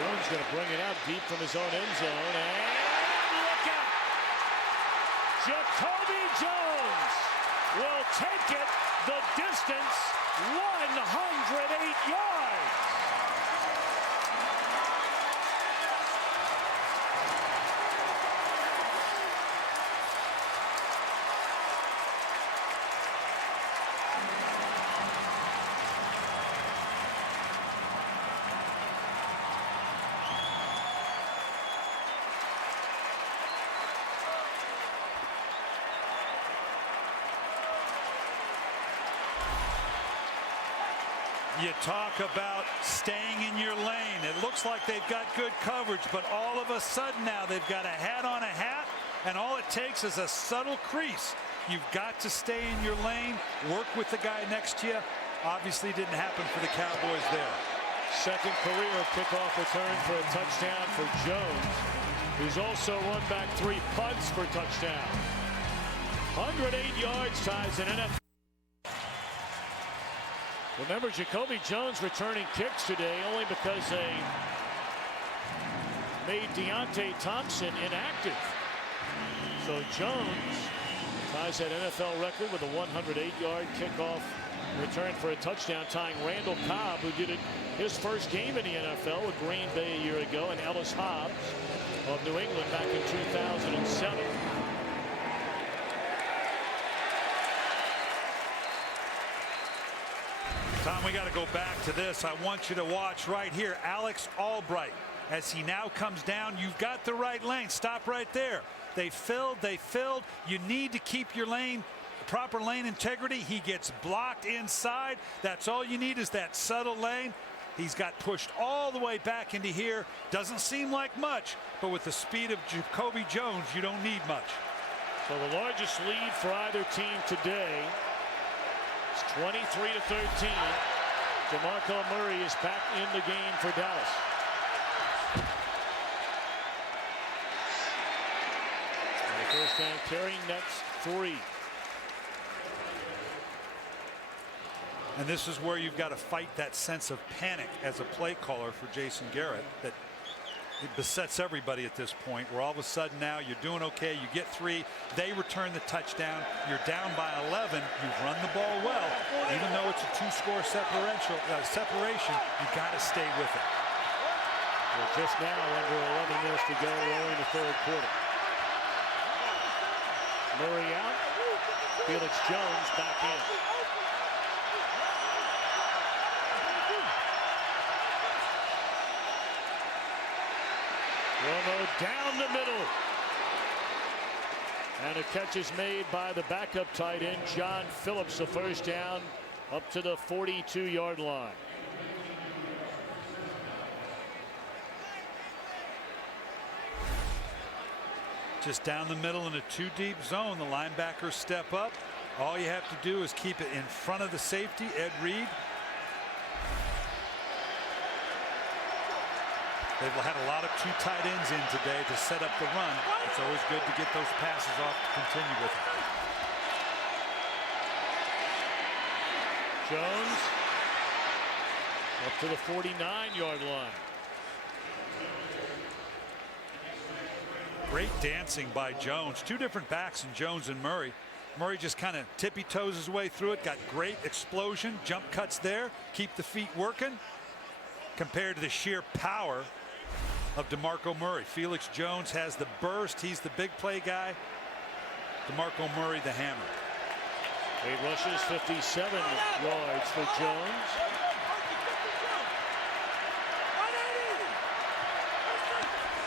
Jones going to bring it out deep from his own end zone, and look out! Jacoby Jones will take it the distance, 108 yards. You talk about staying in your lane. It looks like they've got good coverage, but all of a sudden now they've got a hat on a hat, and all it takes is a subtle crease. You've got to stay in your lane, work with the guy next to you. Obviously didn't happen for the Cowboys there. Second career kickoff return for a touchdown for Jones, who's also run back 3 punts for touchdown. 108 yards ties an NFL. Remember, Jacoby Jones returning kicks today only because they made Deontay Thompson inactive. So Jones ties that NFL record with a 108-yard kickoff return for a touchdown, tying Randall Cobb, who did it his first game in the NFL with Green Bay a year ago, and Ellis Hobbs of New England back in 2007. Tom, we got to go back to this. I want you to watch right here. Alex Albright, as he now comes down, you've got the right lane. Stop right there. They filled. You need to keep your lane, proper lane integrity. He gets blocked inside. That's all you need is that subtle lane. He's got pushed all the way back into here. Doesn't seem like much, but with the speed of Jacoby Jones, you don't need much. So the largest lead for either team today. 23-13. DeMarco Murray is back in the game for Dallas. And the first down carry, next 3. And this is where you've got to fight that sense of panic as a play caller for Jason Garrett that it besets everybody at this point, where all of a sudden now you're doing okay, you get 3, they return the touchdown, you're down by 11, you've run the ball well, even though it's a 2-score separation, you got to stay with it. Well, just now under 11 minutes to go, we're in the third quarter. Murray out, Felix Jones back in. Romo down the middle. And a catch is made by the backup tight end, John Phillips, the first down up to the 42-yard line. Just down the middle in a 2-deep zone, the linebackers step up. All you have to do is keep it in front of the safety, Ed Reed. They've had a lot of 2 tight ends in today to set up the run. It's always good to get those passes off to continue with it. Jones up to the 49-yard line. Great dancing by Jones. 2 different backs in Jones and Murray. Murray just kind of tippy-toes his way through it. Got great explosion, jump cuts there, keep the feet working, compared to the sheer power of DeMarco Murray. Felix Jones has the burst. He's the big play guy. DeMarco Murray, the hammer. 8 rushes, 57 yards for Jones.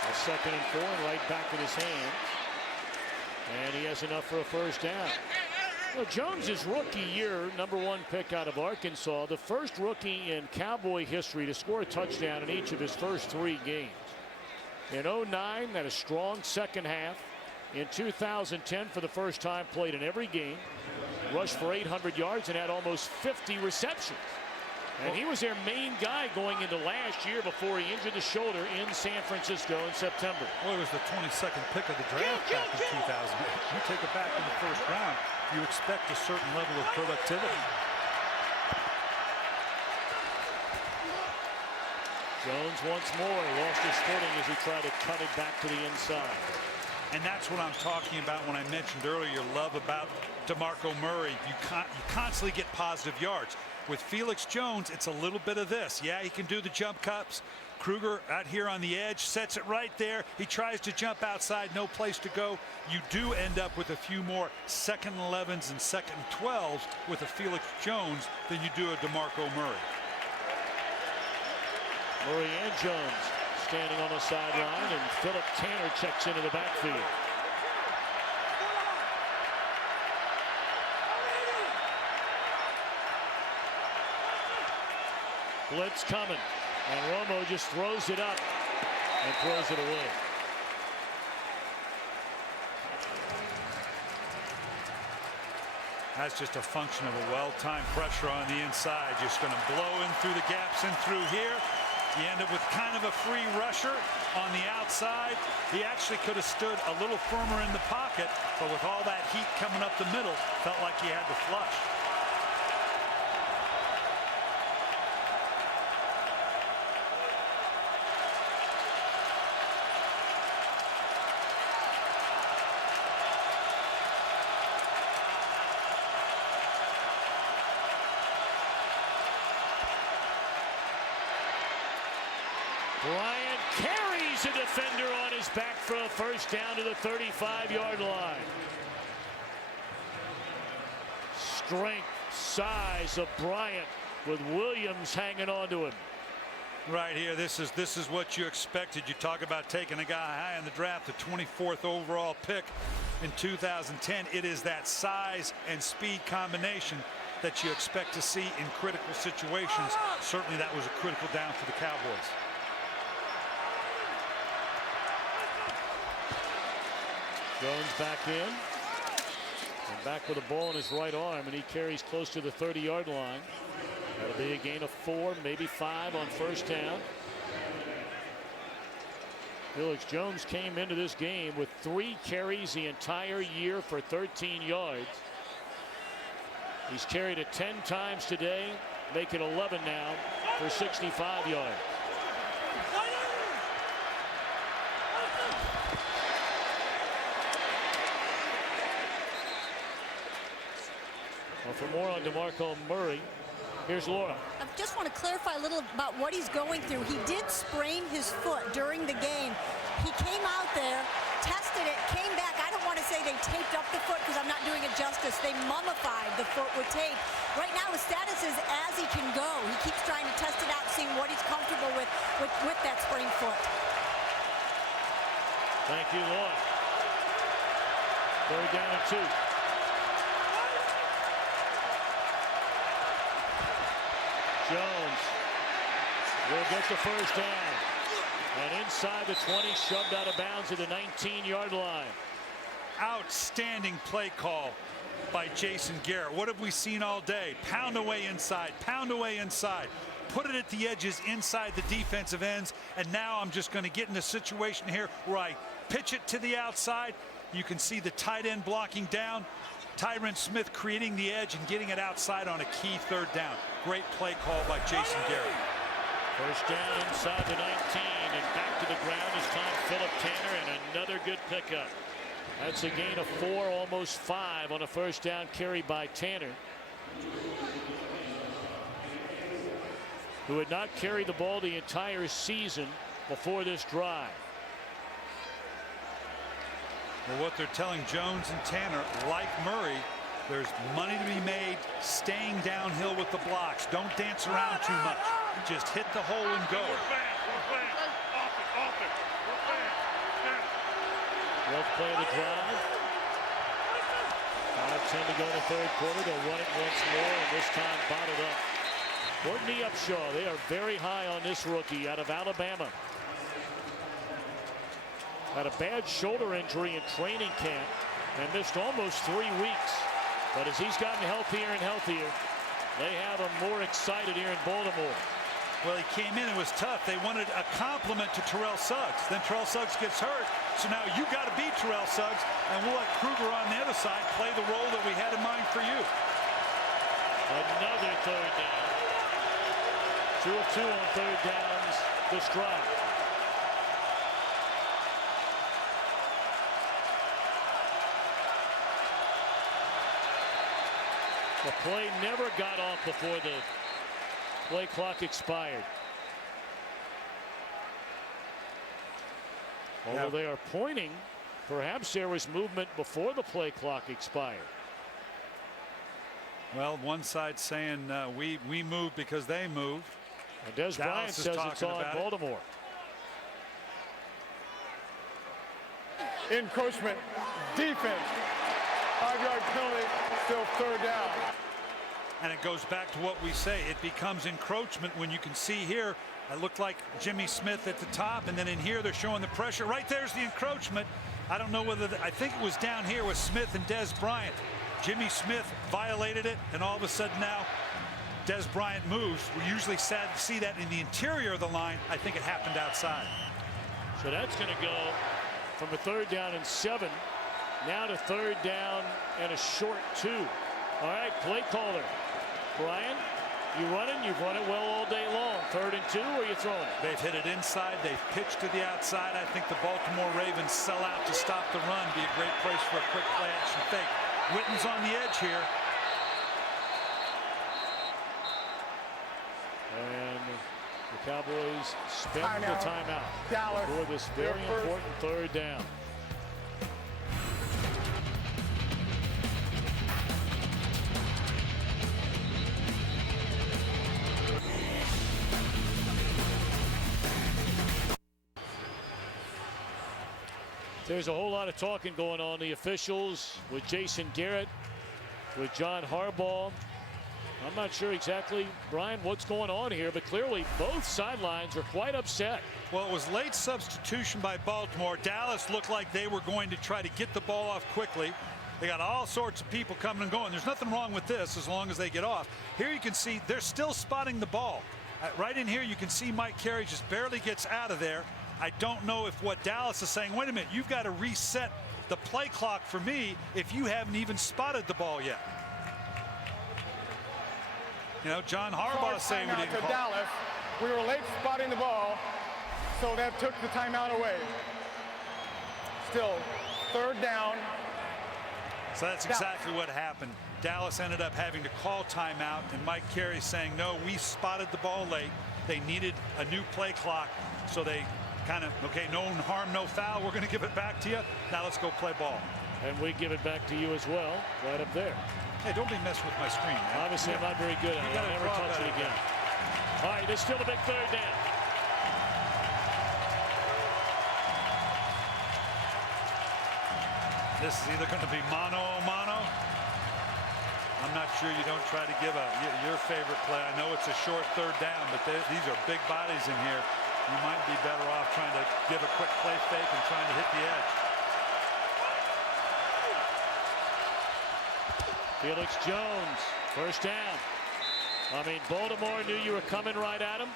A 2nd and 4, and right back in his hands. And he has enough for a first down. Well, Jones' rookie year, #1 pick out of Arkansas, the first rookie in Cowboy history to score a touchdown in each of his first 3 games. In 2009, had a strong second half. In 2010, for the first time, played in every game. Rushed for 800 yards and had almost 50 receptions. And he was their main guy going into last year before he injured the shoulder in San Francisco in September. Well, it was the 22nd pick of the draft back in 2008. You take it back in the first round, you expect a certain level of productivity. Jones once more lost his footing as he tried to cut it back to the inside. And that's what I'm talking about when I mentioned earlier your love about DeMarco Murray. You constantly get positive yards. With Felix Jones, it's a little bit of this. Yeah, he can do the jump cuts. Kruger out here on the edge sets it right there. He tries to jump outside, no place to go. You do end up with a few more 2nd and 11s and 2nd and 12s with a Felix Jones than you do a DeMarco Murray. Murray and Jones standing on the sideline, and Philip Tanner checks into the backfield. Blitz coming, and Romo just throws it up and throws it away. That's just a function of a well-timed pressure on the inside. Just going to blow in through the gaps and through here. You end up with kind of a free rusher on the outside. He actually could have stood a little firmer in the pocket, but with all that heat coming up the middle, felt like he had to flush. Bryant carries a defender on his back for a first down to the 35-yard line. Strength, size of Bryant with Williams hanging on to him. Right here, this is what you expected. You talk about taking a guy high in the draft, the 24th overall pick in 2010. It is that size and speed combination that you expect to see in critical situations. Certainly that was a critical down for the Cowboys. Jones back in, and back with the ball in his right arm, and he carries close to the 30-yard line. That'll be a gain of 4, maybe 5 on first down. Felix Jones came into this game with 3 carries the entire year for 13 yards. He's carried it 10 times today, making 11 now for 65 yards. Well, for more on DeMarco Murray, here's Laura. I just want to clarify a little about what he's going through. He did sprain his foot during the game. He came out there, tested it, came back. I don't want to say they taped up the foot because I'm not doing it justice. They mummified the foot with tape. Right now his status is as he can go. He keeps trying to test it out, seeing what he's comfortable with that sprained foot. Thank you, Laura. 3rd down and 2. Jones will get the first down, and inside the 20, shoved out of bounds at the 19-yard line. Outstanding play call by Jason Garrett. What have we seen all day? Pound away inside, put it at the edges inside the defensive ends, and now I'm just going to get in a situation here where I pitch it to the outside. You can see the tight end blocking down. Tyron Smith creating the edge and getting it outside on a key 3rd down. Great play call by Jason Garrett. First down inside the 19, and back to the ground is Philip Tanner, and another good pickup. That's a gain of 4, almost 5 on a first down carry by Tanner, who had not carried the ball the entire season before this drive. Well, what they're telling Jones and Tanner, like Murray, there's money to be made staying downhill with the blocks. Don't dance around too much. Just hit the hole and go. 12th play of the drive. 5:10 to go in the third quarter. They'll run it once more, and this time bottled up. Courtney Upshaw, they are very high on this rookie out of Alabama. Had a bad shoulder injury in training camp and missed almost 3 weeks. But as he's gotten healthier and healthier, they have him more excited here in Baltimore. Well, he came in, it was tough. They wanted a compliment to Terrell Suggs. Then Terrell Suggs gets hurt. So now you got to beat Terrell Suggs, and we'll let Kruger on the other side play the role that we had in mind for you. Another third down. 2 of 2 on third downs this drive. The play never got off before the play clock expired. Although they are pointing, perhaps there was movement before the play clock expired. Well, one side saying we moved because they moved. And Dez Bryant says it's on Baltimore. Encroachment, defense, 5-yard penalty, still third down. And it goes back to what we say. It becomes encroachment when you can see here. It looked like Jimmy Smith at the top, and then in here they're showing the pressure. Right there's the encroachment. I don't know whether I think it was down here with Smith and Dez Bryant. Jimmy Smith violated it, and all of a sudden now Dez Bryant moves. We usually see that in the interior of the line. I think it happened outside. So that's going to go from a 3rd down and 7 now to 3rd down and a short 2. All right, play caller. Brian, you running? You've run it well all day long. 3rd and 2, or you throwing it? They've hit it inside. They've pitched to the outside. I think the Baltimore Ravens sell out to stop the run. Be a great place for a quick play action fake. Witten's on the edge here. And the Cowboys spend the timeout Dallas, for this very important 3rd down. There's a whole lot of talking going on. The officials with Jason Garrett, with John Harbaugh. I'm not sure exactly, Brian, what's going on here, but clearly both sidelines are quite upset. Well, it was late substitution by Baltimore. Dallas looked like they were going to try to get the ball off quickly. They got all sorts of people coming and going. There's nothing wrong with this as long as they get off. Here you can see they're still spotting the ball. Right in here you can see Mike Carey just barely gets out of there. I don't know if what Dallas is saying, wait a minute, you've got to reset the play clock for me if you haven't even spotted the ball yet. You know, John Harbaugh saying we didn't call. Dallas, we were late spotting the ball, so that took the timeout away. Still, 3rd down. So that's exactly what happened. Dallas ended up having to call timeout, and Mike Carey saying, no, we spotted the ball late. They needed a new play clock, so they kind of, okay, no harm, no foul. We're going to give it back to you. Now let's go play ball. And we give it back to you as well, right up there. Hey, don't be messing with my screen, man. Obviously, I'm not very good at it. I'll never touch it again. All right, there's still a big 3rd down. This is either going to be mano a mano. I'm not sure you don't try to give your favorite play. I know it's a short 3rd down, but these are big bodies in here. You might be better off trying to give a quick play fake and trying to hit the edge. Felix Jones, 1st down. I mean, Baltimore knew you were coming right at him.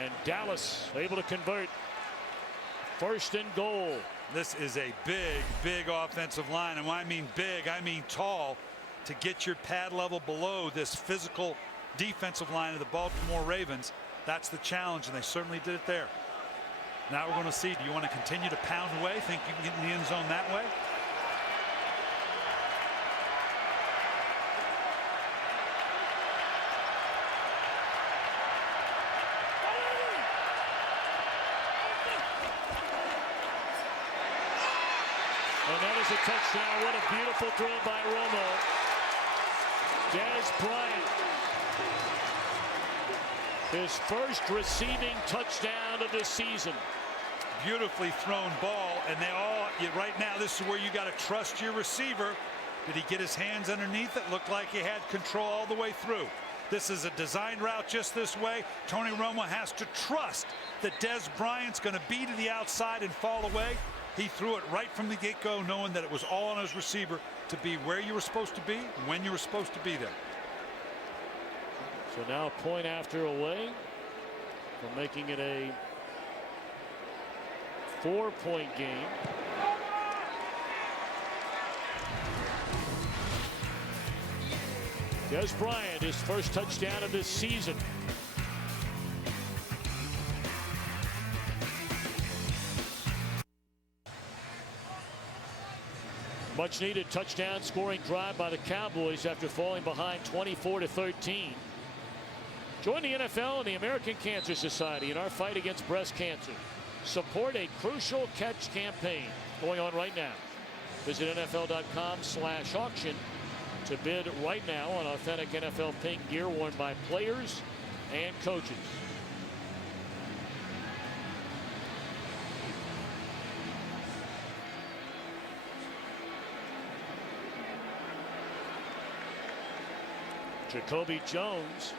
And Dallas able to convert. 1st and goal. This is a big, big offensive line. And when I mean big, I mean tall. To get your pad level below this physical defensive line of the Baltimore Ravens, that's the challenge, and they certainly did it there. Now we're going to see, do you want to continue to pound away, think you can get in the end zone that way? And that is a touchdown. What a beautiful throw by Romo. Dez Bryant. His first receiving touchdown of the season. Beautifully thrown ball, and right now this is where you got to trust your receiver. Did he get his hands underneath it? Looked like he had control all the way through. This is a designed route just this way. Tony Romo has to trust that Dez Bryant's going to be to the outside and fall away. He threw it right from the get-go, knowing that it was all on his receiver to be where you were supposed to be, when you were supposed to be there. So now a point after away from making it a 4-point game. Dez Bryant, his first touchdown of this season. Much needed touchdown scoring drive by the Cowboys after falling behind 24-13. Join the NFL and the American Cancer Society in our fight against breast cancer. Support a crucial catch campaign going on right now. Visit NFL.com/auction to bid right now on authentic NFL pink gear worn by players and coaches. Jacoby Jones,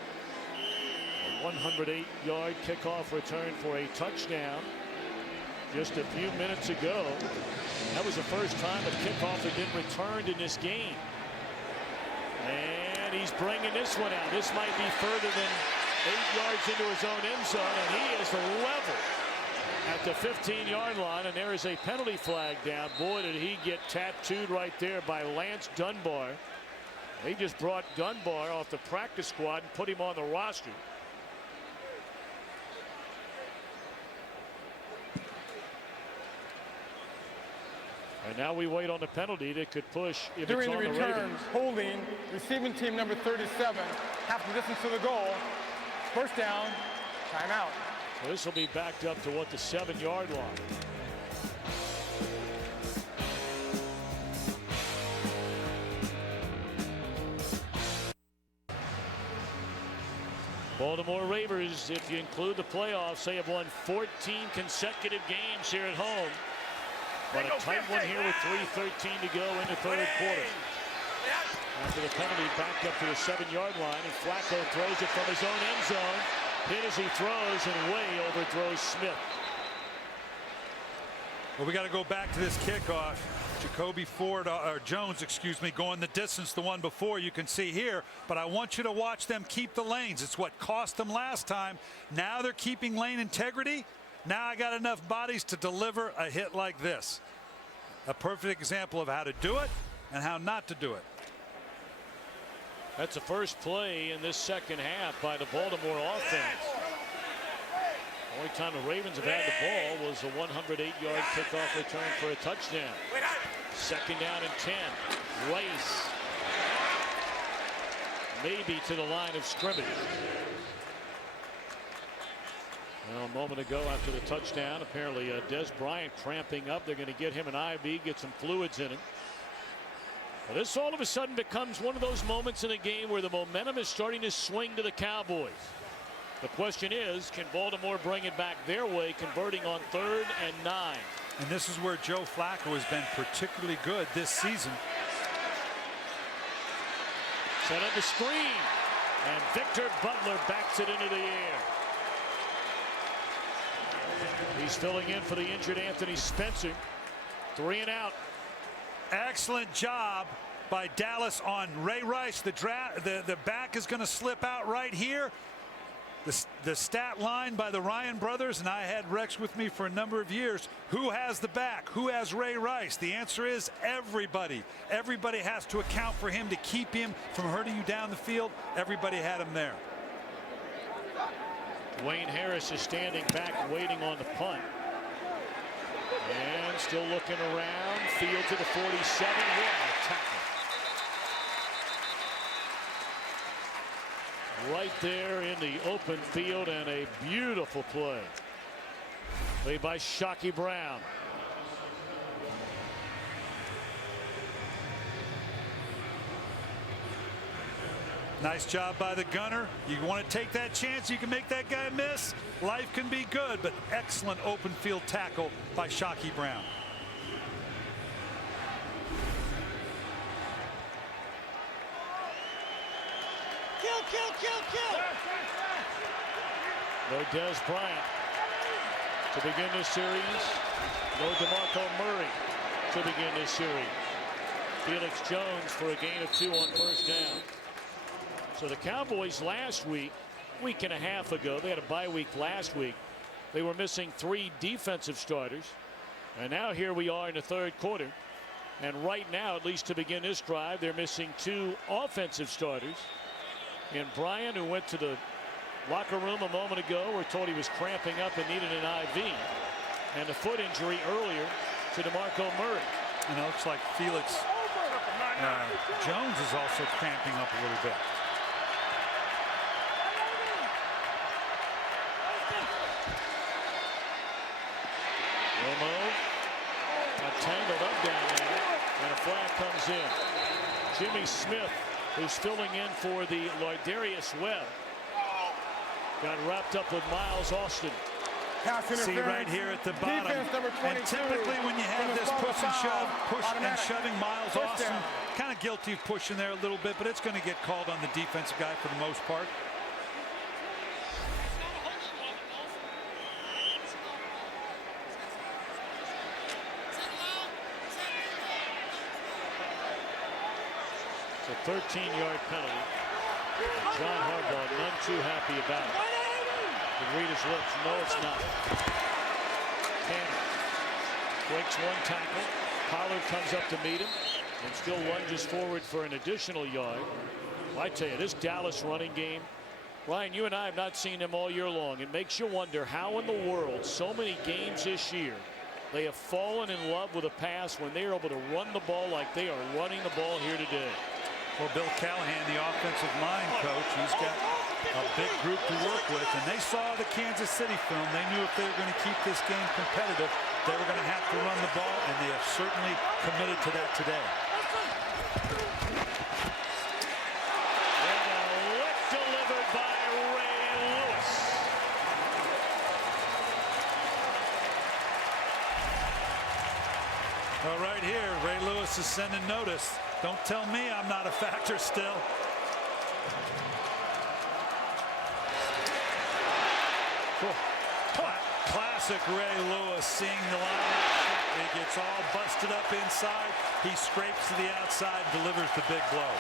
a 108-yard kickoff return for a touchdown just a few minutes ago. That was the first time a kickoff had been returned in this game. And he's bringing this one out. This might be further than 8 yards into his own end zone, and he is level at the 15-yard line, and there is a penalty flag down. Boy, did he get tattooed right there by Lance Dunbar. They just brought Dunbar off the practice squad and put him on the roster. And now we wait on the penalty that could push if During it's on the the return, Ravens. holding receiving team number 37, half the distance to the goal. First down, timeout. So this will be backed up to what, the 7-yard line. Baltimore Ravens, if you include the playoffs, they have won 14 consecutive games here at home. But a tight one here with 3:13 to go in the third quarter. After the penalty, backed up to the 7-yard line, and Flacco throws it from his own end zone. Hit as he throws and way overthrows Smith. Well, we got to go back to this kickoff. Jacoby Jones, excuse me, going the distance, the one before you can see here. But I want you to watch them keep the lanes. It's what cost them last time. Now they're keeping lane integrity. Now I got enough bodies to deliver a hit like this. A perfect example of how to do it and how not to do it. That's the first play in this second half by the Baltimore offense. The only time the Ravens have had the ball was a 108-yard kickoff return for a touchdown. Second down and 10. Rice maybe to the line of scrimmage. Well, a moment ago after the touchdown, apparently Dez Bryant cramping up. They're going to get him an IV, get some fluids in him. Well, this all of a sudden becomes one of those moments in the game where the momentum is starting to swing to the Cowboys. The question is, can Baltimore bring it back their way, converting on 3rd and 9? And this is where Joe Flacco has been particularly good this season. Set up the screen, and Victor Butler backs it into the air. He's filling in for the injured Anthony Spencer. 3 and out. Excellent job by Dallas on Ray Rice. The back is going to slip out right here. The stat line by the Ryan brothers, and I had Rex with me for a number of years. Who has the back? Who has Ray Rice? The answer is everybody. Everybody has to account for him to keep him from hurting you down the field. Everybody had him there. Wayne Harris is standing back waiting on the punt. And still looking around. Field to the 47. Yeah, tackle. Right there in the open field, and a beautiful play. Played by Shockey Brown. Nice job by the gunner. You want to take that chance, you can make that guy miss. Life can be good, but excellent open field tackle by Shockey Brown. Kill. No Dez Bryant to begin this series. No DeMarco Murray to begin this series. Felix Jones for a gain of 2 on first down. So the Cowboys last week and a half ago, they had a bye week last week. They were missing 3 defensive starters. And now here we are in the third quarter. And right now, at least to begin this drive, they're missing 2 offensive starters. And Bryant, who went to the locker room a moment ago, we're told he was cramping up and needed an IV. And the foot injury earlier to DeMarco Murray. And it looks like Felix Jones is also cramping up a little bit. Romo got tangled up down there, and a flag comes in. Jimmy Smith, who's filling in for the Lardarius Webb, got wrapped up with Miles Austin. See right here at the bottom. And typically when you have this push and shoving, Miles Austin kind of guilty of pushing there a little bit, but it's going to get called on the defensive guy for the most part. It's a 13-yard penalty. John Harbaugh none too happy about it. Can read his lips. No, it's not. Tanner breaks 1 tackle. Pollard comes up to meet him and still lunges forward for an additional yard. Well, I tell you, this Dallas running game, Ryan, you and I have not seen them all year long. It makes you wonder how in the world so many games this year they have fallen in love with a pass when they are able to run the ball like they are running the ball here today. Well, Bill Callahan, the offensive line coach, he's got a big group to work with, and they saw the Kansas City film. They knew if they were going to keep this game competitive, they were going to have to run the ball, and they have certainly committed to that today. And a lick delivered by Ray Lewis. Well, right here, Ray Lewis is sending notice. Don't tell me I'm not a factor still. Classic Ray Lewis, seeing the line. He gets all busted up inside. He scrapes to the outside, delivers the big blow.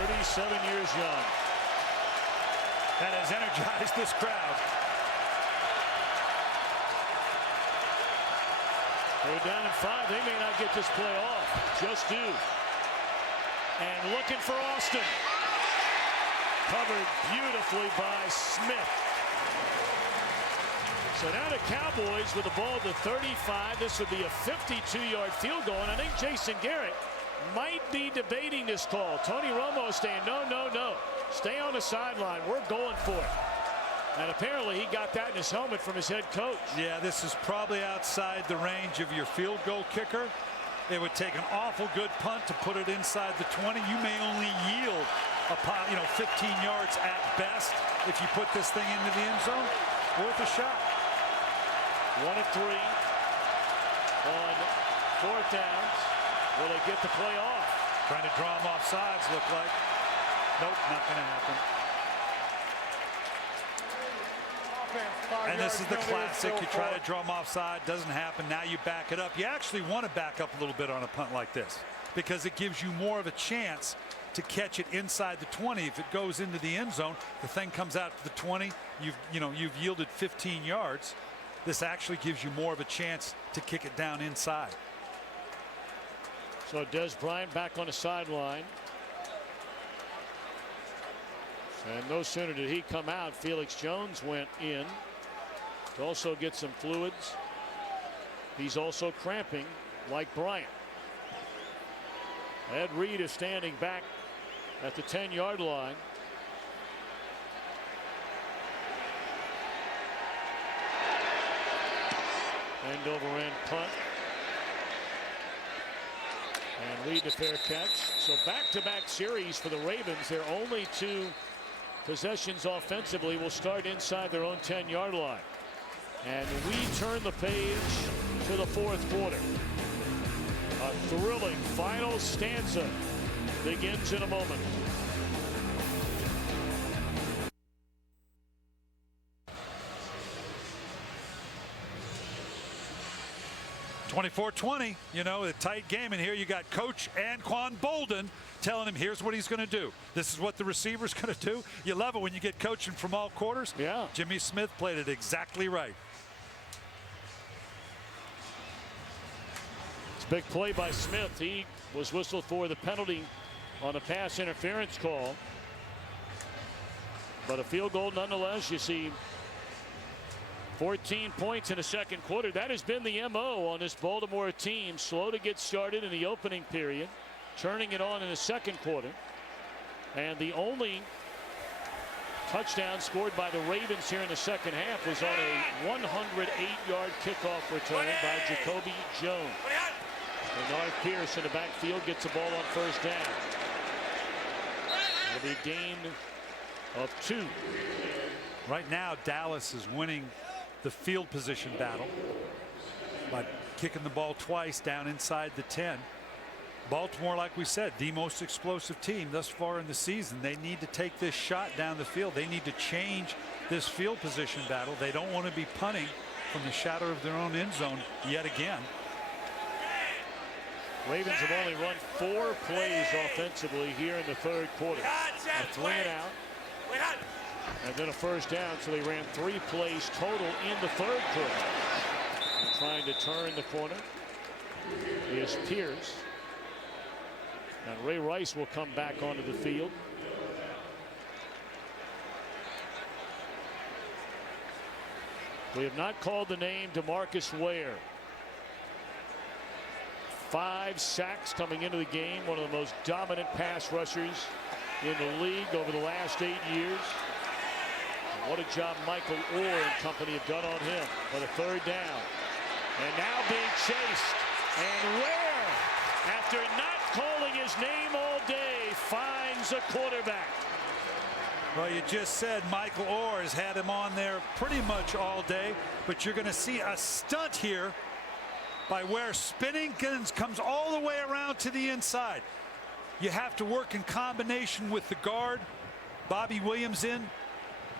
37 years young. That has energized this crowd. They're down in 5. They may not get this play off. Just do. And looking for Austin. Covered beautifully by Smith. So now the Cowboys with the ball at the 35. This would be a 52-yard field goal. And I think Jason Garrett might be debating this call. Tony Romo is saying, no, no, no. Stay on the sideline. We're going for it. And apparently he got that in his helmet from his head coach. Yeah, this is probably outside the range of your field goal kicker. It would take an awful good punt to put it inside the 20. You may only yield 15 yards at best if you put this thing into the end zone. Worth a shot. 1 of 3 on 4th downs. Will they get the play off? Trying to draw him off sides, look like. Nope, not going to happen. And this is the classic. You try to draw him offside, doesn't happen. Now you back it up. You actually want to back up a little bit on a punt like this because it gives you more of a chance to catch it inside the 20. If it goes into the end zone, the thing comes out to the 20. You've yielded 15 yards. This actually gives you more of a chance to kick it down inside. So Dez Bryant back on the sideline. And no sooner did he come out, Felix Jones went in to also get some fluids. He's also cramping like Bryant. Ed Reed is standing back at the 10-yard line. End over end punt. And Reed to fair catch. So back-to-back series for the Ravens. Their only 2 possessions offensively will start inside their own 10-yard line. And we turn the page to the fourth quarter. A thrilling final stanza begins in a moment. (24-20), you know, a tight game, and here you got Coach Anquan Boldin telling him here's what he's going to do. This is what the receiver's going to do. You love it when you get coaching from all quarters. Yeah. Jimmy Smith played it exactly right. It's a big play by Smith. He was whistled for the penalty on a pass interference call. But a field goal nonetheless. You see 14 points in the second quarter. That has been the MO on this Baltimore team. Slow to get started in the opening period, turning it on in the second quarter. And the only touchdown scored by the Ravens here in the second half was on a 108-yard kickoff return by Jacoby Jones. Bernard Pierce in the backfield gets the ball on first down. It'll be a gain of 2. Right now, Dallas is winning the field position battle by kicking the ball twice down inside the 10. Baltimore, like we said, the most explosive team thus far in the season. They need to take this shot down the field. They need to change this field position battle. They don't want to be punting from the shadow of their own end zone yet again. Ravens have only run 4 plays offensively here in the third quarter. A 3 and out. And then a first down, so they ran 3 plays total in the third quarter. Trying to turn the corner is Pierce. And Ray Rice will come back onto the field. We have not called the name DeMarcus Ware. 5 sacks coming into the game. One of the most dominant pass rushers in the league over the last 8 years. And what a job Michael Orr and company have done on him. But a third down. And now being chased. And Ware, after not calling his name all day, finds a quarterback. Well, you just said Michael Orr has had him on there pretty much all day, but you're going to see a stunt here by Ware spinning, comes all the way around to the inside. You have to work in combination with the guard. Bobby Williams in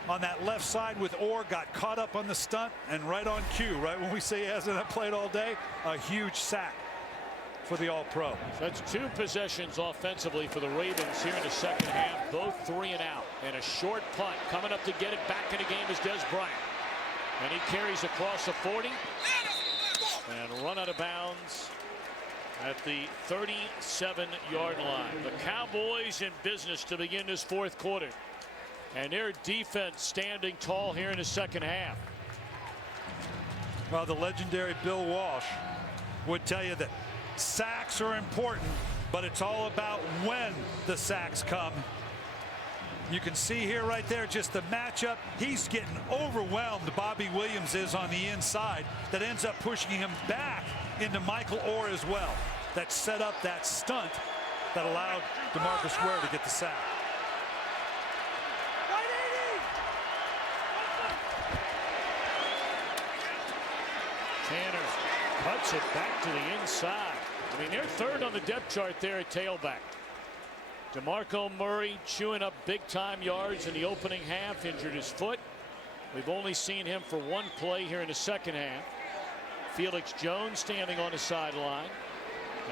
on that left side with Orr, got caught up on the stunt, and right on cue, right when we say he hasn't played all day, a huge sack for the All-Pro. That's 2 possessions offensively for the Ravens here in the second half, both 3 and out. And a short punt coming up to get it back in the game is Dez Bryant. And he carries across the 40 and run out of bounds at the 37-yard line. The Cowboys in business to begin this fourth quarter. And their defense standing tall here in the second half. Well, the legendary Bill Walsh would tell you that sacks are important, but it's all about when the sacks come. You can see here right there just the matchup. He's getting overwhelmed. Bobby Williams is on the inside. That ends up pushing him back into Michael Orr as well. That set up that stunt that allowed DeMarcus Ware to get the sack. Tanner cuts it back to the inside. I mean, they're third on the depth chart there at tailback. DeMarco Murray chewing up big-time yards in the opening half, injured his foot. We've only seen him for 1 play here in the second half. Felix Jones standing on the sideline.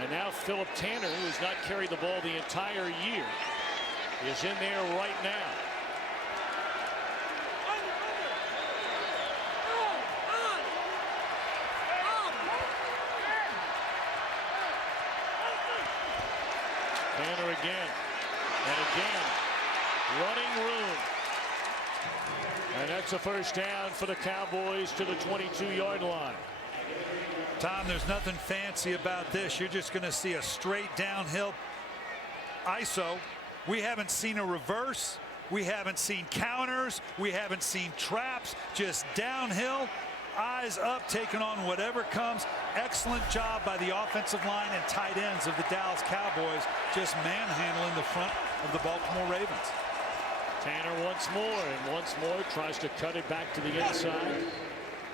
And now Philip Tanner, who has not carried the ball the entire year, is in there right now. Tanner again, and again, running room. And that's a first down for the Cowboys to the 22-yard line. Tom, there's nothing fancy about this. You're just going to see a straight downhill ISO. We haven't seen a reverse. We haven't seen counters. We haven't seen traps. Just downhill, eyes up, taking on whatever comes. Excellent job by the offensive line and tight ends of the Dallas Cowboys, just manhandling the front of the Baltimore Ravens. Tanner once more tries to cut it back to the inside.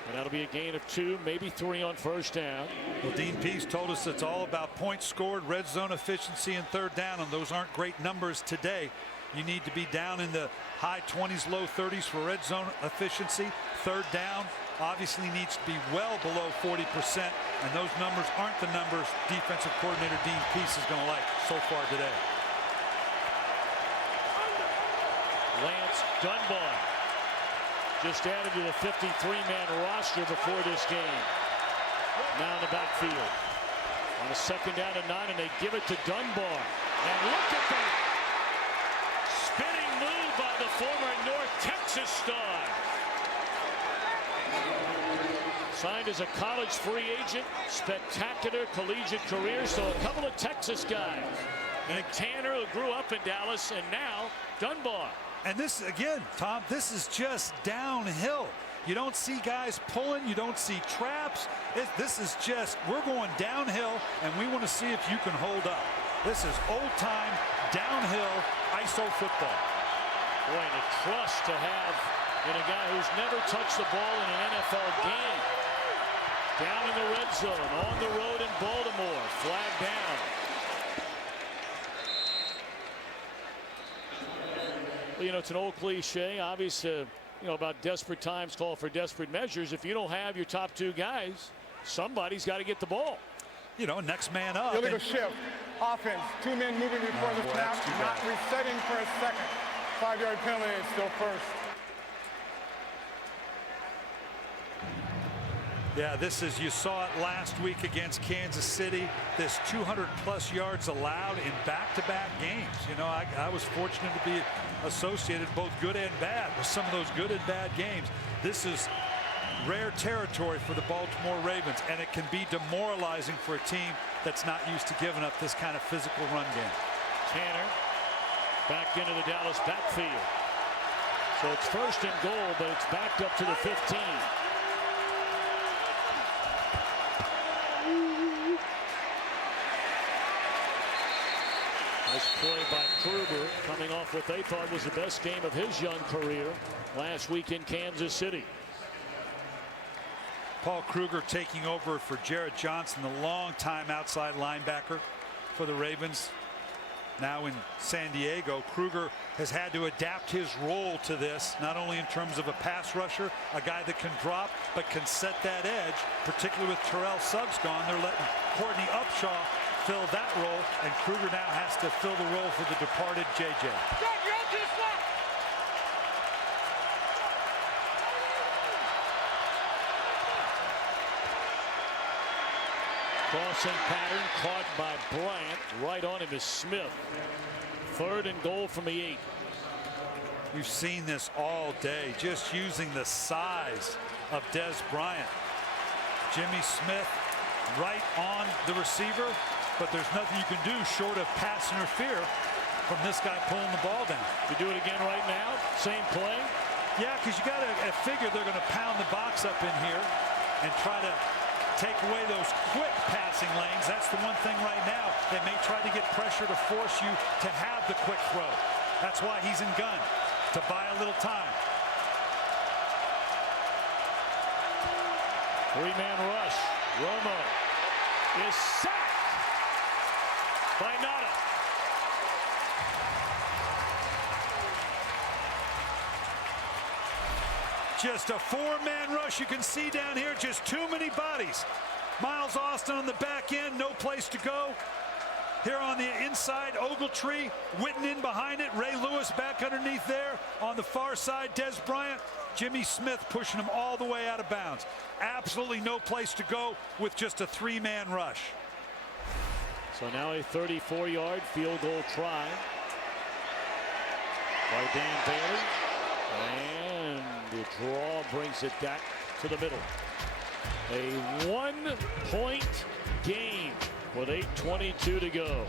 And that'll be a gain of 2, maybe 3 on first down. Well, Dean Pease told us it's all about points scored, red zone efficiency, and third down, and those aren't great numbers today. You need to be down in the high 20s, low 30s for red zone efficiency. Third down obviously needs to be well below 40%, and those numbers aren't the numbers defensive coordinator Dean Pease is going to like so far today. Lance Dunbar just added to the 53-man roster before this game. Now in the backfield. On a second down and 9, and they give it to Dunbar. And look at the spinning move by the former North Texas star. Signed as a college free agent. Spectacular collegiate career. So a couple of Texas guys. And Tanner, who grew up in Dallas, and now Dunbar. And this, again, Tom, this is just downhill. You don't see guys pulling. You don't see traps. This is just, we're going downhill, and we want to see if you can hold up. This is old-time, downhill ISO football. Boy, and a trust to have in a guy who's never touched the ball in an NFL game. Down in the red zone, on the road in Baltimore. Flag down. You know, it's an old cliche, obviously, you know, about desperate times call for desperate measures. If you don't have your top 2 guys, somebody's got to get the ball. You know, next man up. Illegal shift. Offense. 2 men moving before the snap, not resetting for a second. 5-yard penalty, it's still first. Yeah, this is, you saw it last week against Kansas City, this 200+ yards allowed in back-to-back games. You know, I was fortunate to be associated both good and bad with some of those good and bad games. This is rare territory for the Baltimore Ravens, and it can be demoralizing for a team that's not used to giving up this kind of physical run game. Tanner back into the Dallas backfield. So it's first and goal, but it's backed up to the 15. Nice play by Kruger, coming off what they thought was the best game of his young career last week in Kansas City. Paul Kruger taking over for Jarrett Johnson, the longtime outside linebacker for the Ravens. Now in San Diego, Kruger has had to adapt his role to this, not only in terms of a pass rusher, a guy that can drop, but can set that edge, particularly with Terrell Suggs gone. They're letting Courtney Upshaw fill that role, and Kruger now has to fill the role for the departed JJ. Crossing pattern caught by Bryant. Right on him is Smith. 3rd and goal from the 8. We've seen this all day, just using the size of Dez Bryant. Jimmy Smith right on the receiver, but there's nothing you can do short of pass interfere from this guy pulling the ball down. You do it again right now? Same play? Yeah, because you got to figure they're going to pound the box up in here and try to take away those quick passing lanes. That's the one thing right now. They may try to get pressure to force you to have the quick throw. That's why he's in gun, to buy a little time. 3-man rush. Romo is sacked by Nada. Just a 4-man rush. You can see down here just too many bodies. Miles Austin on the back end, no place to go. Here on the inside, Ogletree, Witten in behind it, Ray Lewis back underneath there. On the far side, Dez Bryant, Jimmy Smith pushing him all the way out of bounds. Absolutely no place to go with just a 3-man rush. So now a 34-yard field goal try by Dan Bailey. And the draw brings it back to the middle. A 1-point game with 8:22 to go.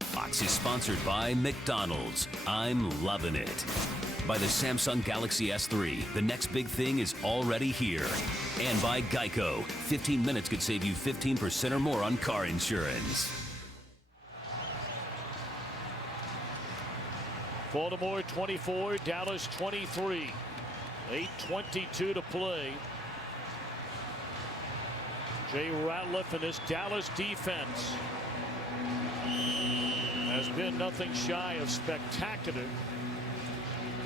Fox is sponsored by McDonald's. I'm loving it. By the Samsung Galaxy S3. The next big thing is already here. And by Geico. 15 minutes could save you 15% or more on car insurance. Baltimore 24, Dallas 23. 8:22 to play. Jay Ratliff and this Dallas defense has been nothing shy of spectacular.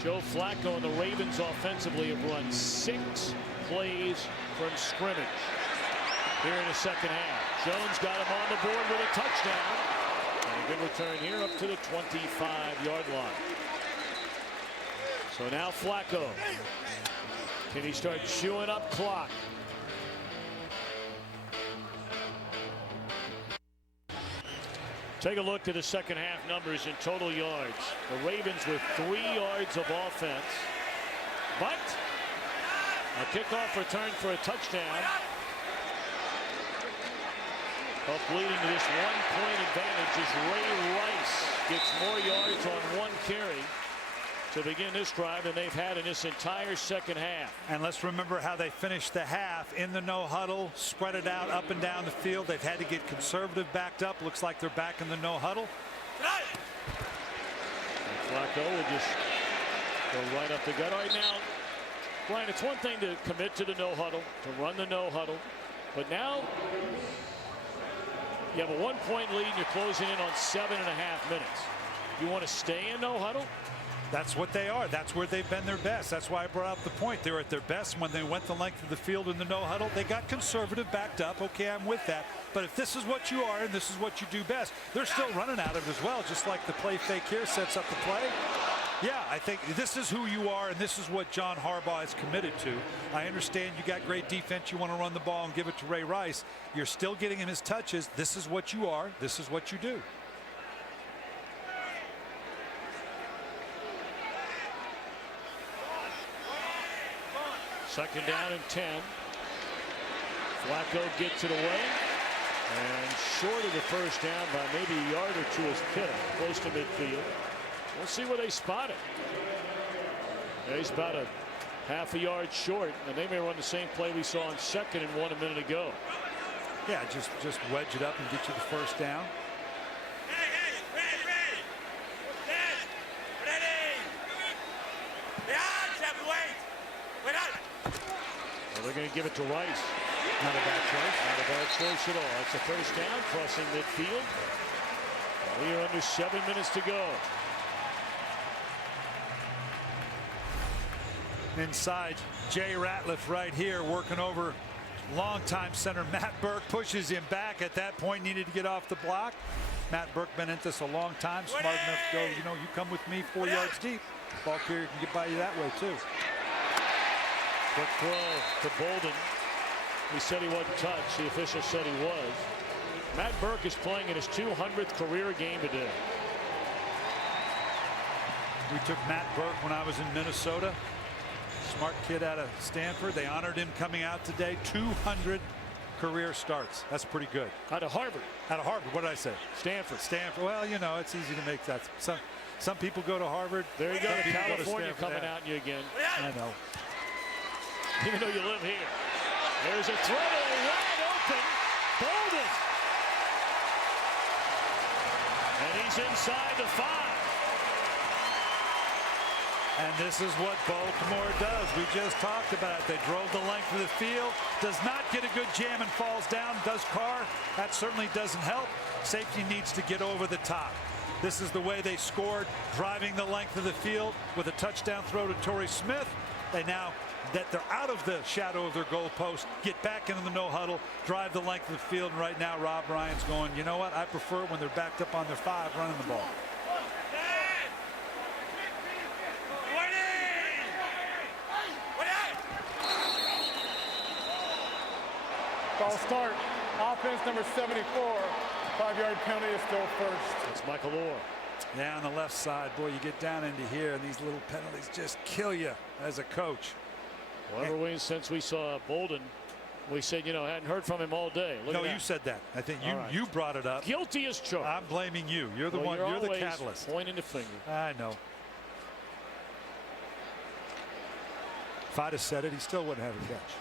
Joe Flacco and the Ravens offensively have run 6 plays from scrimmage here in the second half. Jones got him on the board with a touchdown. And a good return here up to the 25-yard line. So now Flacco. Can he start chewing up clock? Take a look at the second half numbers in total yards. The Ravens with 3 yards of offense. But a kickoff return for a touchdown. Up leading to this 1-point advantage as Ray Rice gets more yards on 1 carry to begin this drive than they've had in this entire second half. And let's remember how they finished the half in the no huddle, spread it out up and down the field. They've had to get conservative backed up. Looks like they're back in the no huddle. And Flacco will just go right up the gut. All right, now, Brian, it's one thing to commit to the no huddle, to run the no huddle, but now you have a 1-point lead and you're closing in on 7.5 minutes. You want to stay in no huddle? That's what they are. That's where they've been their best. That's why I brought up the point. They were at their best when they went the length of the field in the no huddle. They got conservative, backed up. Okay, I'm with that. But if this is what you are and this is what you do best, they're still running at it as well, just like the play fake here sets up the play. Yeah, I think this is who you are, and this is what John Harbaugh is committed to. I understand you got great defense. You want to run the ball and give it to Ray Rice. You're still getting him his touches. This is what you are. This is what you do. Second down and 10. Flacco gets it away. And short of the first down by maybe a yard or two is Kittle, close to midfield. We'll see where they spot it. He's about a half a yard short, and they may run the same play we saw on 2nd and 1 a minute ago. Yeah, just wedge it up and get you the first down. Well, they're going to give it to Rice. Not a bad choice. Not a bad choice at all. That's a first down, crossing midfield. We are under 7 minutes to go. Inside, Jay Ratliff right here working over longtime center Matt Burke, pushes him back. At that point, needed to get off the block. Matt Burke been into this a long time, smart enough to go, you know, you come with me 4 yards deep. Ball carrier can get by you that way too. Quick throw to Boldin. He said he wasn't touched. The official said he was. Matt Burke is playing in his 200th career game today. We took Matt Burke when I was in Minnesota. Smart kid out of Stanford. They honored him coming out today. 200 career starts. That's pretty good. Out of Harvard. Out of Harvard. What did I say? Stanford. Stanford. Well, you know, it's easy to make that. Some people go to Harvard. There you go. California coming out you again. I know. Even though you live here. There's a throw wide open. Boldin. And he's inside the 5. And this is what Baltimore does. We just talked about it. They drove the length of the field. Does not get a good jam and falls down. Does Carr. That certainly doesn't help. Safety needs to get over the top. This is the way they scored, driving the length of the field with a touchdown throw to Torrey Smith. They now that they're out of the shadow of their goal post, get back into the no huddle, drive the length of the field. And right now, Rob Ryan's going, you know what? I prefer when they're backed up on their 5 running the ball. Ball start. Offense number 74. 5-yard penalty is still first. It's Michael Orr. Yeah, on the left side, boy, you get down into here, and these little penalties just kill you as a coach. Well, ever since we saw Boldin, we said, you know, hadn't heard from him all day. No, you said that. I think you brought it up. Guilty as charged. I'm blaming you. You're the one. You're the catalyst. Pointing the finger. I know. If I'd have said it, he still wouldn't have a catch.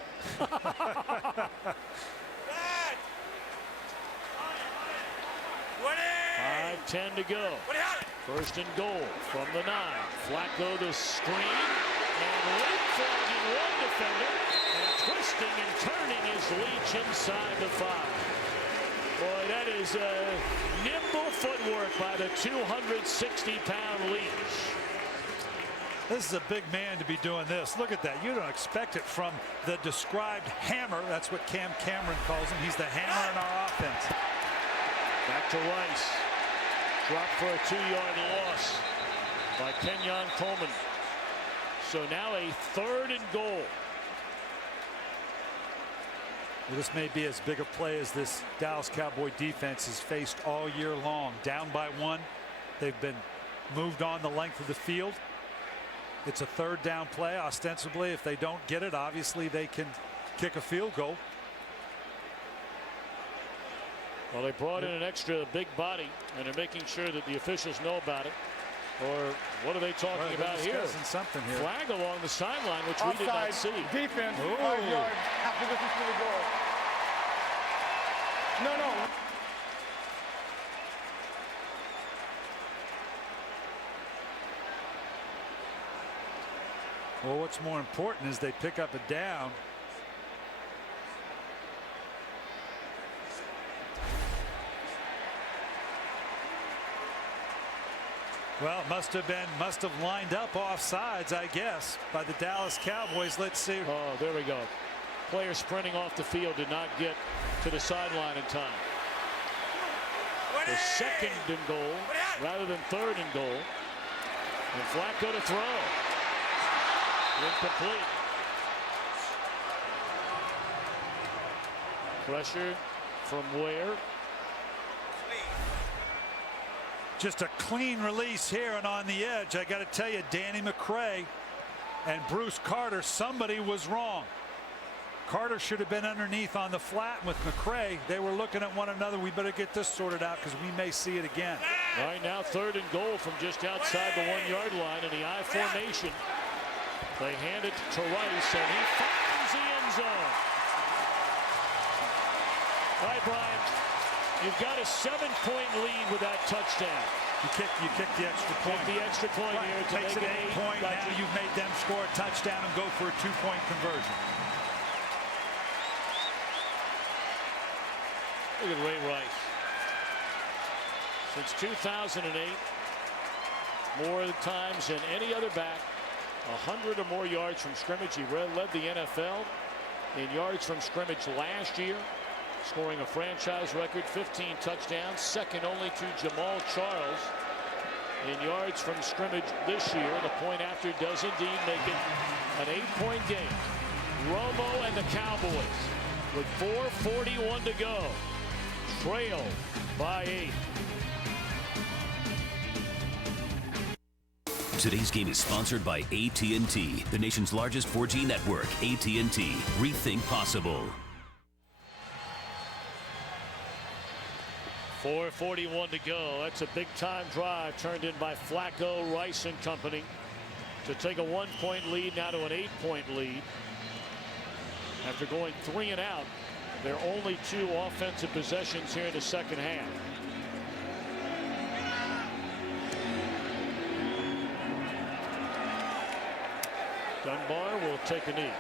5:10 to go. First and goal from the 9. Flacco the screen and leapfrogging one defender and twisting and turning his Leach inside the 5. Boy, that is nimble footwork by the 260-pound Leach. This is a big man to be doing this. Look at that. You don't expect it from the described hammer. That's what Cam Cameron calls him. He's the hammer in our offense. Back to Rice. Dropped for a 2-yard loss by Kenyon Coleman. So now a 3rd and goal. Well, this may be as big a play as this Dallas Cowboy defense has faced all year long. Down by 1. They've been moved on the length of the field. It's a 3rd down play. Ostensibly, if they don't get it, obviously they can kick a field goal. Well, they brought in an extra big body, and they're making sure that the officials know about it. Or what are they talking about here? Something here. Flag along the sideline, which we did not see. Defense, 5 yards after this is going to go. No. Well, what's more important is they pick up a down. Well, it must have lined up offsides, I guess, by the Dallas Cowboys. Let's see. Oh, there we go. Player sprinting off the field did not get to the sideline in time. The 2nd and goal rather than 3rd and goal. And Flacco to throw. Incomplete. Pressure from where? Just a clean release here and on the edge. I got to tell you, Danny McCray and Bruce Carter, somebody was wrong. Carter should have been underneath on the flat with McCray. They were looking at one another. We better get this sorted out because we may see it again. Right now, 3rd and goal from just outside the 1-yard line in the I formation. They hand it to Rice, and he finds the end zone. All right, Brian, you've got a 7-point lead with that touchdown. You kick the extra point. The extra point here to Takes make it 8 point. Now you've made them score a touchdown and go for a 2-point conversion. Look at Ray Rice. Since 2008, more times than any other back, 100 or more yards from scrimmage. He led the NFL in yards from scrimmage last year, scoring a franchise record 15 touchdowns, second only to Jamal Charles in yards from scrimmage this year. The point after does indeed make it an 8-point game. Romo and the Cowboys with 4:41 to go trail by 8. Today's game is sponsored by AT&T, the nation's largest 4G network. AT&T. Rethink possible. 4:41 to go. That's a big-time drive turned in by Flacco, Rice and company to take a 1-point lead now to an 8-point lead. After going 3 and out, there are only 2 offensive possessions here in the second half. Dunbar will take a knee.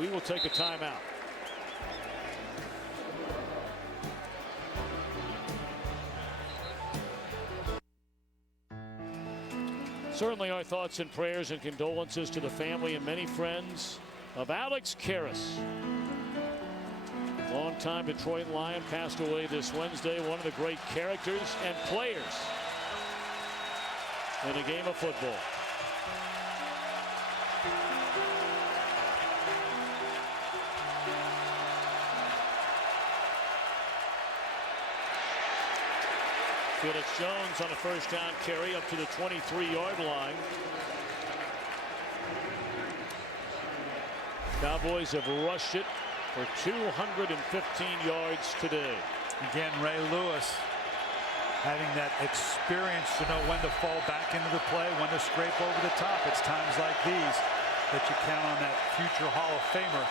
We will take a timeout. Certainly our thoughts and prayers and condolences to the family and many friends of Alex Karras. Longtime Detroit Lion, passed away this Wednesday. One of the great characters and players in a game of football. Felix Jones on a first down carry up to the 23-yard line. Cowboys have rushed it for 215 yards today. Again, Ray Lewis having that experience to know when to fall back into the play, when to scrape over the top. It's times like these that you count on that future Hall of Famer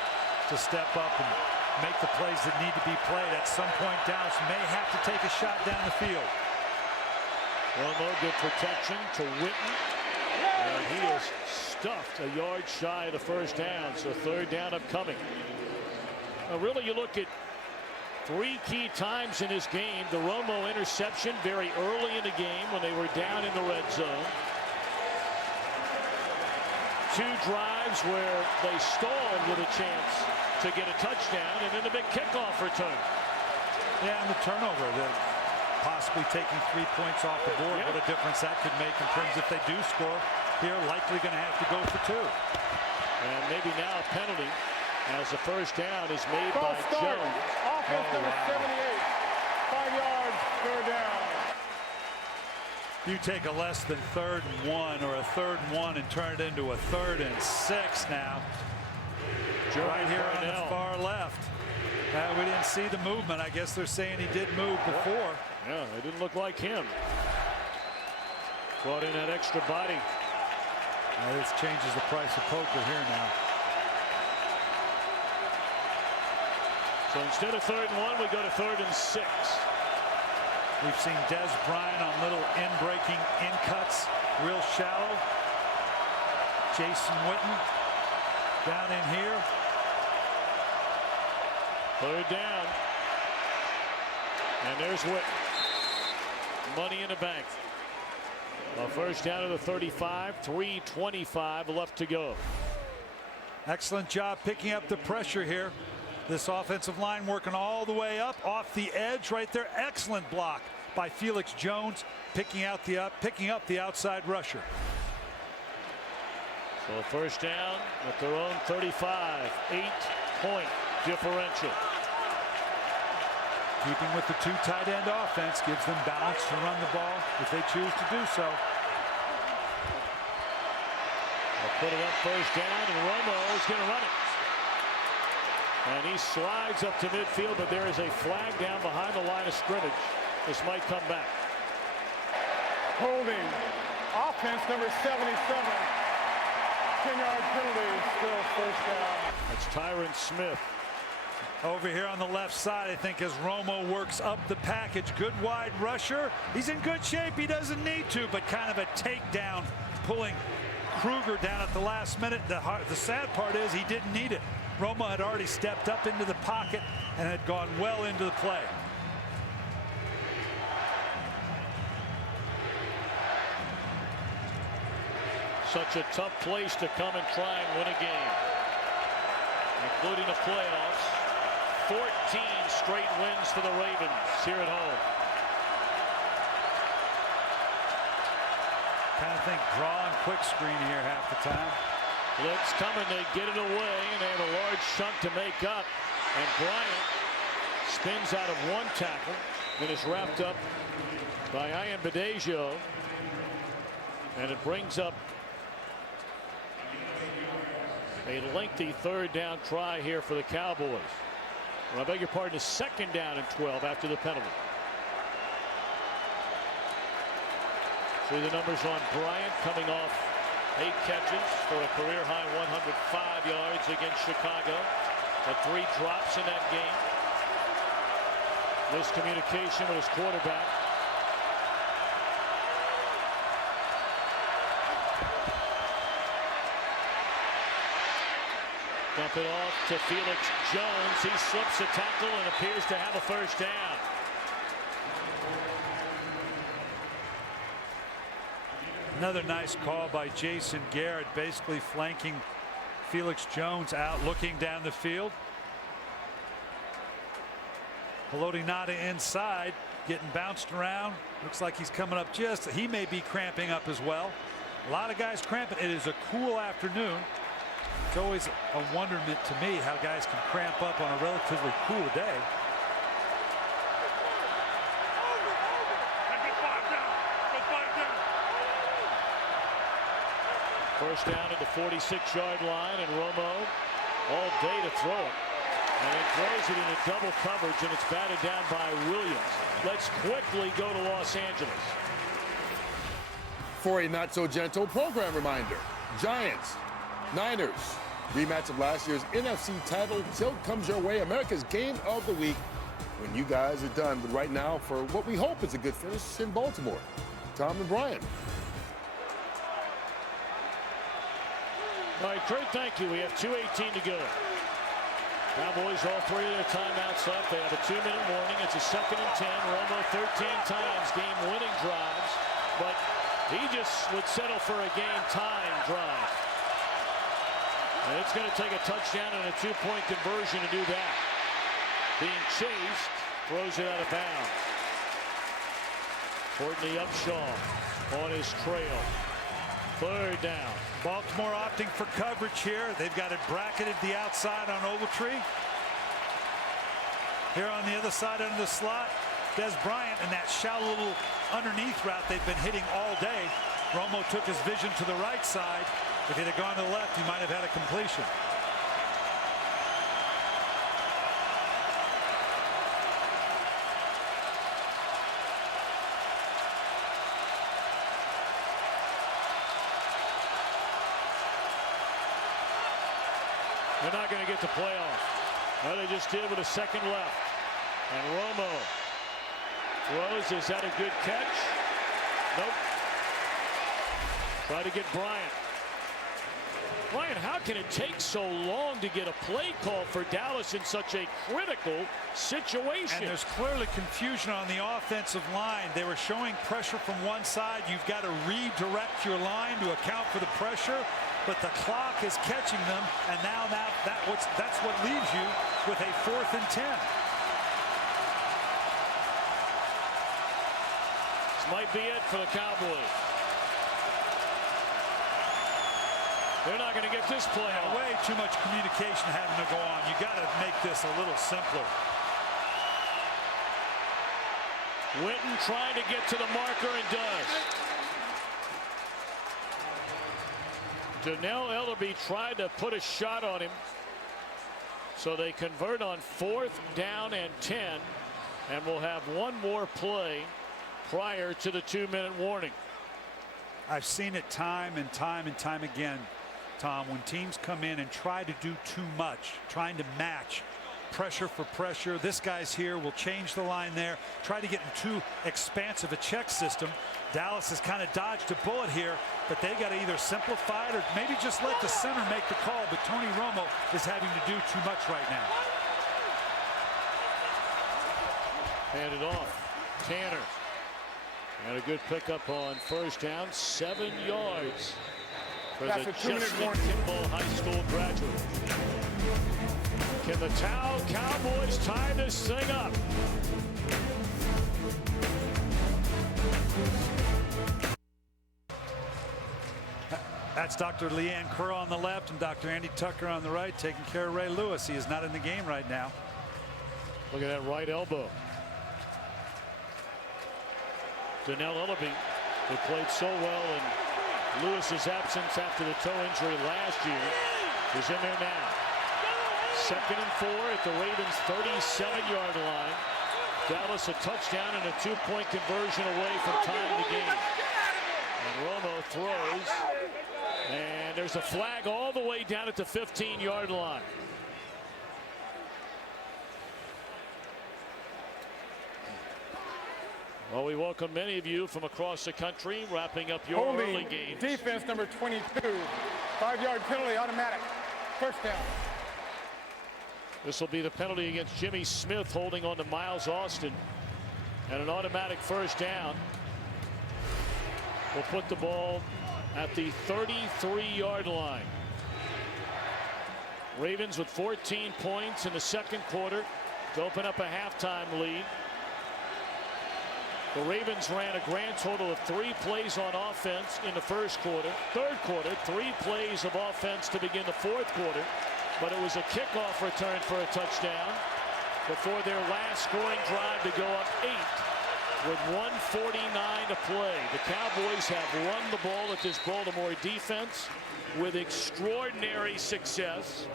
to step up and make the plays that need to be played. At some point, Dallas may have to take a shot down the field. Romo, good protection to Witten. And he is stuffed a yard shy of the first down, so third down upcoming. Now, really, you look at three key times in this game. The Romo interception very early in the game when they were down in the red zone. Two drives where they stalled with a chance to get a touchdown, and then the big kickoff return. Yeah, and the turnover, possibly taking 3 points off the board. What a difference that could make in terms if they do score here, likely going to have to go for two. And maybe now a penalty as the first down is made by Jones. Offense number 78. 5 yards, third down. You take a less than 3rd and 1 or a 3rd and 1 and turn it into a 3rd and 6 now. Right here on the far left. We didn't see the movement. I guess they're saying he did move before. Yeah, it didn't look like him. Brought in that extra body. This changes the price of poker here now. So instead of 3rd and 1, we go to 3rd and 6. We've seen Dez Bryant on little in-breaking in-cuts, real shallow. Jason Witten down in here. Third down. And there's Witten. Money in the bank. A first down to the 35, 3:25 left to go. Excellent job picking up the pressure here. This offensive line working all the way up off the edge right there. Excellent block by Felix Jones, picking up the outside rusher. So first down at their own 35, 8-point differential. Keeping with the two tight end offense gives them balance to run the ball if they choose to do so. They'll put it up first down, and Romo is going to run it. And he slides up to midfield, but there is a flag down behind the line of scrimmage. This might come back. Holding. Offense number 77. 10-yard penalty, still first down. That's Tyron Smith. Over here on the left side, I think, as Romo works up the package. Good wide rusher. He's in good shape. He doesn't need to, but kind of a takedown, pulling Kruger down at the last minute. The sad part is he didn't need it. Romo had already stepped up into the pocket and had gone well into the play. Such a tough place to come and try and win a game, including the playoffs. 14 straight wins for the Ravens here at home. Kind of think draw and quick screen here half the time. Blitz coming, they get it away, and they have a large chunk to make up. And Bryant spins out of one tackle and is wrapped up by Anquan Boldin. And it brings up a lengthy third down try here for the Cowboys. Well, I beg your pardon, is second down and 12 after the penalty. See the numbers on Bryant coming off 8 catches for a career-high 105 yards against Chicago. But 3 drops in that game. Miscommunication with his quarterback. Dump it off to Felix Jones. He slips a tackle and appears to have a first down. Another nice call by Jason Garrett, basically flanking Felix Jones out, looking down the field. Haloti Ngata inside, getting bounced around. Looks like he's coming up just. He may be cramping up as well. A lot of guys cramping. It is a cool afternoon. It's always a wonderment to me how guys can cramp up on a relatively cool day. First down at the 46-yard line, and Romo all day to throw it. And it throws it into double coverage, and it's batted down by Williams. Let's quickly go to Los Angeles. For a not-so-gentle program reminder, Giants, Niners, rematch of last year's NFC title. Tilt comes your way, America's game of the week, when you guys are done. But right now, for what we hope is a good finish in Baltimore. Tom and Brian. All right, Kurt, thank you. We have 2:18 to go. Cowboys, all three of their timeouts left. They have a 2-minute warning. It's a 2nd and 10. Romo 13 times game-winning drives, but he just would settle for a game-time drive. And it's going to take a touchdown and a 2-point conversion to do that. Being chased, throws it out of bounds. Courtney Upshaw on his trail. 3rd down. Baltimore opting for coverage here. They've got it bracketed the outside on Ogletree. Here on the other side under the slot, Dez Bryant and that shallow little underneath route they've been hitting all day. Romo took his vision to the right side. If he'd have gone to the left, he might have had a completion. They're not going to get the playoff. Well, they just did with a 2nd left. And Romo throws. Is that a good catch? Nope. Try to get Bryant. Bryant, how can it take so long to get a play call for Dallas in such a critical situation? And there's clearly confusion on the offensive line. They were showing pressure from one side. You've got to redirect your line to account for the pressure. But the clock is catching them, and now that's what leaves you with a 4th and 10. This might be it for the Cowboys. They're not going to get this play out. Way too much communication having to go on. You got to make this a little simpler. Witten trying to get to the marker and does. Donnell Ellerbe tried to put a shot on him. So they convert on 4th down and 10. And we'll have one more play prior to the 2-minute warning. I've seen it time and time and time again, Tom, when teams come in and try to do too much, trying to match pressure for pressure. This guy's here, will change the line there, try to get in too expansive a check system. Dallas has kind of dodged a bullet here, but they got to either simplify it or maybe just let the center make the call. But Tony Romo is having to do too much right now. Handed off. Tanner. And a good pickup on 1st down. 7 yards for the Justin Kimball High School graduate. Can the Cowboys tie this thing up? That's Dr. Leanne Kerr on the left and Dr. Andy Tucker on the right, taking care of Ray Lewis. He is not in the game right now. Look at that right elbow. Donnell Ellerbe, who played so well in Lewis's absence after the toe injury last year, is in there now. 2nd and 4 at the Ravens' 37-yard line. Dallas a touchdown and a 2-point conversion away from tying the game. And Romo throws, and there's a flag all the way down at the 15-yard line. Well, we welcome many of you from across the country, wrapping up your early games. Defense number 22, 5-yard penalty, automatic, 1st down. This will be the penalty against Jimmy Smith, holding on to Miles Austin, and an automatic 1st down. We'll put the ball at the 33-yard line. Ravens with 14 points in the 2nd quarter to open up a halftime lead. The Ravens ran a grand total of 3 plays on offense in the 1st quarter. 3rd quarter, 3 plays of offense to begin the 4th quarter. But it was a kickoff return for a touchdown before their last scoring drive to go up 8 with 1:49 to play. The Cowboys have run the ball at this Baltimore defense with extraordinary success.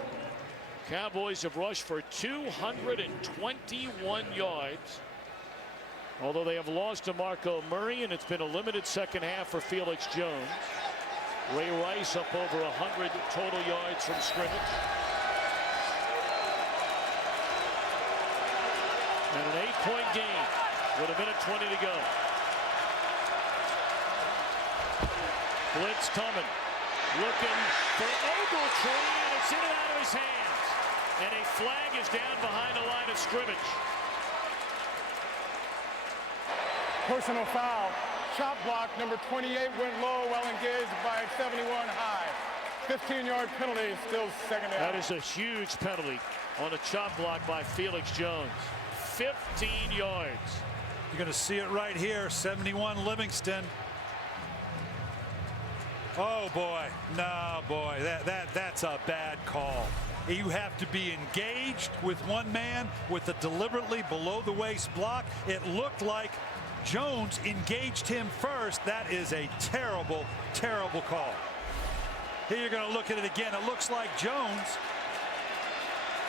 Cowboys have rushed for 221 yards. Although they have lost DeMarco Murray, and it's been a limited second half for Felix Jones. Ray Rice up over 100 total yards from scrimmage. And an 8-point game with a minute 20 to go. Blitz coming. Looking for Ogletree, and it's in and out of his hands. And a flag is down behind the line of scrimmage. Personal foul. Chop block number 28 went low while engaged by 71 high. 15-yard penalty, still second down. That is a huge penalty on a chop block by Felix Jones. 15 yards. You're going to see it right here. 71 Livingston. Oh boy, no boy, that's a bad call. You have to be engaged with one man with a deliberately below the waist block. It looked like Jones engaged him first. That is a terrible, terrible call. Here you're going to look at it again. It looks like Jones,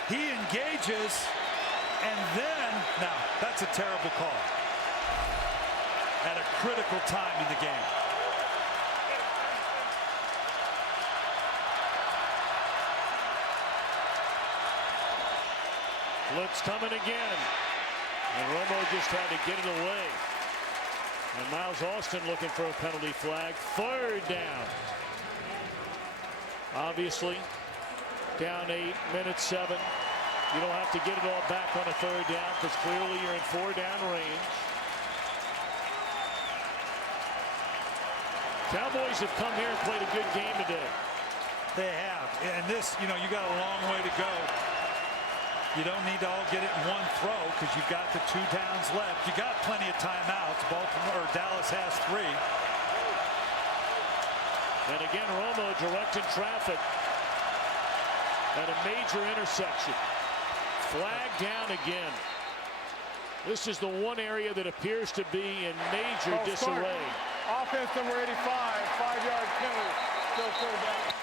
he engages, and then, now that's a terrible call at a critical time in the game. Blitz coming again. And Romo just had to get it away. And Miles Austin looking for a penalty flag. Third down. Obviously, down 8, minute 7. You don't have to get it all back on a third down because clearly you're in 4-down range. Cowboys have come here and played a good game today. They have. And this, you got a long way to go. You don't need to all get it in one throw because you've got the 2 downs left. You got plenty of timeouts. Baltimore or Dallas has 3. And again, Romo directing traffic at a major intersection. Flag down again. This is the one area that appears to be in major disarray. Offense number 85, 5-yard penalty, still third down.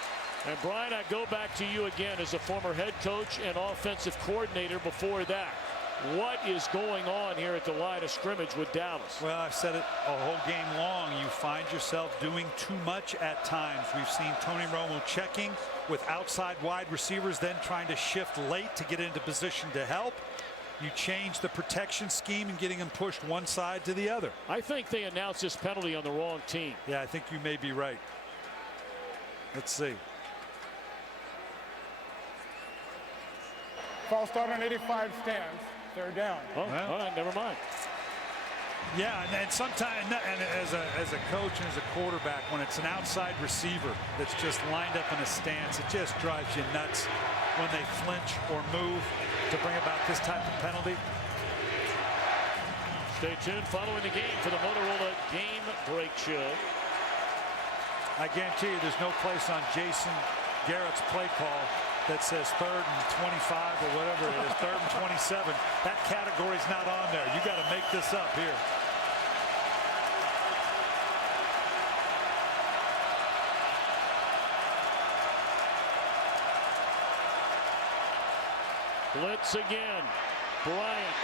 And Brian, I go back to you again as a former head coach and offensive coordinator before that. What is going on here at the line of scrimmage with Dallas? Well, I've said it a whole game long. You find yourself doing too much at times. We've seen Tony Romo checking with outside wide receivers, then trying to shift late to get into position to help. You change the protection scheme and getting them pushed one side to the other. I think they announced this penalty on the wrong team. Yeah, I think you may be right. Let's see. False start on 85 stands. Third down. Oh, well, all right, never mind. Yeah, and sometimes, and as a coach and as a quarterback, when it's an outside receiver that's just lined up in a stance, it just drives you nuts when they flinch or move to bring about this type of penalty. Stay tuned following the game for the Motorola Game Break Show. I guarantee you there's no place on Jason Garrett's play call that says 3rd and 25 or whatever it is, 3rd and 27. That category's not on there. You got to make this up here. Blitz again. Bryant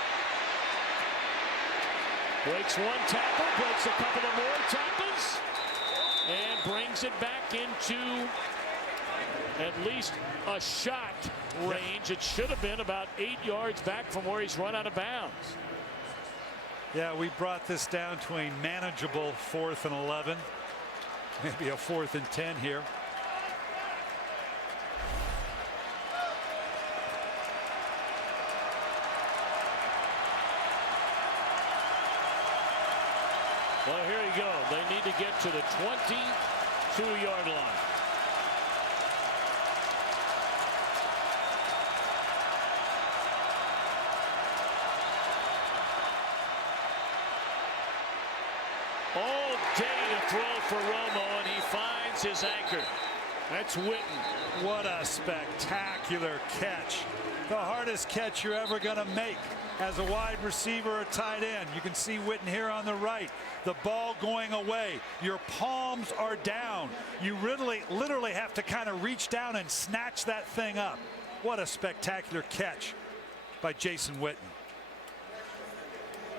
breaks one tackle, breaks a couple of more tackles, and brings it back into at least a shot range. It should have been about 8 yards back from where he's run out of bounds. Yeah, we brought this down to a manageable 4th and 11. Maybe a 4th and 10 here. Well, here you go. They need to get to the 22-yard line. All day to throw for Romo, and he finds his anchor. That's Witten. What a spectacular catch. The hardest catch you're ever going to make as a wide receiver or tight end. You can see Witten here on the right. The ball going away. Your palms are down. You literally have to kind of reach down and snatch that thing up. What a spectacular catch by Jason Witten.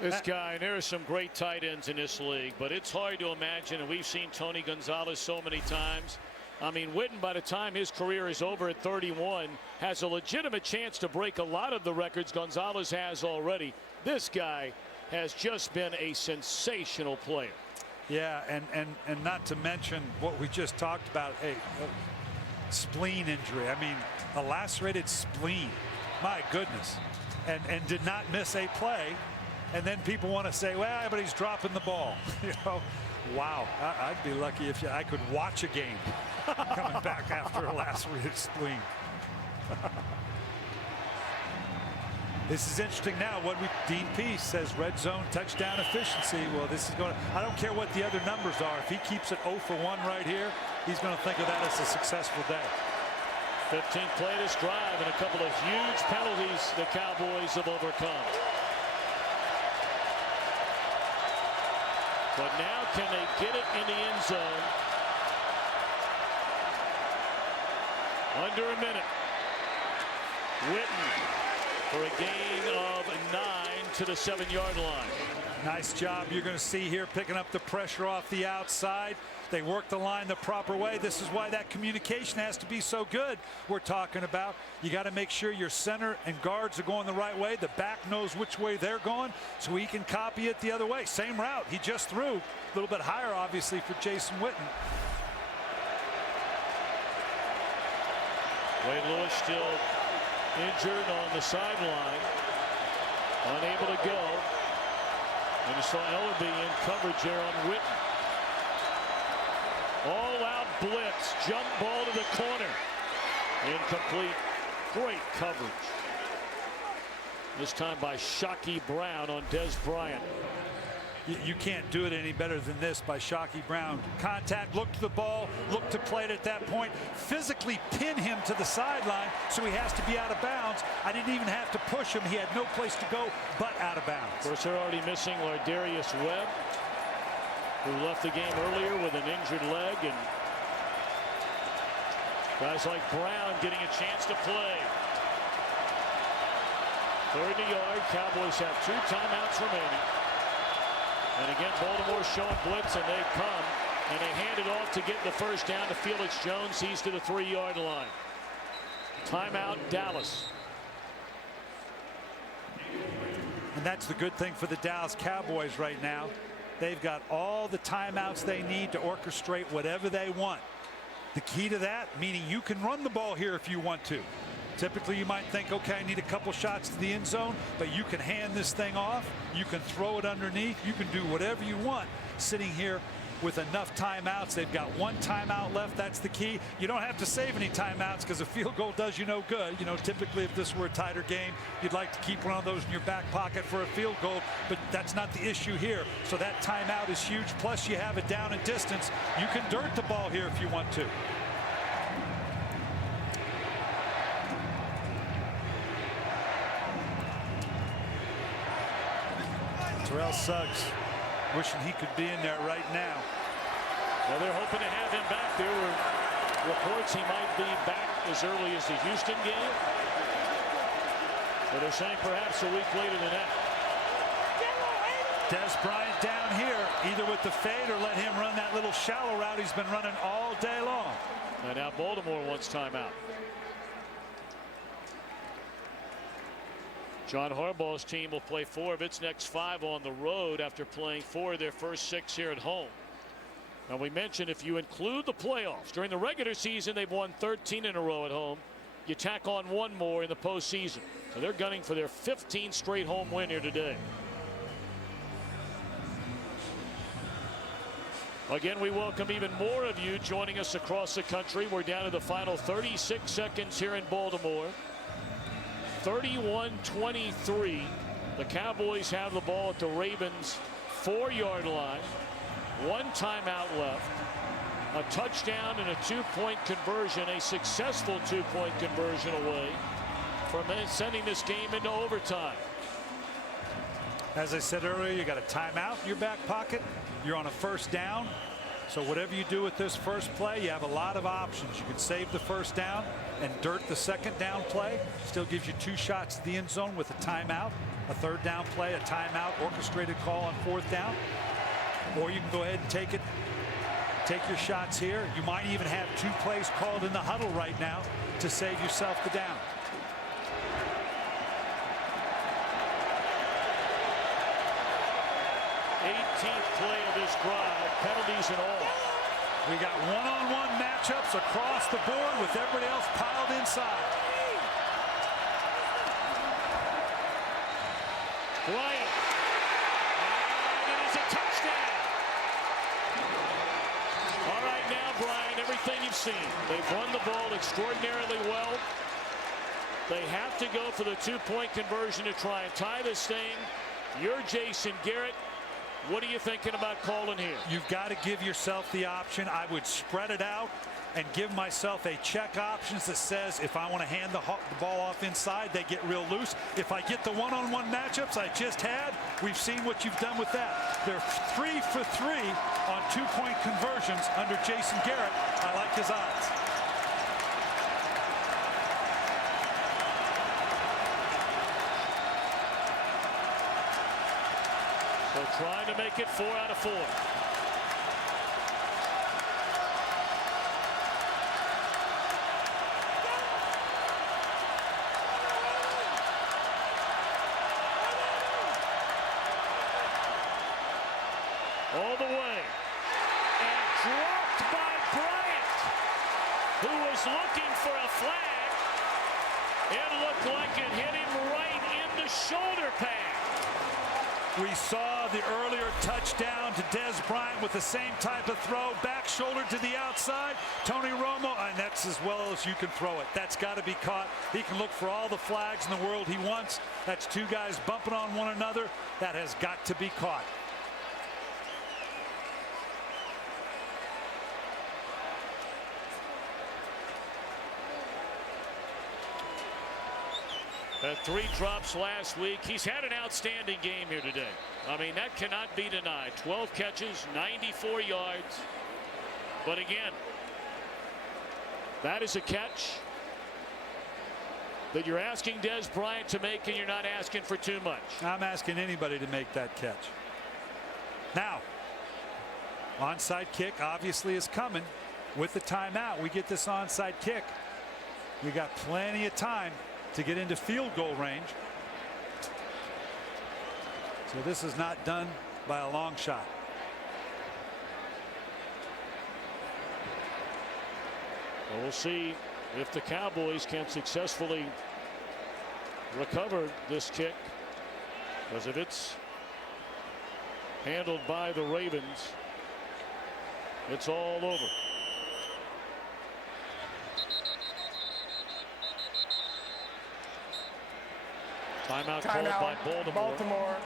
This guy, and there are some great tight ends in this league, but it's hard to imagine, and we've seen Tony Gonzalez so many times. I mean, Witten, by the time his career is over at 31, has a legitimate chance to break a lot of the records Gonzalez has already. This guy has just been a sensational player. Yeah, and not to mention what we just talked about, spleen injury. I mean, a lacerated spleen. My goodness. And did not miss a play. And then people want to say, well, but he's dropping the ball. You know, wow. I'd be lucky if I could watch a game coming back after a lacerated spleen. This is interesting now. Dean Pease says red zone touchdown efficiency. Well, this is going to, I don't care what the other numbers are. If he keeps it 0 for 1 right here, he's going to think of that as a successful day. 15th play this drive, and a couple of huge penalties the Cowboys have overcome. But now can they get it in the end zone? Under a minute. Witten for a gain of 9 to the 7-yard line. Nice job. You're going to see here picking up the pressure off the outside. They work the line the proper way. This is why that communication has to be so good. We're talking about you got to make sure your center and guards are going the right way. The back knows which way they're going so he can copy it the other way. Same route he just threw. A little bit higher, obviously, for Jason Witten. Wade Lewis still injured on the sideline. Unable to go. And you saw Ellerby in coverage there on Witten. All-out blitz. Jump ball to the corner. Incomplete. Great coverage. This time by Shockey Brown on Dez Bryant. You can't do it any better than this by Shockey Brown. Contact, look to the ball, look to play it at that point, physically pin him to the sideline so he has to be out of bounds. I didn't even have to push him. He had no place to go but out of bounds. Of course, they're already missing Lardarius Webb, who left the game earlier with an injured leg, and guys like Brown getting a chance to play. 30 yard. Cowboys have 2 timeouts remaining. And again, Baltimore showing blitz, and they come, and they hand it off to get the first down to Felix Jones. He's to the 3-yard line. Timeout, Dallas. And that's the good thing for the Dallas Cowboys right now. They've got all the timeouts they need to orchestrate whatever they want. The key to that, meaning you can run the ball here if you want to. Typically, you might think, okay, I need a couple shots to the end zone, but you can hand this thing off. You can throw it underneath. You can do whatever you want sitting here with enough timeouts. They've got 1 timeout left. That's the key. You don't have to save any timeouts because a field goal does you no good. You know, typically, if this were a tighter game, you'd like to keep one of those in your back pocket for a field goal, but that's not the issue here. So that timeout is huge. Plus, you have it down in distance. You can dirt the ball here if you want to. Terrell Suggs wishing he could be in there right now. Well, they're hoping to have him back. There were reports he might be back as early as the Houston game. But they're saying perhaps a week later than that. Dez Bryant down here, either with the fade or let him run that little shallow route he's been running all day long. And now Baltimore wants timeout. John Harbaugh's team will play 4 of its next 5 on the road after playing 4 of their first 6 here at home. Now, we mentioned if you include the playoffs, during the regular season, they've won 13 in a row at home. You tack on 1 more in the postseason. So they're gunning for their 15th straight home win here today. Again, we welcome even more of you joining us across the country. We're down to the final 36 seconds here in Baltimore. 31-23. The Cowboys have the ball at the Ravens 4-yard line. 1 timeout left. A touchdown and a 2-point conversion, a successful 2-point conversion away from sending this game into overtime. As I said earlier, you got a timeout in your back pocket. You're on a first down. So whatever you do with this first play, you have a lot of options. You can save the first down and dirt the second down play. Still gives you 2 shots at the end zone with a timeout, a third down play, a timeout, orchestrated call on 4th down. Or you can go ahead and take your shots here. You might even have 2 plays called in the huddle right now to save yourself the down. 18th play of this drive, penalties and all. We got one-on-one matchups across the board with everybody else piled inside. Bryant. And it is a touchdown. All right now, Brian, everything you've seen. They've run the ball extraordinarily well. They have to go for the 2-point conversion to try and tie this thing. You're Jason Garrett. What are you thinking about calling here? You've got to give yourself the option. I would spread it out and give myself a check options that says if I want to hand the ball off inside, they get real loose. If I get the one-on-one matchups I just had, we've seen what you've done with that. They're 3 for 3 on 2-point conversions under Jason Garrett. I like his odds. So trying to make it 4 out of 4. All the way. And dropped by Bryant, who was looking for a flag. It looked like it hit him right in the shoulder pad. We saw the earlier touchdown to Dez Bryant with the same type of throw, back shoulder to the outside. Tony Romo, and that's as well as you can throw it. That's got to be caught. He can look for all the flags in the world he wants. That's 2 guys bumping on one another. That has got to be caught. Had 3 drops last week. He's had an outstanding game here today. I mean, that cannot be denied. 12 catches, 94 yards. But again, that is a catch that you're asking Dez Bryant to make, and you're not asking for too much. I'm asking anybody to make that catch. Now, onside kick obviously is coming. With the timeout, we get this onside kick. We got plenty of time to get into field goal range. So this is not done by a long shot. Well, we'll see if the Cowboys can successfully recover this kick, because if it's handled by the Ravens, it's all over. Timeout called by Baltimore.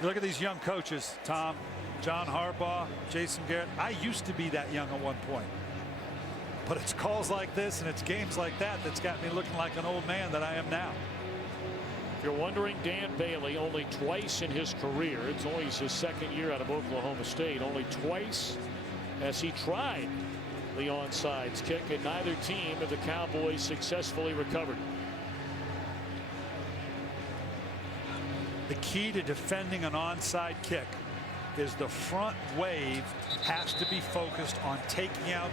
Look at these young coaches, Tom, John Harbaugh, Jason Garrett. I used to be that young at one point. But it's calls like this and it's games like that that's got me looking like an old man that I am now. If you're wondering, Dan Bailey, only twice in his career, it's only his 2nd year out of Oklahoma State, only twice has he tried the onside kick, and neither team of the Cowboys successfully recovered. The key to defending an onside kick is the front wave has to be focused on taking out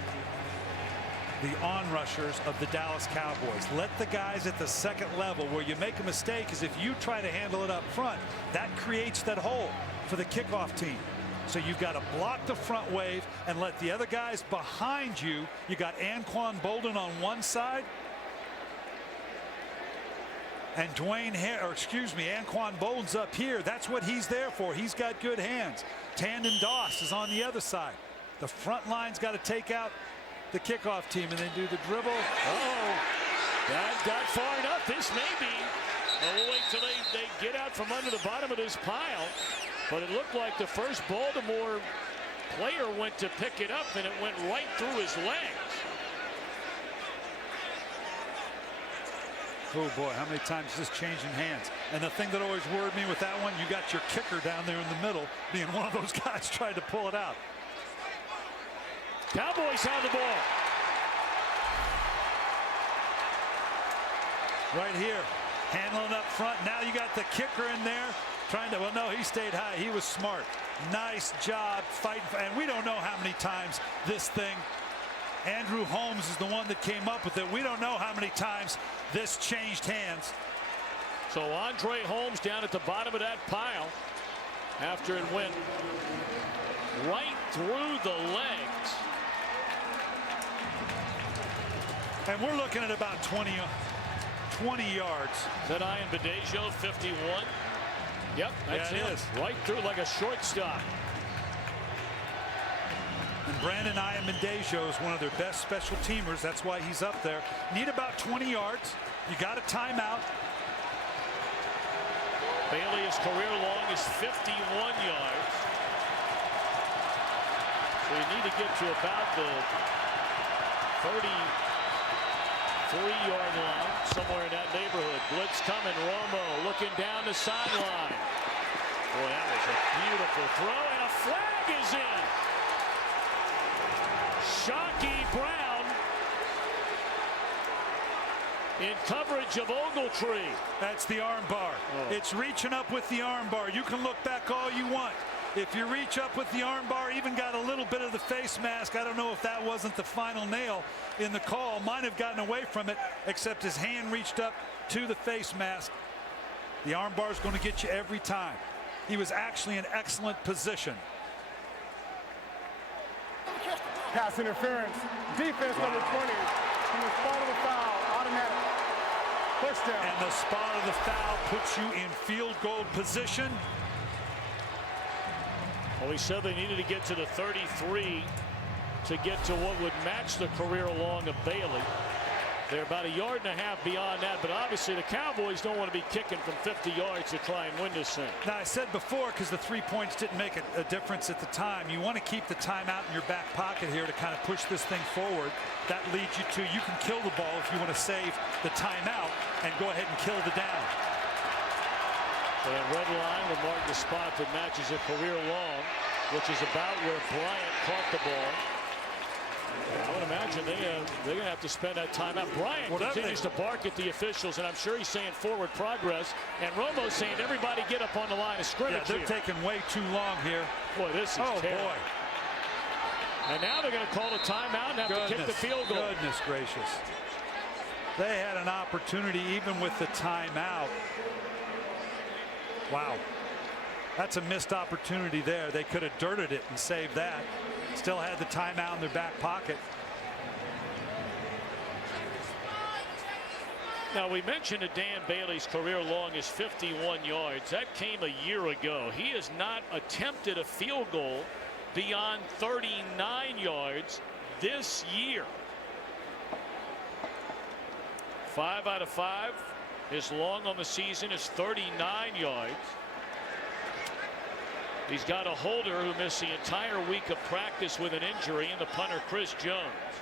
the on-rushers of the Dallas Cowboys. Let the guys at the second level, where you make a mistake is if you try to handle it up front, that creates that hole for the kickoff team. So you've got to block the front wave and let the other guys behind you. You got Anquan Boldin on one side, and Anquan Boldin's up here. That's what he's there for. He's got good hands. Tandon Doss is on the other side. The front line's got to take out the kickoff team and then do the dribble. That got far enough. This may be. We'll wait till they get out from under the bottom of this pile. But it looked like the first Baltimore player went to pick it up, and it went right through his legs. Oh boy, how many times is this changing hands? And the thing that always worried me with that one, you got your kicker down there in the middle, being one of those guys trying to pull it out. Cowboys have the ball. Right here, handling up front. Now you got the kicker in there trying to, well, no, he stayed high. He was smart. Nice job fighting. And we don't know how many times this thing, Andrew Holmes is the one that came up with it. We don't know how many times this changed hands. So Andre Holmes down at the bottom of that pile after it went right through the legs. And we're looking at about 20 yards. Then Ian Badejo, 51. Yep, that's yeah, it it. is. Right through like a shortstop. And Brandon Ayamandejo is one of their best special teamers. That's why he's up there. Need about 20 yards. You got a timeout. Bailey's career long is 51 yards. So you need to get to about the 33-yard line, somewhere in that neighborhood. Blitz coming. Romo looking down the sideline. Boy, that was a beautiful throw, and a flag is in. Shockey Brown in coverage of Ogletree. That's the arm bar. Oh. It's reaching up with the arm bar. You can look back all you want. If you reach up with the arm bar, even got a little bit of the face mask. I don't know if that wasn't the final nail in the call. Might have gotten away from it, except his hand reached up to the face mask. The arm bar is going to get you every time. He was actually in excellent position. Pass interference. Defense number 20. From the spot of the foul. Automatic. First down. And the spot of the foul puts you in field goal position. Well, he said they needed to get to the 33 to get to what would match the career long of Bailey. They're about 1.5 yards beyond that, but obviously the Cowboys don't want to be kicking from 50 yards to try and win this thing. Now, I said before, because the 3 points didn't make a difference at the time, you want to keep the timeout in your back pocket here to kind of push this thing forward. That leads you to, you can kill the ball if you want to save the timeout and go ahead and kill the down. So that red line will mark the spot that matches a career long, which is about where Bryant caught the ball. I would imagine they're going to have to spend that timeout. Bryant continues to bark at the officials, and I'm sure he's saying forward progress. And Romo's saying everybody get up on the line of scrimmage. Yeah, they're taking way too long here. Boy, this is terrible. Boy. And now they're going to call a timeout and have to kick the field goal. Goodness gracious. They had an opportunity even with the timeout. Wow. That's a missed opportunity there. They could have dirted it and saved that. Still had the timeout in their back pocket. Now, we mentioned that Dan Bailey's career long is 51 yards. That came a year ago. He has not attempted a field goal beyond 39 yards this year. 5 out of 5. His long on the season is 39 yards. He's got a holder who missed the entire week of practice with an injury in the punter Chris Jones.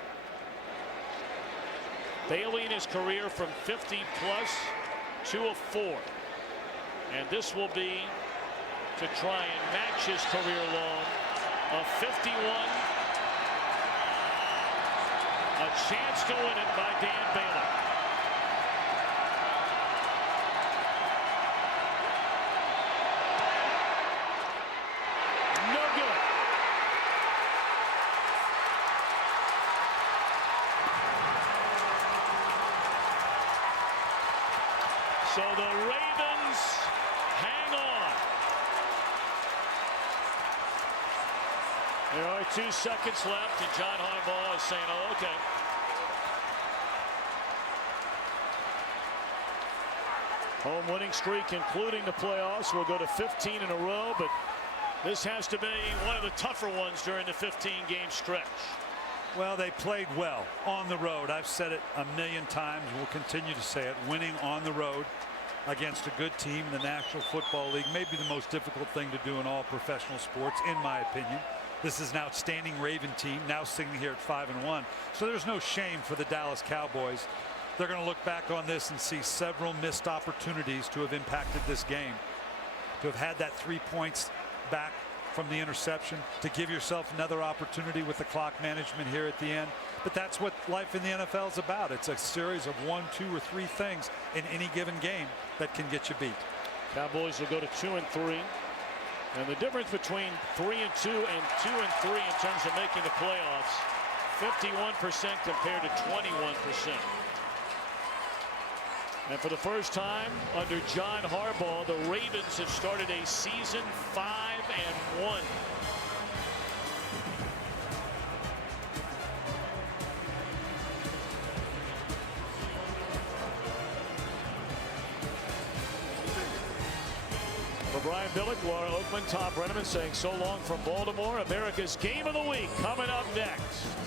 Bailey in his career from 50 plus to a 4. And this will be to try and match his career long of 51. A chance to win it by Dan Bailey. So the Ravens hang on. There are 2 seconds left, and John Harbaugh is saying, oh, okay. Home winning streak, including the playoffs, will go to 15 in a row, but this has to be one of the tougher ones during the 15-game stretch. Well, they played well on the road. I've said it a million times. We'll continue to say it. Winning on the road against a good team in the National Football League may be the most difficult thing to do in all professional sports, in my opinion. This is an outstanding Raven team, now sitting here at 5-1. So there's no shame for the Dallas Cowboys. they're going to look back on this and see several missed opportunities to have impacted this game. To have had that 3 points back from the interception, to give yourself another opportunity with the clock management here at the end. But that's what life in the NFL is about. It's a series of 1, 2, or 3 things in any given game that can get you beat. Cowboys will go to 2-3. And the difference between 3-2 and 2-3 in terms of making the playoffs, 51% compared to 21%. And for the first time under John Harbaugh, the Ravens have started a season 5-1. For Brian Billick, Laura Oakman, Tom Brenneman saying so long from Baltimore. America's Game of the Week coming up next.